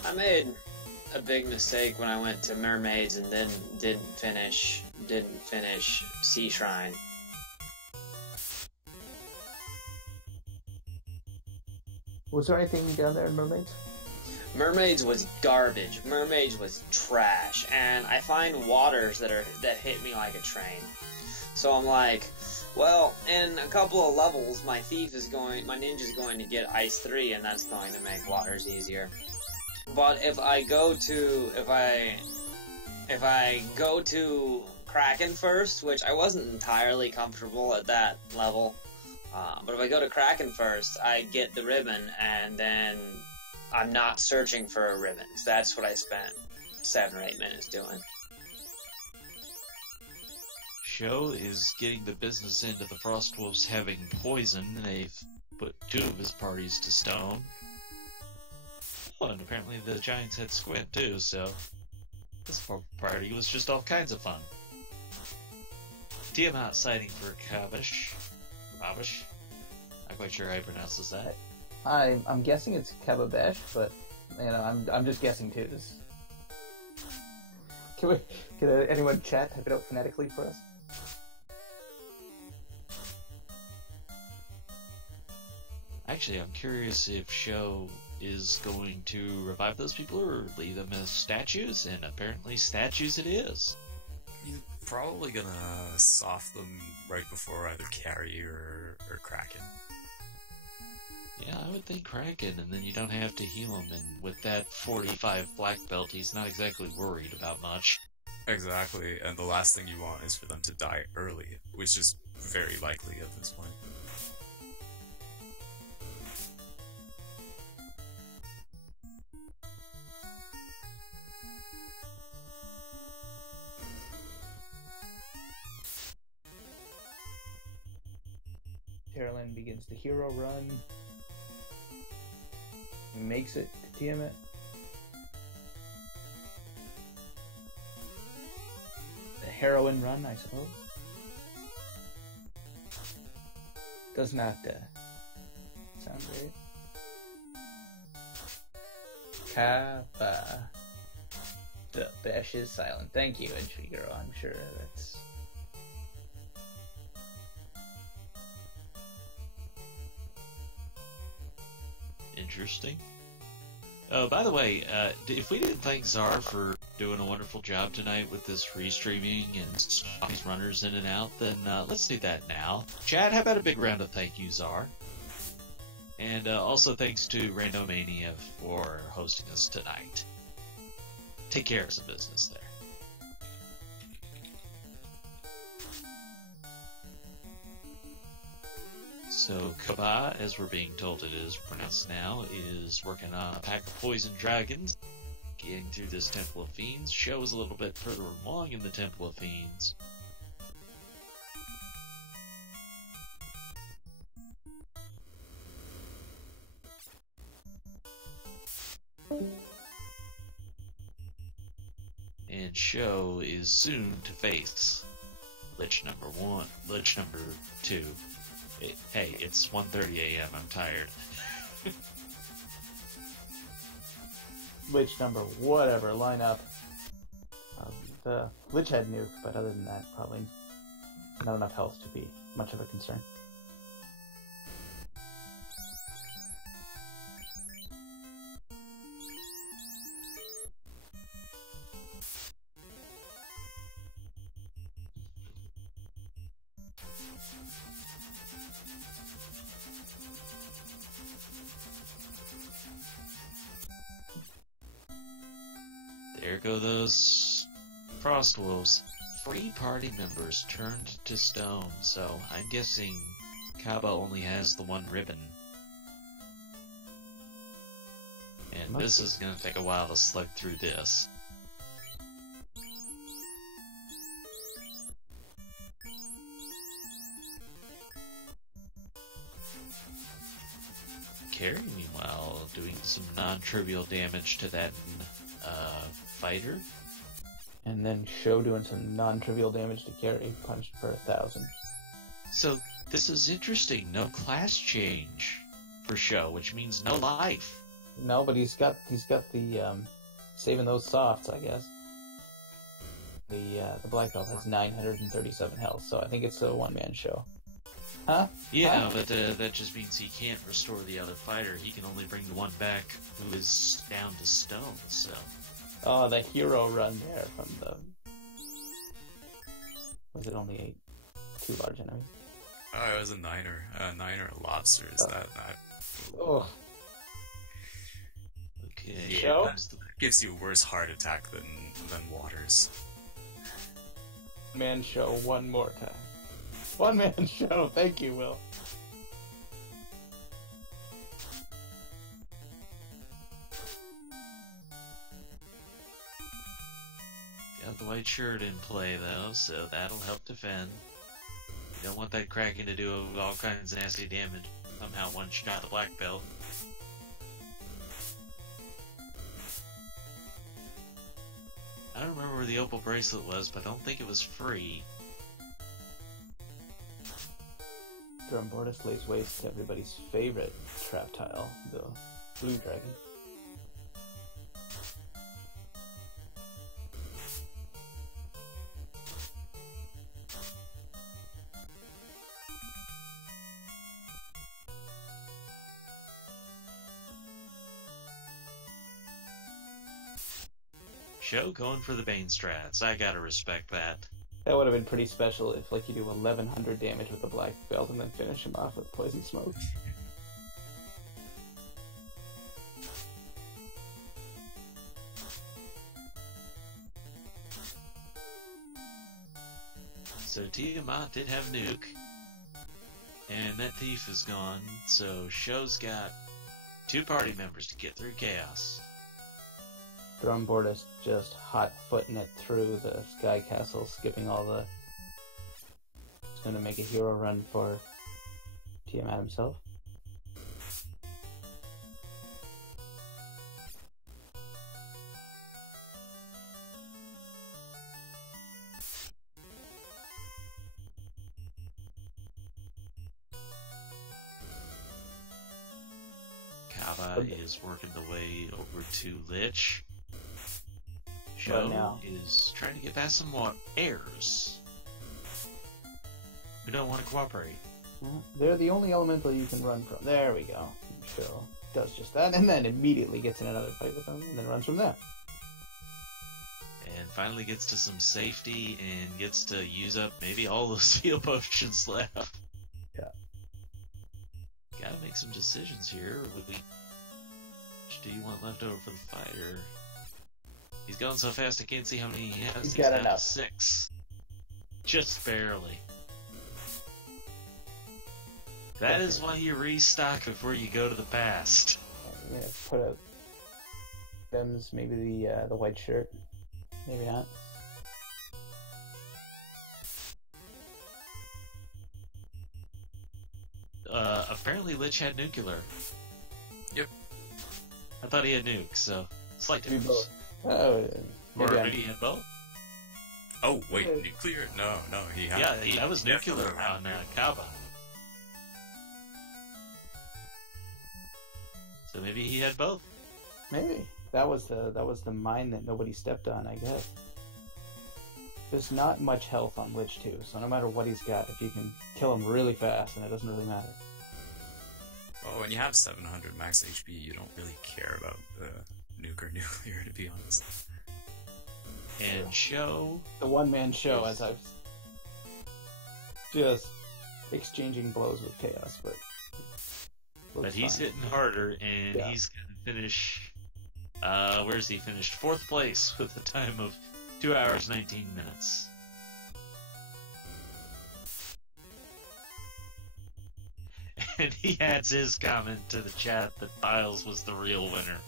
I made a big mistake when I went to Mermaids and then didn't finish Sea Shrine. Was there anything down there in Mermaids? Mermaids was garbage. Mermaids was trash, and I find waters that hit me like a train. So I'm like, well, in a couple of levels, my ninja's going to get Ice 3, and that's going to make waters easier. But if I go to Kraken first, which I wasn't entirely comfortable at that level, but if I go to Kraken first, I get the ribbon, and then I'm not searching for a ribbon. That's what I spent 7 or 8 minutes doing. Sho is getting the business end of the Frostwolves having poison. They've put 2 of his parties to stone. Oh, and apparently the Giants had Squint too, so this party was just all kinds of fun. Tiamat sighting for Kabash. Kabash? Not quite sure how he pronounces that. I'm guessing it's Kababash, but I'm just guessing too. Can anyone chat type it out phonetically for us? Actually, I'm curious if Sho is going to revive those people or leave them as statues, and apparently statues it is. He's probably gonna soft them right before either Carry or Kraken. Yeah, I would think Kraken, and then you don't have to heal him, and with that 45 black belt, he's not exactly worried about much. Exactly, and the last thing you want is for them to die early, which is very likely at this point. Carolyn begins the hero run. Makes it to Tiamat. The heroine run, I suppose. Does not sound great. Kappa. The Bash is silent. Thank you, Intriguero. I'm sure that's... Interesting. Oh, by the way, if we didn't thank Czar for doing a wonderful job tonight with this restreaming and swapping these runners in and out, then let's do that now. Chad, how about a big round of thank you, Czar? And also thanks to Randomania for hosting us tonight. Take care of some business there. So Kaba, as we're being told it is pronounced now, is working on a pack of poison dragons, getting through this Temple of Fiends. Sho is a little bit further along in the Temple of Fiends. And Sho is soon to face Lich number 2. Hey, it's 1:30 a.m. I'm tired. Lich number whatever, line up. The Lich had nuke, but other than that, probably not enough health to be much of a concern. There go those Frost Wolves. 3 party members turned to stone, so I'm guessing Kaba only has the one ribbon. And this is going to take a while to slug through this. Carrie, meanwhile, doing some non-trivial damage to that fighter. And then Show doing some non-trivial damage to Carrie, punched for 1,000. So this is interesting. No class change for Show, which means no life. No, but he's got the saving those softs, I guess. The black belt has 937 health, so I think it's a one-man show. Huh? Yeah, Huh? but that just means he can't restore the other fighter. He can only bring the one back who is down to stone, so... Oh, the hero run there from the... Was it only 8? 2 large enemies. Oh, it was a niner. A niner lobster. Is that? Oh. Okay. Show? That gives you worse heart attack than Waters. Man show one more time. One man show. Thank you, Will. Got the white shirt in play, though, so that'll help defend. You don't want that Kraken to do all kinds of nasty damage. Somehow one-shot the black belt. I don't remember where the opal bracelet was, but I don't think it was free. Drumbordus lays waste to everybody's favorite trap tile, the blue dragon. Show going for the Bane strats. I gotta respect that. That would have been pretty special if, like, you do 1100 damage with the black belt and then finish him off with poison smoke. So Tiamat did have nuke, and that thief is gone. So Show's got 2 party members to get through chaos. Drumbordus just hot-footing it through the Sky Castle, skipping all the... He's going to make a hero run for Tiamat himself. Kaba is working the way over to Lich. Right Show now. is trying to get past some more heirs who don't want to cooperate. They're the only elemental you can run from. There we go. Show does just that, and then immediately gets in another fight with them, and then runs from there. And finally gets to some safety and gets to use up maybe all those heal potions left. Yeah. Gotta make some decisions here. Which do you want left over for the fighter? He's going so fast I can't see how many he has. He's got down to enough. 6. Just barely. That is why you restock before you go to the past. I'm gonna put out Them's maybe the white shirt. Maybe not. Apparently Lich had nuclear. Yep. I thought he had nuke, so slight Maybe difference. both. Oh, Or maybe maybe he had both? Oh wait, nuclear? No, he had. Yeah, that was nuclear on Kaba. So maybe he had both. maybe that was the mine that nobody stepped on, I guess. There's not much health on Lich too, so no matter what he's got, if you can kill him really fast, then it doesn't really matter. Well, when you have 700 max HP, you don't really care about nuke or nuclear, to be honest. And Show. The one-man show, as I've just exchanging blows with Chaos, but But looks he's fine. hitting harder, and Yeah. he's going to finish Where's he finished? 4th place with a time of 2 hours, 19 minutes. And he adds his comment to the chat that Files was the real winner.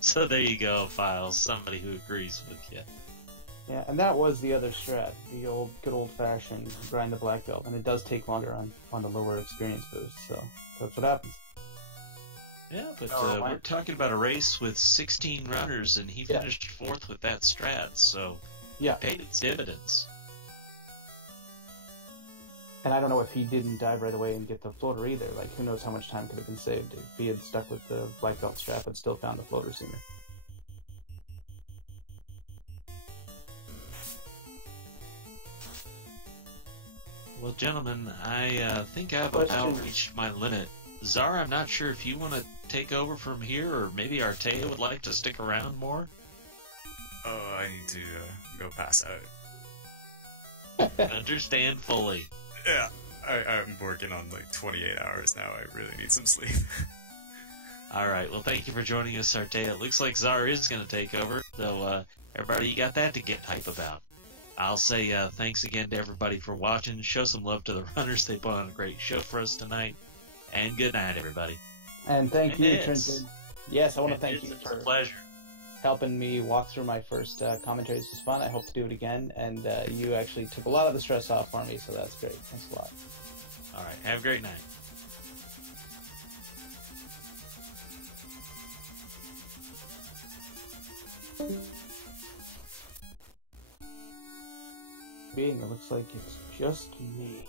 So there you go, Files. Somebody who agrees with you. Yeah, and that was the other strat, the good old-fashioned grind the black belt, and it does take longer on the lower experience boost, so that's what happens. Yeah, but we're talking about a race with 16 runners, and he finished 4th with that strat, so yeah, it paid its dividends. And I don't know if he didn't dive right away and get the floater either. Like, who knows how much time could have been saved if he had stuck with the black belt strap but still found the floater sooner. Well, gentlemen, I think I've about reached my limit. Zara, I'm not sure if you want to take over from here, or maybe Artea would like to stick around more. Oh, I need to go pass out. Understand fully. Yeah, I'm working on like 28 hours now. I really need some sleep. Alright, well, thank you for joining us, Artea. It looks like Zara is going to take over, so everybody, you got that to get hype about. I'll say thanks again to everybody for watching. Show some love to the runners. They put on a great show for us tonight. And good night, everybody. And thank you, Trinket. Yes, I want to thank you for pleasure. helping me walk through my first commentary. This was fun. I hope to do it again. And you actually took a lot of the stress off for me, so that's great. Thanks a lot. All right. Have a great night. It looks like it's just me.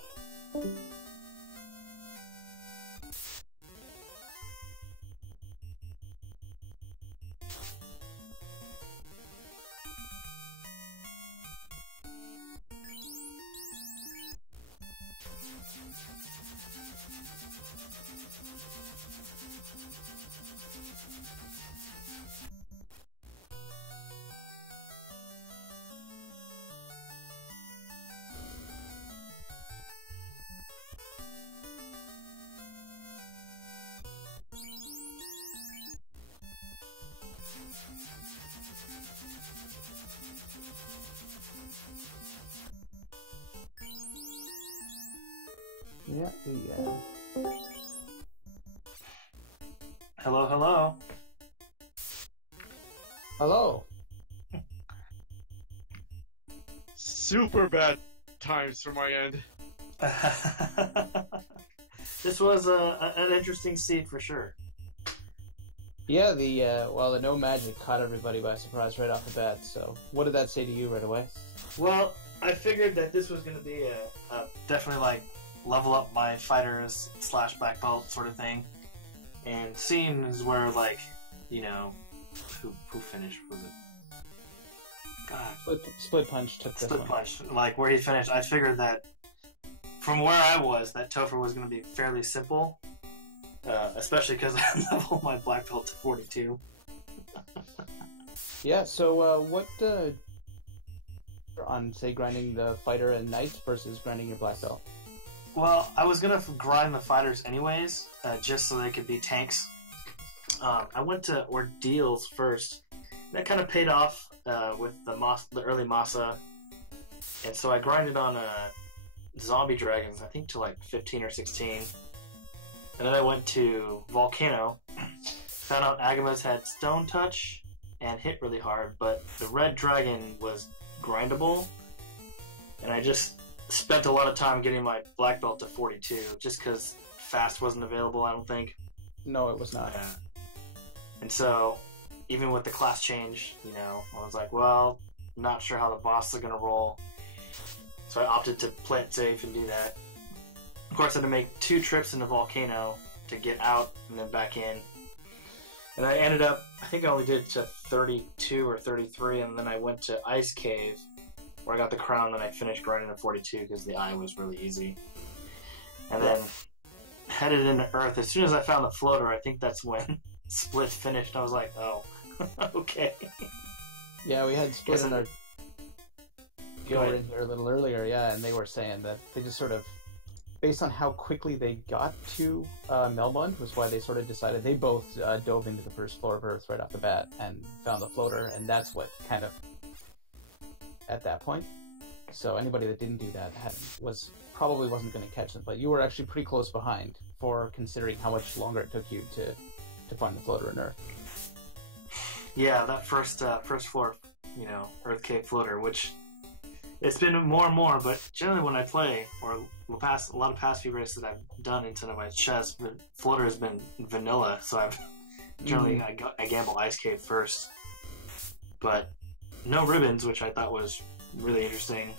Yeah, Hello, hello. Hello. Super bad times for my end. This was an interesting seed for sure. Yeah, the no magic caught everybody by surprise right off the bat. So, what did that say to you right away? Well, I figured that this was going to be a definitely like level up my fighters / black belt sort of thing, and seeing is where like, you know, who finished, was it? God, Split Punch took this Split one. Punch, like where he finished. I figured that from where I was, that Topher was going to be fairly simple, especially because I leveled my black belt to 42. Yeah. So, what on say grinding the fighter and knights versus grinding your black belt? Well, I was gonna grind the fighters anyways, just so they could be tanks. I went to ordeals first. That kind of paid off with the early Masa, and so I grinded on zombie dragons, I think to like 15 or 16, and then I went to Volcano. Found out Agamas had Stone Touch and hit really hard, but the red dragon was grindable, and I just spent a lot of time getting my black belt to 42, just because fast wasn't available, I don't think. No, it was not. Yeah. And so, even with the class change, you know, I was like, well, not sure how the boss is going to roll. So I opted to play it safe and do that. Of course, I had to make 2 trips into Volcano to get out and then back in. And I ended up, I think I only did to 32 or 33, and then I went to Ice Cave, where I got the crown, and I finished grinding at 42 because the eye was really easy. And then headed into Earth. As soon as I found the floater, I think that's when Split finished. I was like, oh, okay. Yeah, we had Split in our go in here a little earlier, yeah, and they were saying that they just sort of based on how quickly they got to Melmond was why they sort of decided they both dove into the first floor of Earth right off the bat and found the floater, and that's what kind of at that point. So anybody that didn't do that probably wasn't going to catch them, but you were actually pretty close behind for considering how much longer it took you to find the floater in Earth. Yeah, that first floor, Earth cave floater, which it's been more and more, but generally when I play, or a lot of past few races that I've done into my chess, the floater has been vanilla, so I've generally I gamble ice cave first, but no ribbons, which I thought was really interesting.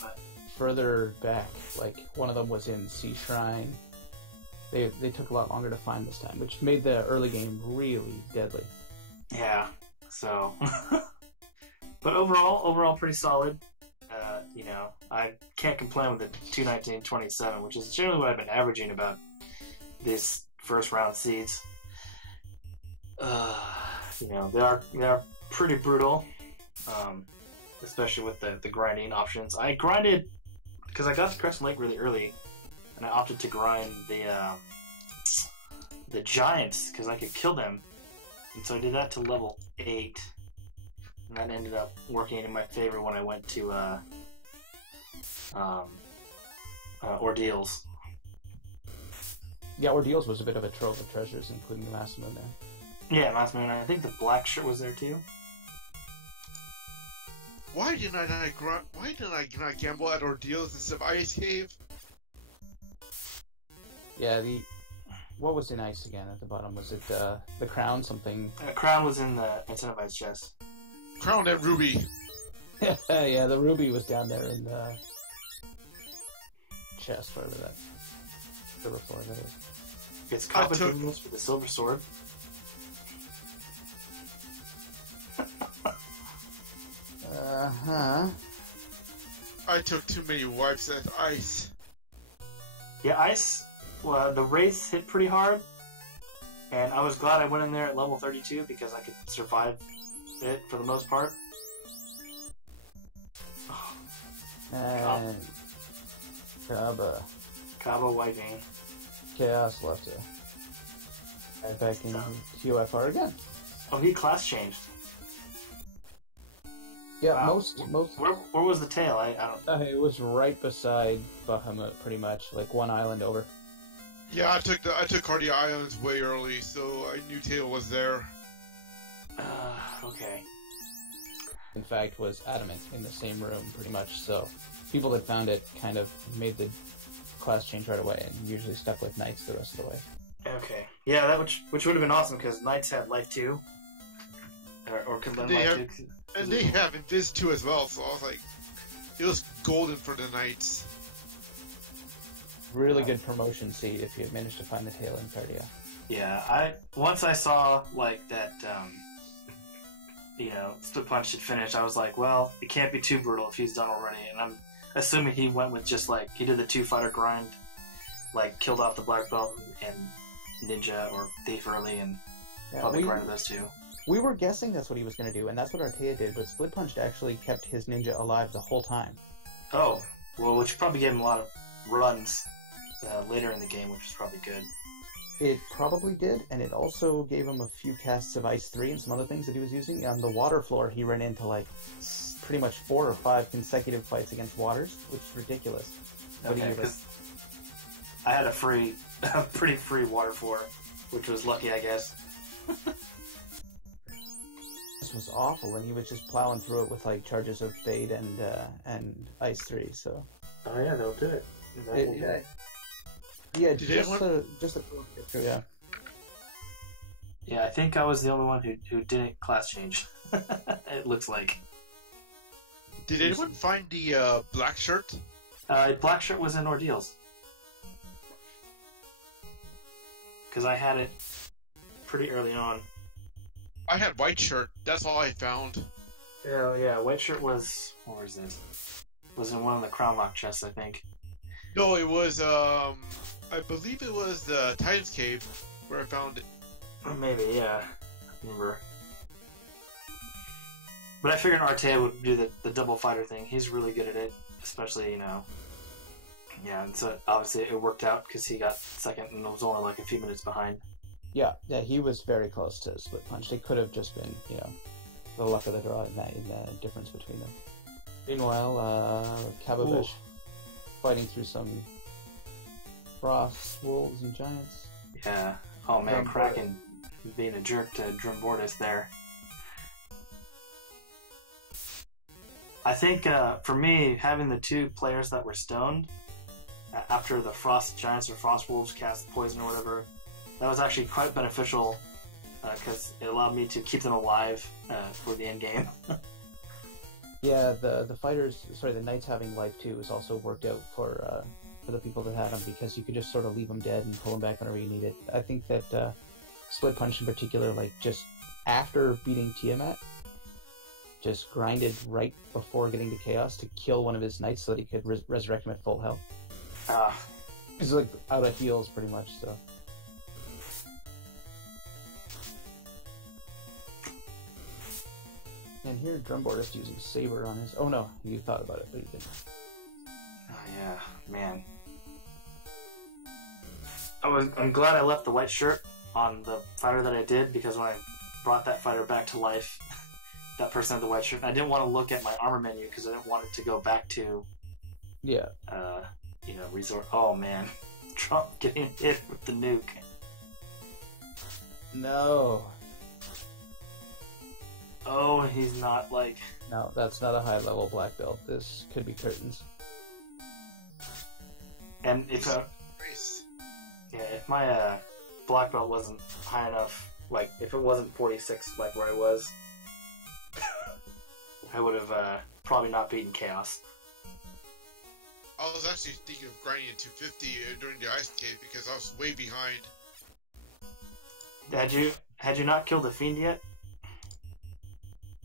But further back, like one of them was in Sea Shrine. They took a lot longer to find this time, which made the early game really deadly. Yeah, so but overall pretty solid. I can't complain with the 219.27, which is generally what I've been averaging about this first round seeds. They are pretty brutal, especially with the grinding options. I grinded because I got to Crescent Lake really early, and I opted to grind the giants because I could kill them, and so I did that to level 8, and that ended up working in my favor when I went to Ordeals. Yeah, Ordeals was a bit of a trove of treasures, including the Master Moon there. Yeah, Master Moon. I think the black shirt was there too. Why didn't I not gamble at Ordeals instead of Ice Cave? Yeah, what was in ice again at the bottom? Was it the crown something? Crown was in the incentivized chest. Crown at Ruby. Yeah, the ruby was down there in the chest, whatever that silver floor that is. It's competitions for the silver sword. I took too many wipes at ice. Yeah, ice. Well, the race hit pretty hard, and I was glad I went in there at level 32 because I could survive it for the most part. And Kaba wiping. Chaos left it. Right back in QFR again. Oh, he class changed. Yeah, wow. most. Where was the tail? I don't. It was right beside Bahamut, pretty much, like one island over. Yeah, I took Cardia Islands way early, so I knew Tail was there. Okay. In fact, was adamant in the same room, pretty much. So people that found it kind of made the class change right away, and usually stuck with Knights the rest of the way. Okay. Yeah, that which would have been awesome because Knights had life 2, or could lend life 2. And they have Invis 2 as well, so I was like, it was golden for the Knights. Really good promotion seed if you managed to find the tail in Cardia. Yeah, once I saw like that, Split Punch had finished, I was like, well, it can't be too brutal if he's done already, and I'm assuming he went with just like he did the 2-fighter grind, like killed off the black belt and ninja or thief early, and probably grinded those two. We were guessing that's what he was going to do, and that's what Artea did, but Split Punch actually kept his ninja alive the whole time. Oh, well, which probably gave him a lot of runs later in the game, which was probably good. It probably did, and it also gave him a few casts of Ice 3 and some other things that he was using. On the water floor, he ran into like pretty much 4 or 5 consecutive fights against waters, which is ridiculous. Okay, because I had a pretty free water floor, which was lucky, I guess. This was awful, and he was just plowing through it with like charges of Fade and Ice 3. So. Oh yeah, they'll do it. Yeah, just a cool picture, yeah. Yeah, I think I was the only one who didn't class change. It looks like. Did anyone find the black shirt? Black shirt was in Ordeals. Because I had it pretty early on. I had white shirt. That's all I found. Yeah, white shirt was... Where is this? Was in one of the Crown Lock chests, I think. No, it was, I believe it was the Titan's Cave where I found it. Maybe, yeah. I remember. But I figured Artea would do the double fighter thing. He's really good at it, especially, Yeah, and so obviously it worked out because he got second and was only like a few minutes behind. Yeah, he was very close to Split Punch. They could have just been, the luck of the draw in that difference between them. Meanwhile, Kababish fighting through some frost, wolves, and giants. Yeah. Oh man, Kraken being a jerk to Drimbordis there. I think for me, having the two players that were stoned after the Frost Giants or Frost Wolves cast poison or whatever, that was actually quite beneficial because it allowed me to keep them alive for the end game. Yeah, the knights having life too is also worked out for the people that had them because you could just sort of leave them dead and pull them back whenever you need it. I think that Split Punch in particular, like just after beating Tiamat, just grinded right before getting to Chaos to kill one of his knights so that he could resurrect him at full health. He's like out of heals pretty much, so. And here Drumbordist using Saber on his... Oh no, you thought about it, but you didn't. Oh yeah, man. I'm glad I left the white shirt on the fighter that I did because when I brought that fighter back to life, that person had the white shirt. I didn't want to look at my armor menu because I didn't want it to go back to, resort. Oh man, Trump getting hit with the nuke. No. Oh, he's not like. No, that's not a high level black belt. This could be curtains. And if my black belt wasn't high enough, like if it wasn't 46, like where I was, I would have probably not beaten Chaos. I was actually thinking of grinding to 250 during the ice cave because I was way behind. Had you not killed the fiend yet?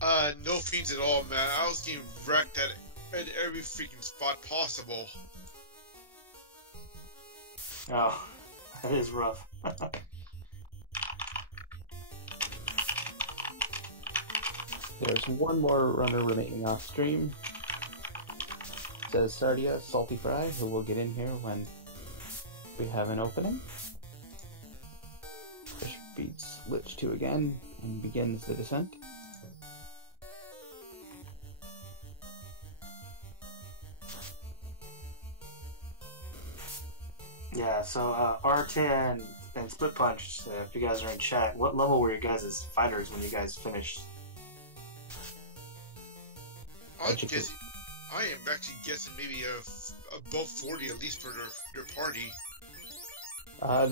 No fiends at all, man. I was getting wrecked at every freaking spot possible. Oh, that is rough. There's one more runner remaining off stream. Says Sardia, Salty Fry, who will get in here when we have an opening. Fish beats Lich 2 again and begins the descent. Yeah, so Arta and Split Punch, if you guys are in chat, what level were your guys' fighters when you guys finished? I am actually guessing maybe above 40 at least for their party.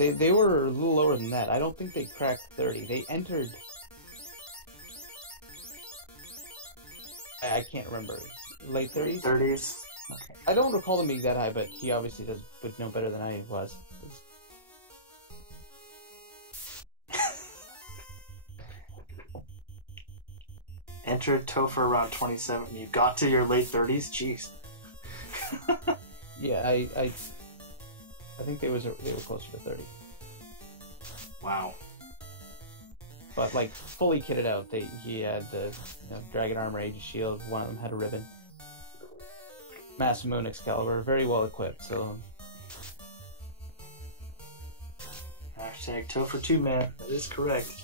They were a little lower than that. I don't think they cracked 30. They entered... I can't remember. Late 30s? 30s. Okay. I don't recall them being that high, but he obviously would know better than I was. Entered Topher around 27. You got to your late 30s? Jeez. Yeah, I think they were closer to 30. Wow. But like fully kitted out, he had the Dragon Armor, Aegis Shield. One of them had a ribbon. Massive Moon Excalibur, very well equipped. So Hashtag Topher 2 man. That is correct.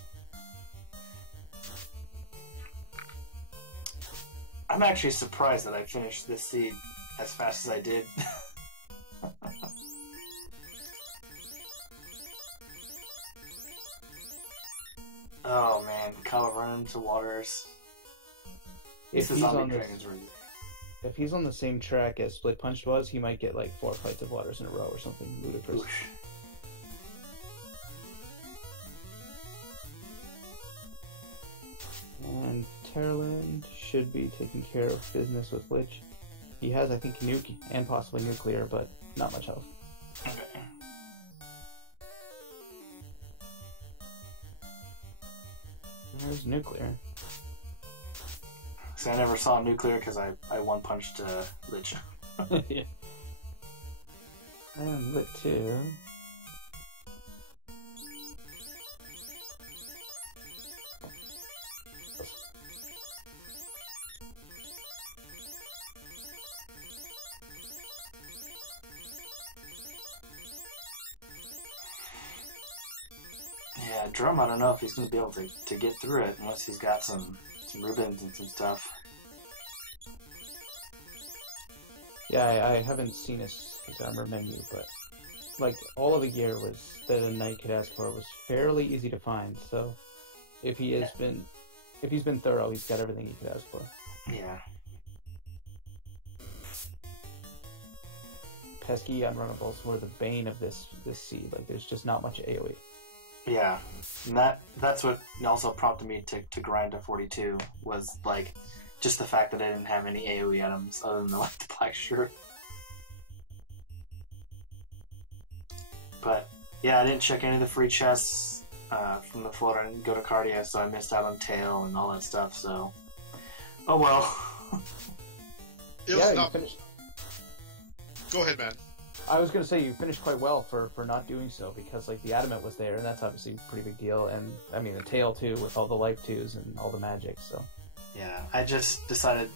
I'm actually surprised that I finished this seed as fast as I did. Oh man, Kyle running to waters. if he's on the same track as Split Punch was, he might get like 4 fights of waters in a row or something ludicrous. Oosh. And Terland should be taking care of business with Lich. He has, I think, nuke and possibly nuclear, but not much health. Okay. There's nuclear. See, I never saw nuclear because I one-punched Lich. Yeah. And Lit 2. Yeah, Drum, I don't know if he's going to be able to get through it unless he's got some ribbons and some stuff. Yeah, I haven't seen his armor menu, but like all of the gear was that a knight could ask for was fairly easy to find. So if he's been thorough, he's got everything he could ask for. Yeah. Pesky unrunnables were the bane of this seed. Like there's just not much AoE. Yeah, and that's what also prompted me to grind to 42 was like just the fact that I didn't have any AoE items other than like the black shirt. But yeah, I didn't check any of the free chests from the floor. I didn't go to Cardia, so I missed out on tail and all that stuff. So, oh well. It was Yeah, you not... finished. Go ahead, man. I was gonna say you finished quite well for not doing so, because like the adamant was there, and that's obviously a pretty big deal. And I mean the tail too, with all the life twos and all the magic. So Yeah, I just decided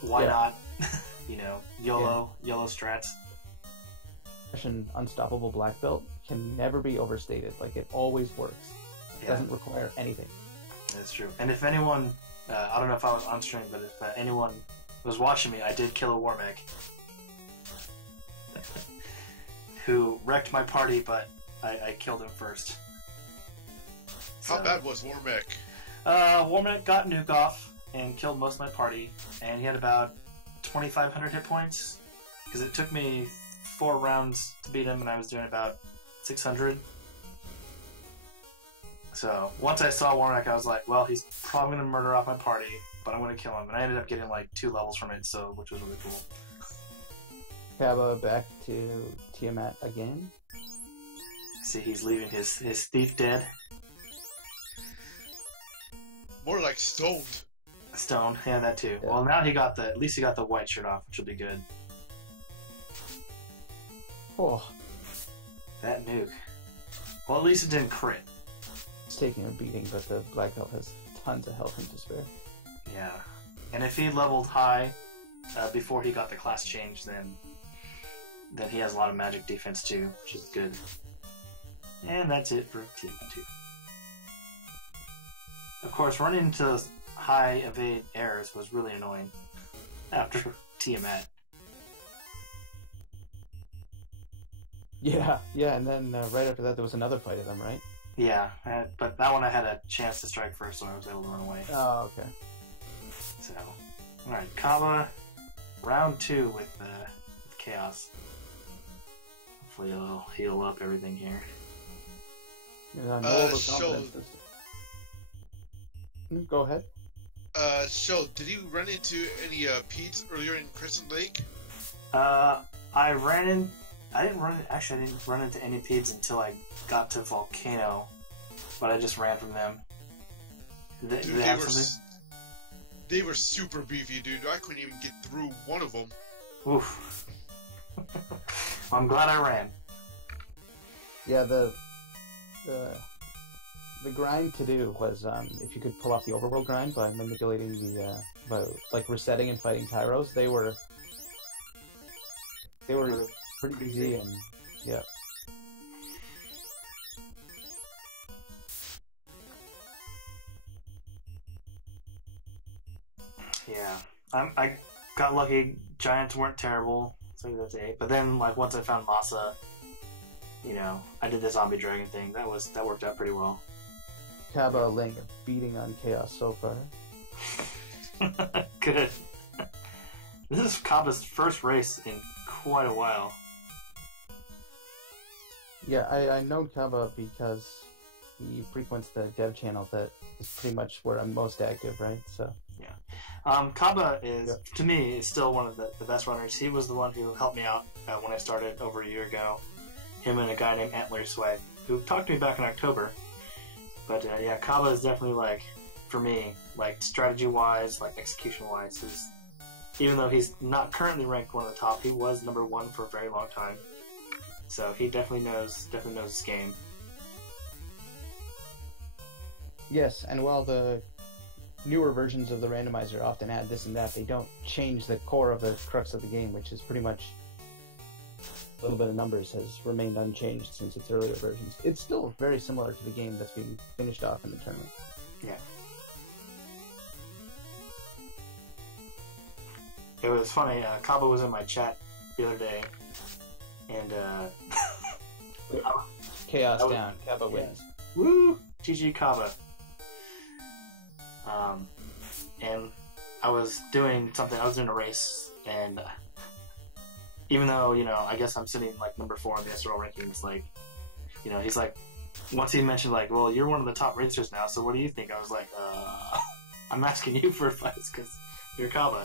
why not, you know, YOLO strats. An unstoppable black belt can never be overstated. Like it always works. It doesn't require anything. That's true. And if anyone, I don't know if I was on stream, but if anyone was watching me, I did kill a war mech who wrecked my party, but I killed him first. How bad was Warmech? Warmech got nuke off and killed most of my party, and he had about 2,500 hit points, because it took me 4 rounds to beat him, and I was doing about 600. So once I saw Warmech, I was like, well, he's probably going to murder off my party, but I'm going to kill him. And I ended up getting like 2 levels from it, so which was really cool. Kaba back to Tiamat again. See, he's leaving his thief dead. More like stoned. Stone, yeah, that too. Yeah. Well, now at least he got the white shirt off, which will be good. Oh, That nuke. Well, at least it didn't crit. it's taking a beating, but the black belt has tons of health and to spare. Yeah. And if he leveled high before he got the class change, then he has a lot of magic defense too, which is good. And that's it for Team 2. Of course, running into those high evade errors was really annoying after Tiamat. Yeah, and then right after that there was another fight of them, right? Yeah, but that one I had a chance to strike first, so I was able to run away. Oh, okay. So, alright, Kaba, round 2 with Chaos. Hopefully it'll heal up everything here. Go ahead. So, did you run into any Pete's earlier in Crescent Lake? I didn't run into any peds until I got to Volcano, but I just ran from them. Dude, they were super beefy, dude. I couldn't even get through one of them. Oof. Well, I'm glad I ran. Yeah, the grind to do was if you could pull off the overworld grind by manipulating by like resetting and fighting Tyros, they were pretty easy, and yeah. Yeah, I got lucky. Giants weren't terrible, so that's 8. But then, like once I found Masa, you know, I did the zombie dragon thing. That worked out pretty well. Kaba laying a beating on Chaos so far. Good. This is Kaba's first race in quite a while. Yeah, I know Kaba because he frequents the dev channel that is pretty much where I'm most active, right? So yeah. Kaba is, to me, is still one of the best runners. He was the one who helped me out when I started over a year ago. Him and a guy named Antler Swag, who talked to me back in October. But yeah, Kaba is definitely, like, for me, like strategy-wise, like execution-wise, even though he's not currently ranked one of the top, he was number 1 for a very long time. So he definitely knows his game. yes, and while the newer versions of the randomizer often add this and that, they don't change the core of the crux of the game, which is pretty much little bit of numbers has remained unchanged since its earlier versions. It's still very similar to the game that's being finished off in the tournament. Yeah. It was funny. Kaba was in my chat the other day, and Chaos down. Kappa wins. woo, GG Kaba. And I was doing something. I was doing a race, and even though I guess I'm sitting like number 4 in the SRL rankings, like he's like, once he mentioned like, well, you're one of the top racers now, so what do you think? I was like, I'm asking you for advice because you're Kaba.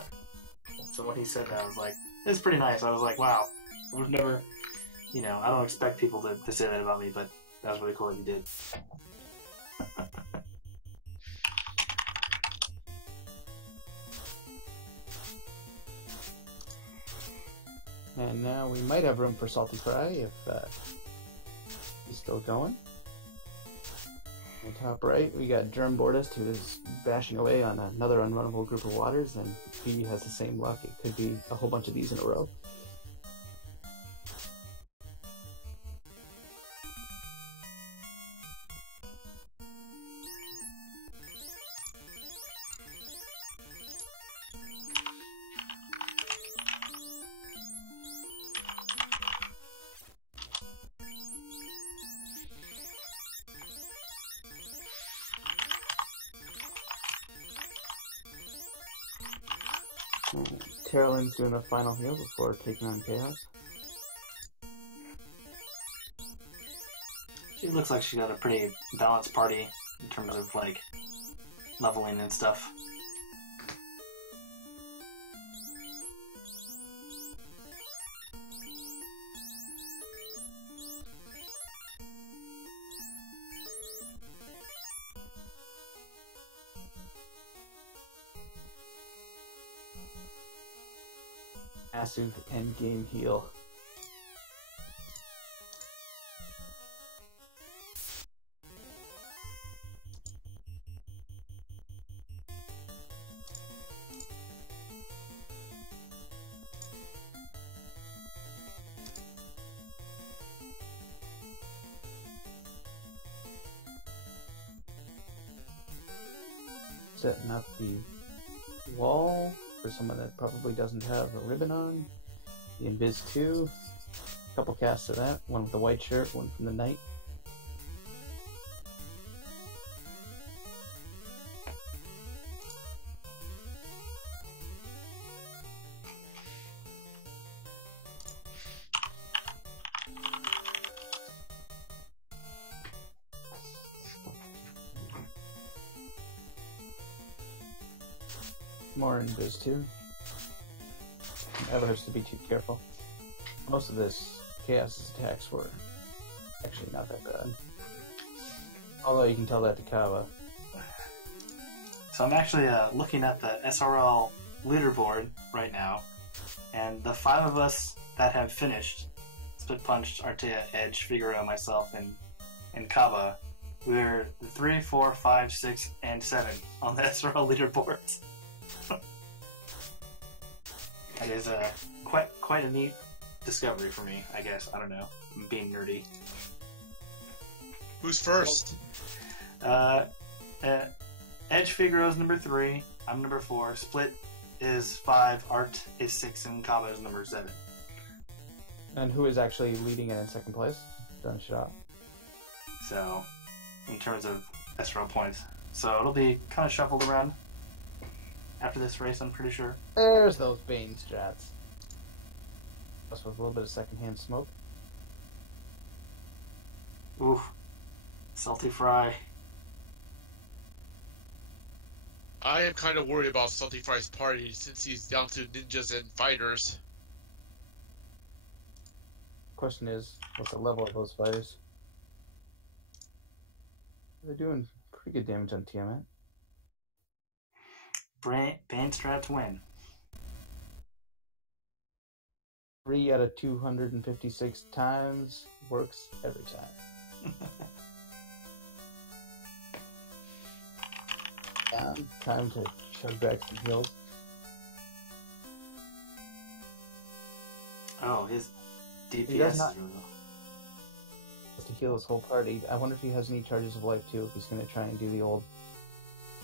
So when he said that, I was like, it's pretty nice. I was like, wow, I would never, I don't expect people to say that about me, but that was really cool that he did. And now we might have room for Salty Fry if he's still going. In the top right, we got Germ Bordist, who is bashing away on another unrunnable group of waters, and he has the same luck. It could be a whole bunch of these in a row. Carolyn's doing a final heal before taking on Chaos. She looks like she's got a pretty balanced party in terms of like leveling and stuff. Massive endgame heal. Setting up the wall for someone that probably doesn't have a ribbon on. The Invis 2. A couple casts of that. One with the white shirt, one from the Knight. More Invis 2. Never hurts to be too careful. Most of this Chaos's attacks were actually not that bad. Although you can tell that to Kava. So I'm actually looking at the SRL leaderboard right now, and the 5 of us that have finished, Split Punched, Artea, Edge, Figaro, myself, and Kava, we're 3, 4, 5, 6, and 7 on the SRL leaderboards. That is quite a neat discovery for me, I guess. I don't know. I'm being nerdy. Who's first? Edge Figaro's number 3. I'm number 4. Split is 5. Art is 6, and Kaba is number 7. And who is actually leading it in second place? Done shot. So, in terms of SRL points, so it'll be kind of shuffled around after this race, I'm pretty sure. There's those Bane strats. Plus with a little bit of secondhand smoke. Oof. Salty Fry. I am kind of worried about Salty Fry's party since he's down to ninjas and fighters. Question is, what's the level of those fighters? They're doing pretty good damage on Tiamat. Bane strats win. 3 out of 256 times works every time. Time to chug back some heals. Oh, his DPS He does is not. really low. To heal his whole party. I wonder if he has any charges of life too, if he's going to try and do the old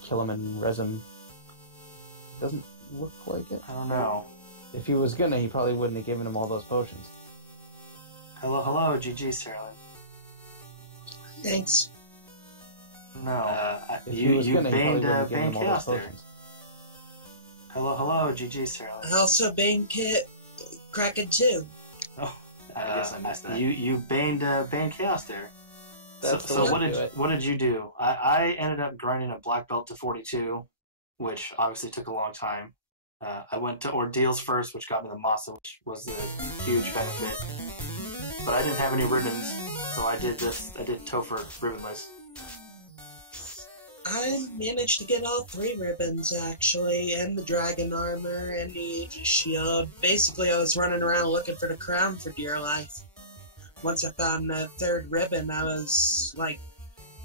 kill him and res him. Doesn't look like it. I don't know. If he was gonna, he probably wouldn't have given him all those potions. Hello, hello, GG, Sterling. Thanks. No, If he was you gonna, he probably banned wouldn't have given him all those Chaos there. potions. Hello, hello, GG, Sterling. I also banned Kraken too. Oh, I guess I missed that. You banned Chaos there. That's the So way what to did do it. what did you do? I ended up grinding a black belt to 42, which obviously took a long time. I went to Ordeals first, which got me the Masa, which was a huge benefit. But I didn't have any ribbons, so I did Topher ribbonless. I managed to get all 3 ribbons, actually, and the dragon armor, and the Aegis shield. Basically, I was running around looking for the crown for dear life. Once I found the 3rd ribbon, I was like,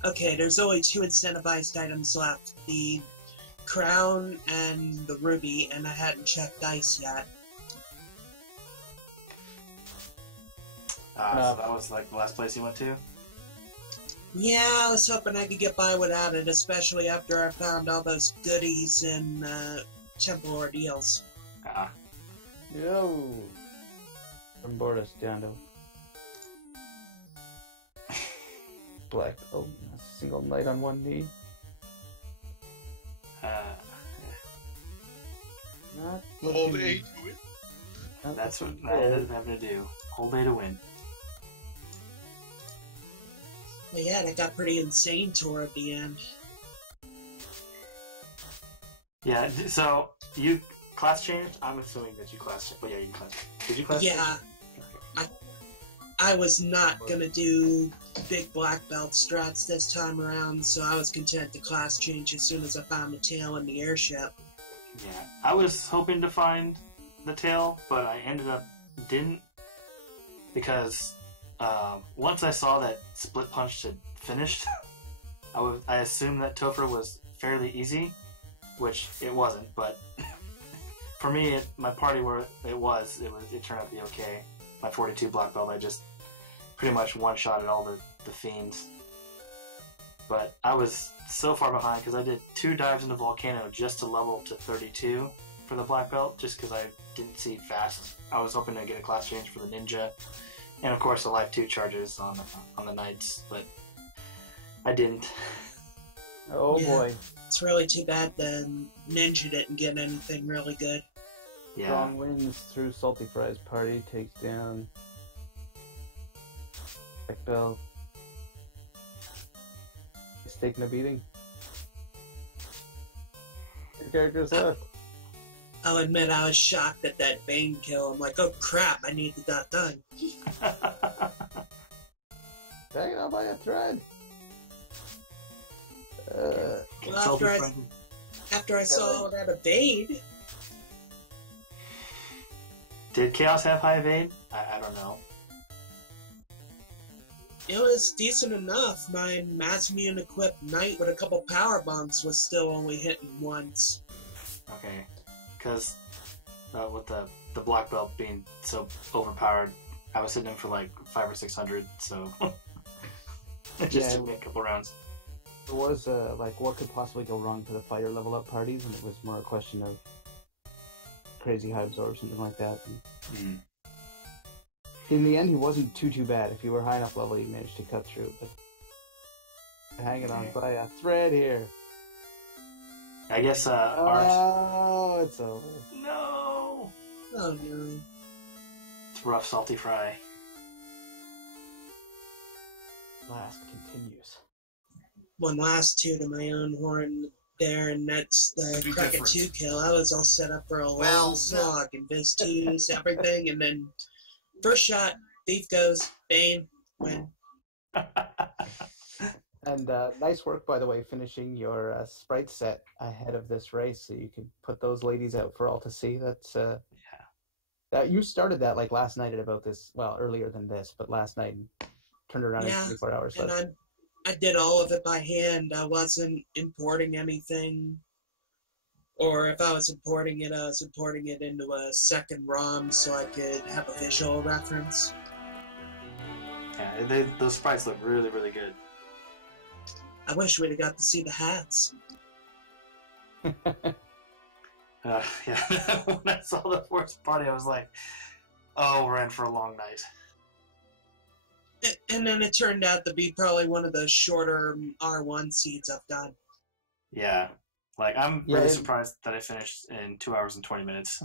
okay, there's only 2 incentivized items left. The crown and the ruby, and I hadn't checked dice yet. So that was like the last place you went to? Yeah, I was hoping I could get by without it, especially after I found all those goodies in Temple Ordeals. Yo! From Boris down to black. Oh, a single knight on one knee. Not Hold looking- A to it. not That's what looking I ended good. up having to do. Whole day to win. But yeah, that got pretty insane toward the end. Yeah, so you class changed? I'm assuming that you class changed. Well, yeah, you class changed. Did you class change? Yeah, I was not gonna do big black belt strats this time around, so I was content to class change as soon as I found the tail in the airship. Yeah, I was hoping to find the tail, but I ended up didn't because once I saw that split punch had finished, I assumed that Topher was fairly easy, which it wasn't. But for me, my party where it turned out to be okay. My 42 black belt, I just pretty much one-shotted all the fiends. But I was so far behind because I did 2 dives into Volcano just to level to 32 for the black belt, just because I didn't see it fast. I was hoping to get a class change for the ninja, and of course the life 2 charges on the knights, but I didn't. Oh Yeah. boy. It's really too bad the ninja didn't get anything really good. Yeah, Strong wins through Salty Fries party, takes down Black Belt. He's taking a beating. Your character's left. I'll admit I was shocked at that Bane kill. I'm like, oh crap, I needed that done. Hanging on by a thread. Well, Salty friend. after I saw all that evade, Did Chaos have high evade? I don't know. it was decent enough. My mass immune equipped knight with a couple power bombs was still only hitting once. Okay, because with the black belt being so overpowered, I was hitting him for like 500 or 600, so it just Yeah. took me a couple rounds. There was like what could possibly go wrong for the fighter level up parties, and it was more a question of crazy high absorb, something like that. And in the end, he wasn't too bad. If you were high enough level, you managed to cut through. But hanging on by a thread here. I guess Art. Oh, it's over. No, Oh no. it's rough, Salty Fry. Blast continues. One last 2 to my own horn there, and that's the Be Kraken different. 2 kill. I was all set up for a Well, long slog, and Biz 2s, everything, and then first shot, thief goes, Bane, win. And nice work, by the way, finishing your sprite set ahead of this race, so you could put those ladies out for all to see. That's that you started that like last night at about this. Well, earlier than this, but last night and turned around in Yeah, 24 hours. And So I did all of it by hand. I wasn't importing anything Or if I was importing it, I was importing it into a second ROM so I could have a visual reference. Yeah, those sprites look really, really good. I wish we'd have got to see the hats. Yeah, when I saw the forced party, I was like, oh, we're in for a long night. And then it turned out to be probably one of the shorter R1 seeds I've done. Yeah, like I'm really surprised that I finished in 2 hours and 20 minutes.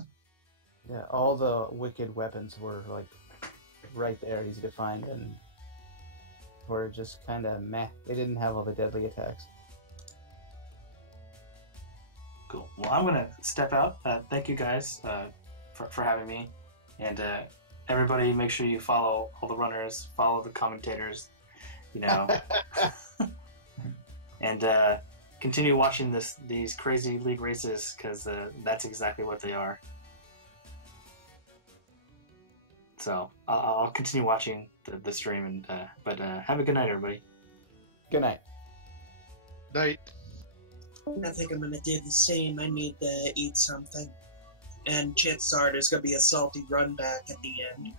Yeah, all the wicked weapons were like right there, easy to find, and were just kind of meh. They didn't have all the deadly attacks. Cool. Well, I'm gonna step out. Thank you guys for having me, and everybody, make sure you follow all the runners, follow the commentators, you know, and continue watching these crazy league races because that's exactly what they are. So I'll continue watching the stream, and but have a good night, everybody. Good night. Night. I think I'm gonna do the same. I need to eat something. And chances are there's gonna be a salty run back at the end.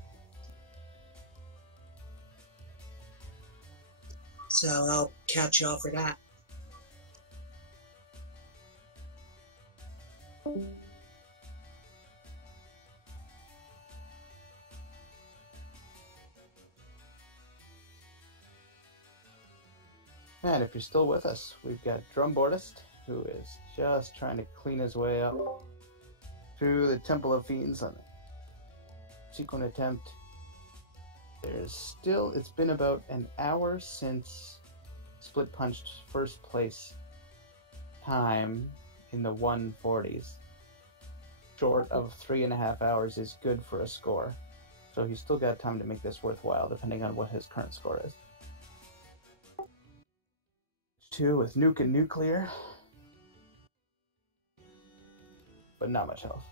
So I'll catch y'all for that. And if you're still with us, we've got Drumboardist, who is just trying to clean his way up through the Temple of Fiends on a sequent attempt. It's been about an hour since Split punched first place time in the 140s. Short of 3.5 hours is good for a score. So he's still got time to make this worthwhile, depending on what his current score is. 2 with Nuke and Nuclear. But not much health.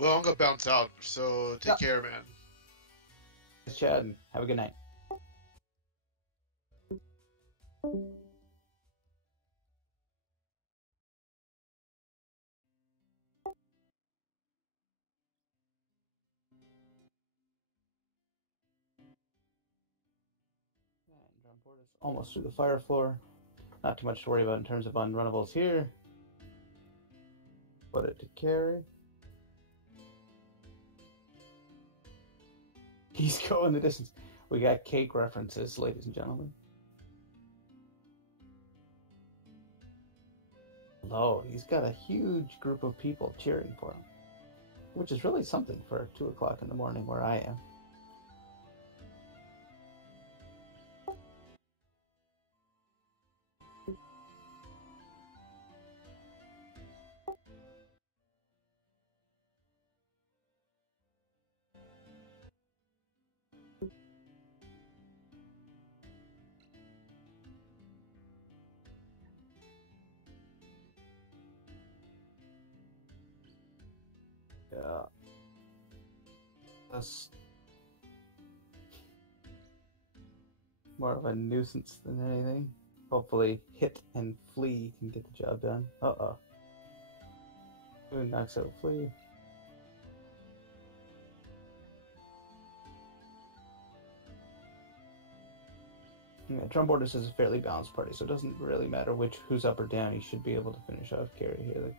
Well, I'm gonna bounce out, so take care, man. Thanks, Chad. Have a good night. Almost through the fire floor. Not too much to worry about in terms of unrunnables here. Put it to carry. He's going the distance. We got cake references, ladies and gentlemen. Hello, he's got a huge group of people cheering for him, which is really something for 2 o'clock in the morning where I am. Yeah. That's more of a nuisance than anything. Hopefully, Hit and Flea can get the job done. Uh-oh. Who knocks out Flea? Yeah, Drumboardist is a fairly balanced party, so it doesn't really matter who's up or down. He should be able to finish off carry here.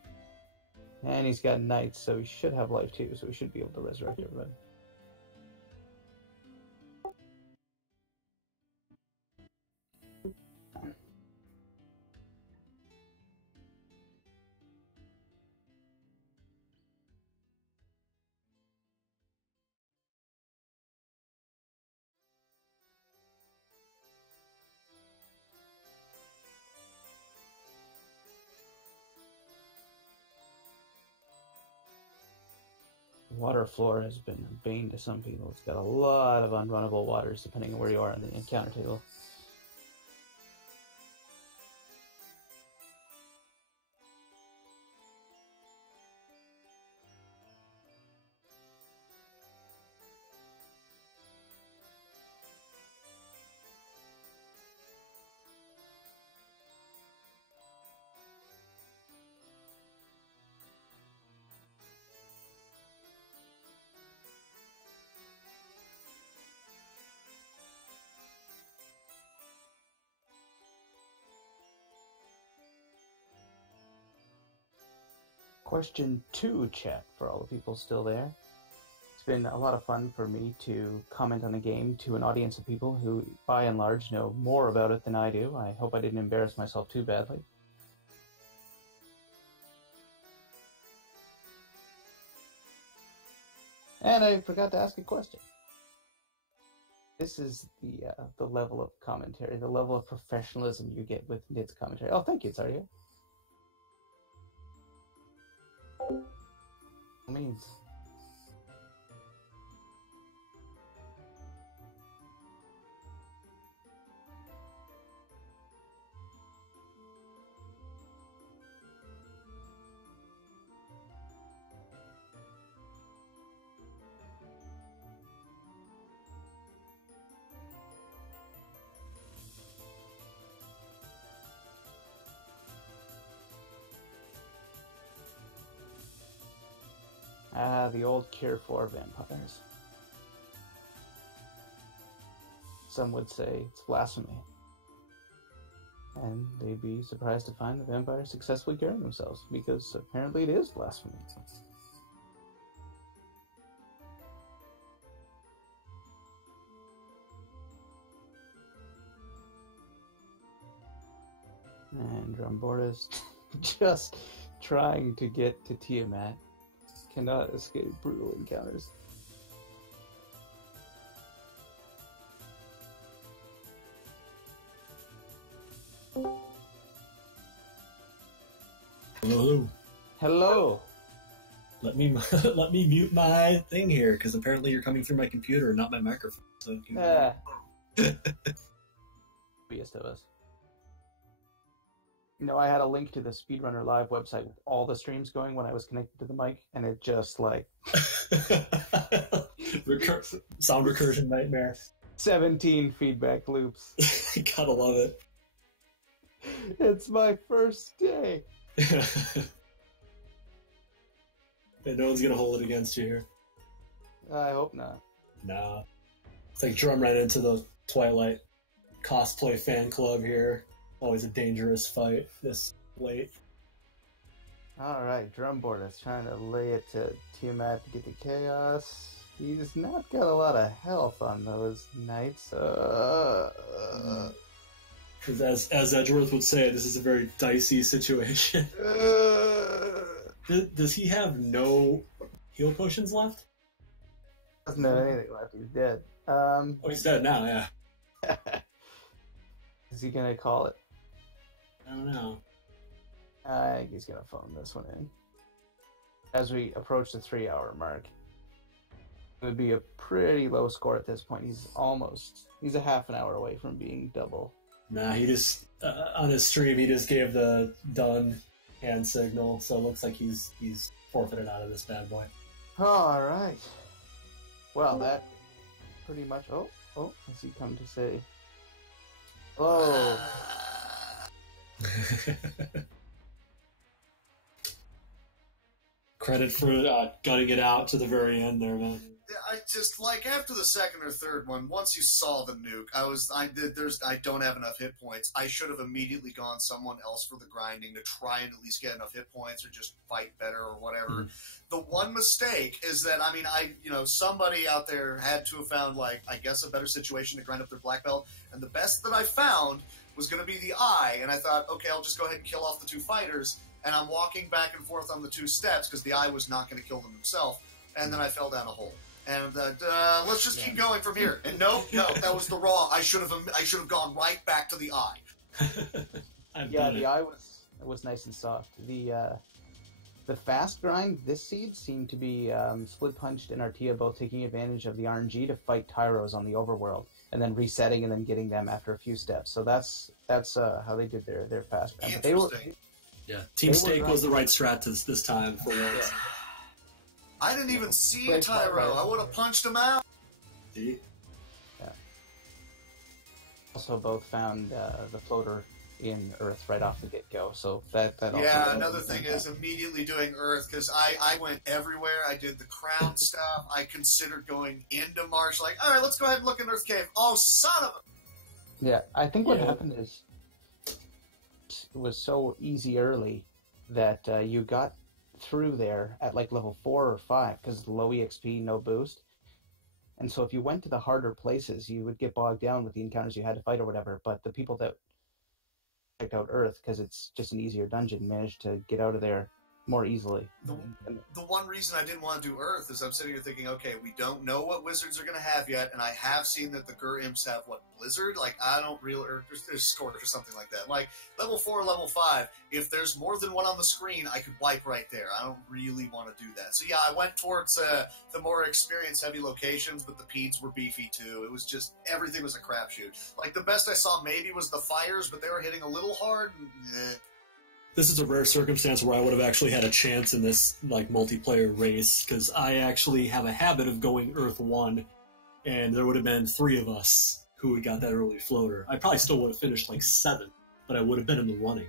And he's got Knights, so he should have life too, so he should be able to resurrect everybody. water floor has been a bane to some people. It's got a lot of unrunnable waters depending on where you are on the encounter table. Question 2, chat, for all the people still there. It's been a lot of fun for me to comment on a game to an audience of people who, by and large, know more about it than I do. I hope I didn't embarrass myself too badly. And I forgot to ask a question. This is the level of commentary, the level of professionalism you get with Nid's commentary. Oh, thank you, Zarya. Means. The old cure for vampires. Some would say it's blasphemy. And they'd be surprised to find the vampires successfully curing themselves, because apparently it is blasphemy. And Drumboard is just trying to get to Tiamat. Cannot escape brutal encounters. Hello. Hello. Let me let me mute my thing here, because apparently you're coming through my computer, not my microphone. So Biggest of us. You know, I had a link to the Speedrunner Live website with all the streams going when I was connected to the mic, and it just, like... Sound recursion nightmare. 17 feedback loops. Gotta love it. It's my first day. And no one's gonna hold it against you here. I hope not. Nah. It's like Drum ran into the Twilight cosplay fan club here. Always a dangerous fight this late. Alright, Drumboard is trying to lay it to Tiamat to get the chaos. He's not got a lot of health on those nights. Because as Edgeworth would say, this is a very dicey situation. Does he have no heal potions left? Doesn't have anything left. He's dead. Oh, he's dead now, yeah. Is he gonna call it? I don't know. I think he's gonna phone this one in. As we approach the 3-hour mark, it would be a pretty low score at this point. He's a half an hour away from being double. Nah, he just, on his stream, he just gave the done hand signal, so it looks like he's forfeited out of this bad boy. Alright. Well, that pretty much... Oh, has he come to say... Hello. Credit for gutting it out to the very end there, man. I just, like, after the second or third one, once you saw the nuke, I don't have enough hit points. I should have immediately gone someone else for the grinding to try and at least get enough hit points or just fight better or whatever. The one mistake is that, somebody out there had to have found, like, I guess a better situation to grind up their black belt, and the best that I found was going to be the eye, and I thought, okay, I'll just go ahead and kill off the 2 fighters, and I'm walking back and forth on the 2 steps because the eye was not going to kill them himself, and then I fell down a hole. And let's just keep going from here. And no, that was the wrong. I should have gone right back to the eye. The eye was nice and soft. The the fast grind, this seed seemed to be Split Punched and Artea both taking advantage of the RNG to fight Tyros on the overworld, and then resetting and then getting them after a few steps. So that's how they did their fast grind. But they were, yeah, Team Steak was the right strat this time for once. Yeah. I didn't even see a Tyro. I would have punched him out. See? Yeah. Also, both found the floater in Earth right off the get-go, so that also... Yeah, another thing is immediately doing Earth, because I went everywhere. I did the crown stuff. I considered going into Marsh, like, all right, let's go ahead and look in Earth Cave. Oh, son of a... Yeah, I think what happened is it was so easy early that you got through there at like level 4 or 5 because low EXP, no boost. And so if you went to the harder places, you would get bogged down with the encounters you had to fight or whatever. But the people that checked out Earth, because it's just an easier dungeon, managed to get out of there more easily. The one reason I didn't want to do Earth is I'm sitting here thinking, okay, we don't know what wizards are going to have yet, and I have seen that the Gur Imps have, what, Blizzard? Like, I don't really... Or there's Scorch or something like that. Like, level 4, level 5, if there's more than one on the screen, I could wipe right there. I don't really want to do that. So yeah, I went towards the more experience-heavy locations, but the Peds were beefy too. It was just... Everything was a crapshoot. Like, the best I saw maybe was the Fires, but they were hitting a little hard, and This is a rare circumstance where I would have actually had a chance in this like multiplayer race, because I actually have a habit of going Earth 1, and there would have been 3 of us who had got that early floater. I probably still would have finished like 7th, but I would have been in the running.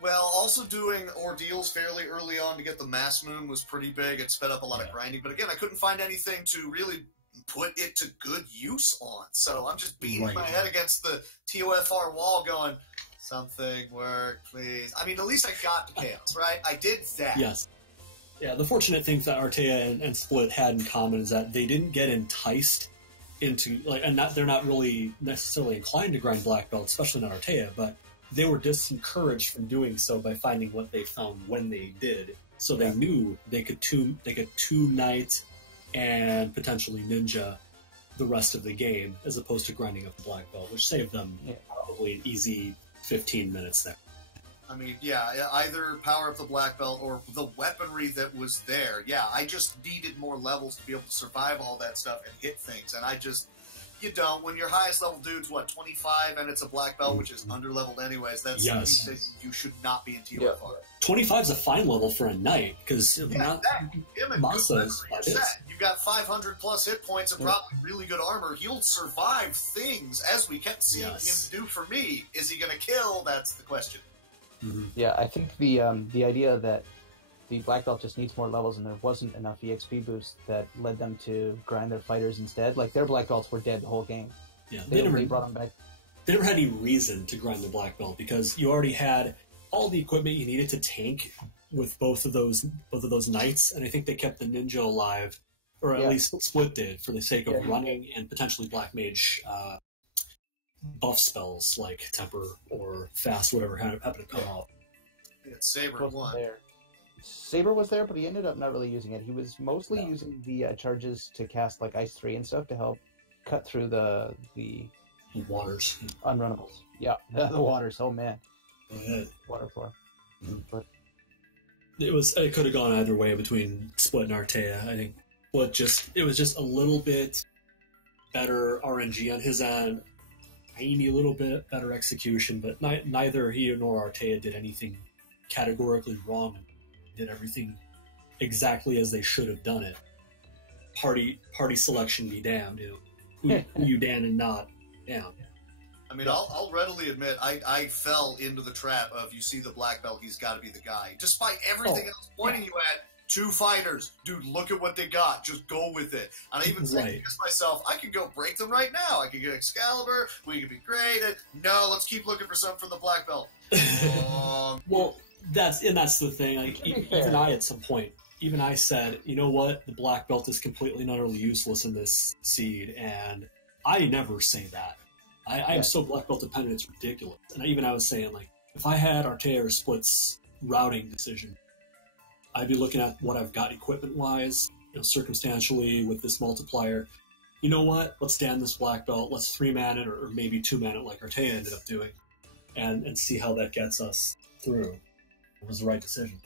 Well, also doing ordeals fairly early on to get the Mass Moon was pretty big. It sped up a lot of grinding, but again, I couldn't find anything to really put it to good use on. So I'm just beating my head against the TOFR wall going, something work, please. I mean, at least I got to Chaos, right? I did that. Yes. Yeah, the fortunate thing that Artea and Split had in common is that they didn't get enticed into, like, and they're not really necessarily inclined to grind Black Belt, especially not Artea, but they were discouraged from doing so by finding what they found when they did. So they knew they could two Knight and potentially Ninja the rest of the game, as opposed to grinding up the Black Belt, which saved them probably an easy 15 minutes there. I mean, yeah, either power up the Black Belt or the weaponry that was there. Yeah, I just needed more levels to be able to survive all that stuff and hit things, and I just... You don't. When your highest level dude's, what, 25, and it's a Black Belt, which is under-leveled anyways, that's you should not be in TOFR. Yeah. 25 is a fine level for a Knight, because Masa's You've got 500 plus hit points and probably really good armor. He'll survive things, as we kept seeing him do for me. Is he going to kill? That's the question. Mm-hmm. Yeah, I think the idea that the Black Belt just needs more levels and there wasn't enough EXP boost that led them to grind their fighters instead. Like, their Black Belts were dead the whole game. Yeah, they never brought them back. They never had any reason to grind the Black Belt because you already had all the equipment you needed to tank with both of those Knights, and I think they kept the Ninja alive, or at least Split did, for the sake of running and potentially Black Mage buff spells like Temper or Fast, whatever happened to come out. Saber won. Saber was there, but he ended up not really using it. He was mostly using the charges to cast like Ice 3 and stuff to help cut through the waters, unrunnables. Yeah, the waters. Oh man, water floor. Mm-hmm. But it could have gone either way between Split and Artea. I think it was just a little bit better RNG on his end, tiny little bit better execution, but neither he nor Artea did anything categorically wrong. Did everything exactly as they should have done it. Party selection be damned, who you Dan and not down. I mean, I'll readily admit I fell into the trap of you see the Black Belt, he's got to be the guy, despite everything else pointing you at 2 fighters, dude. Look at what they got. Just go with it. And I even said to myself, I could go break them right now. I could get Excalibur. We could be great. And no, let's keep looking for something for the Black Belt. Well. That's the thing. Like, even I, at some point, I said, you know what, the Black Belt is completely and utterly useless in this seed, and I never say that. I am so Black Belt dependent, it's ridiculous. And I was saying, like, if I had Artea or Split's routing decision, I'd be looking at what I've got equipment-wise, circumstantially with this multiplier. You know what? Let's stand this Black Belt. Let's 3-man it, or maybe 2-man it, like Artea ended up doing, and see how that gets us through. It was the right decision.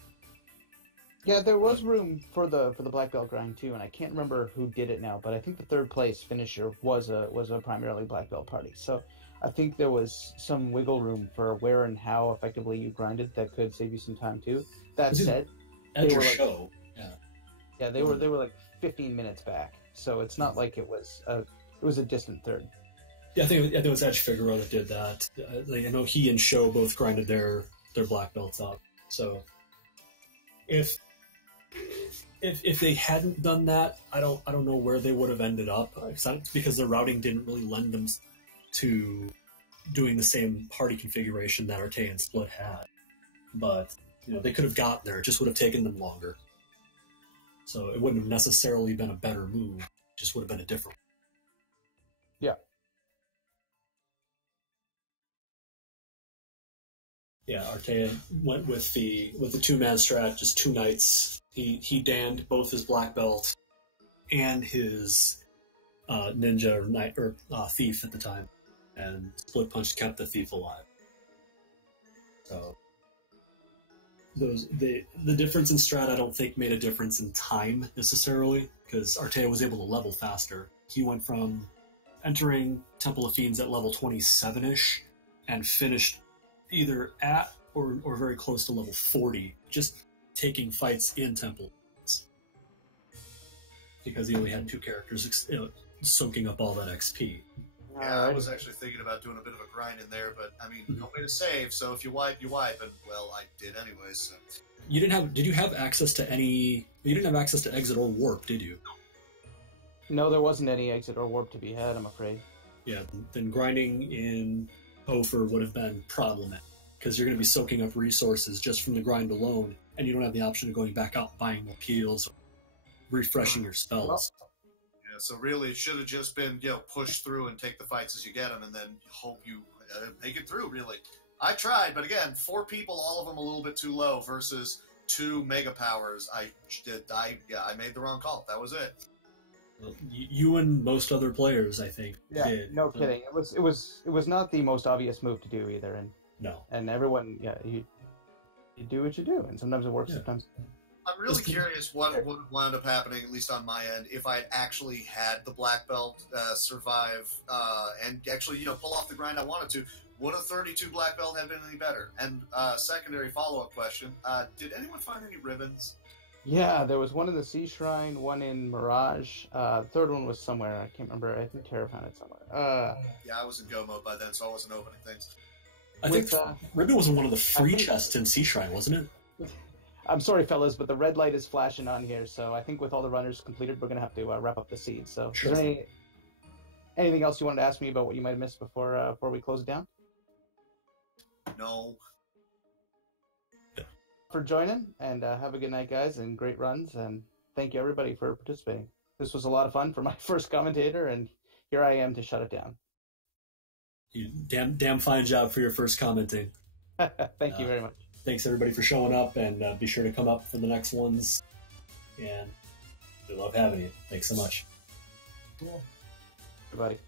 Yeah, there was room for the black belt grind too, and I can't remember who did it now, but I think the third place finisher was a primarily black belt party. So I think there was some wiggle room for where and how effectively you grinded that could save you some time too. That said, At they your were like, show. yeah, they were like 15 minutes back, so it's not like it was a distant third. Yeah, I think it was Edge Figueroa that did that. I know he and Show both grinded their black belts up. So if they hadn't done that, I don't know where they would have ended up, because their routing didn't really lend them to doing the same party configuration that Arte and Split had. But they could have gotten there; it just would have taken them longer. So it wouldn't have necessarily been a better move; it just would have been a different. Yeah. Yeah, Arte went with the 2-man strat, just 2 knights. He danned both his black belt and his ninja or knight or thief at the time, and Split Punch kept the thief alive. So the difference in strat, I don't think, made a difference in time necessarily, because Arte was able to level faster. He went from entering Temple of Fiends at level 27-ish and finished either at or very close to level 40, just taking fights in Temple, because he only had 2 characters soaking up all that XP. Yeah, I was actually thinking about doing a bit of a grind in there, but I mean, no way to save, so if you wipe, you wipe, and well, I did anyways. So. Did you have access to any? You didn't have access to exit or warp, did you? No, there wasn't any exit or warp to be had, I'm afraid. Yeah, then grinding in Hofer would have been problematic, because you're going to be soaking up resources just from the grind alone, and you don't have the option of going back out buying more heals or refreshing your spells. Yeah, so really it should have just been, push through and take the fights as you get them, and then hope you make it through, really. I tried, but again, 4 people, all of them a little bit too low, versus 2 mega powers. I made the wrong call. That was it. You and most other players, I think, did. No kidding. It was not the most obvious move to do either, and no. And everyone, you do what you do, and sometimes it works, sometimes. I'm really curious what would wound up happening, at least on my end, if I had actually had the black belt survive and actually, pull off the grind I wanted to. Would a 32 black belt have been any better? And secondary follow-up question: did anyone find any ribbons? Yeah, there was one in the Sea Shrine, one in Mirage. The third one was somewhere. I can't remember. I think Terra found it somewhere. Yeah, I was in go mode by then, so I wasn't opening things. I think ribbon was in one of the free chests in Sea Shrine, wasn't it? I'm sorry, fellas, but the red light is flashing on here, so I think with all the runners completed, we're going to have to wrap up the seed. So, Sure. Is there anything else you wanted to ask me about what you might have missed before we close it down? No. For joining, and have a good night, guys, and great runs, and thank you, everybody, for participating. This was a lot of fun for my first commentator, and here I am to shut it down. You damn fine job for your first commenting. Thank you very much. Thanks, everybody, for showing up, and be sure to come up for the next ones. And we love having you. Thanks so much. Cool. Everybody.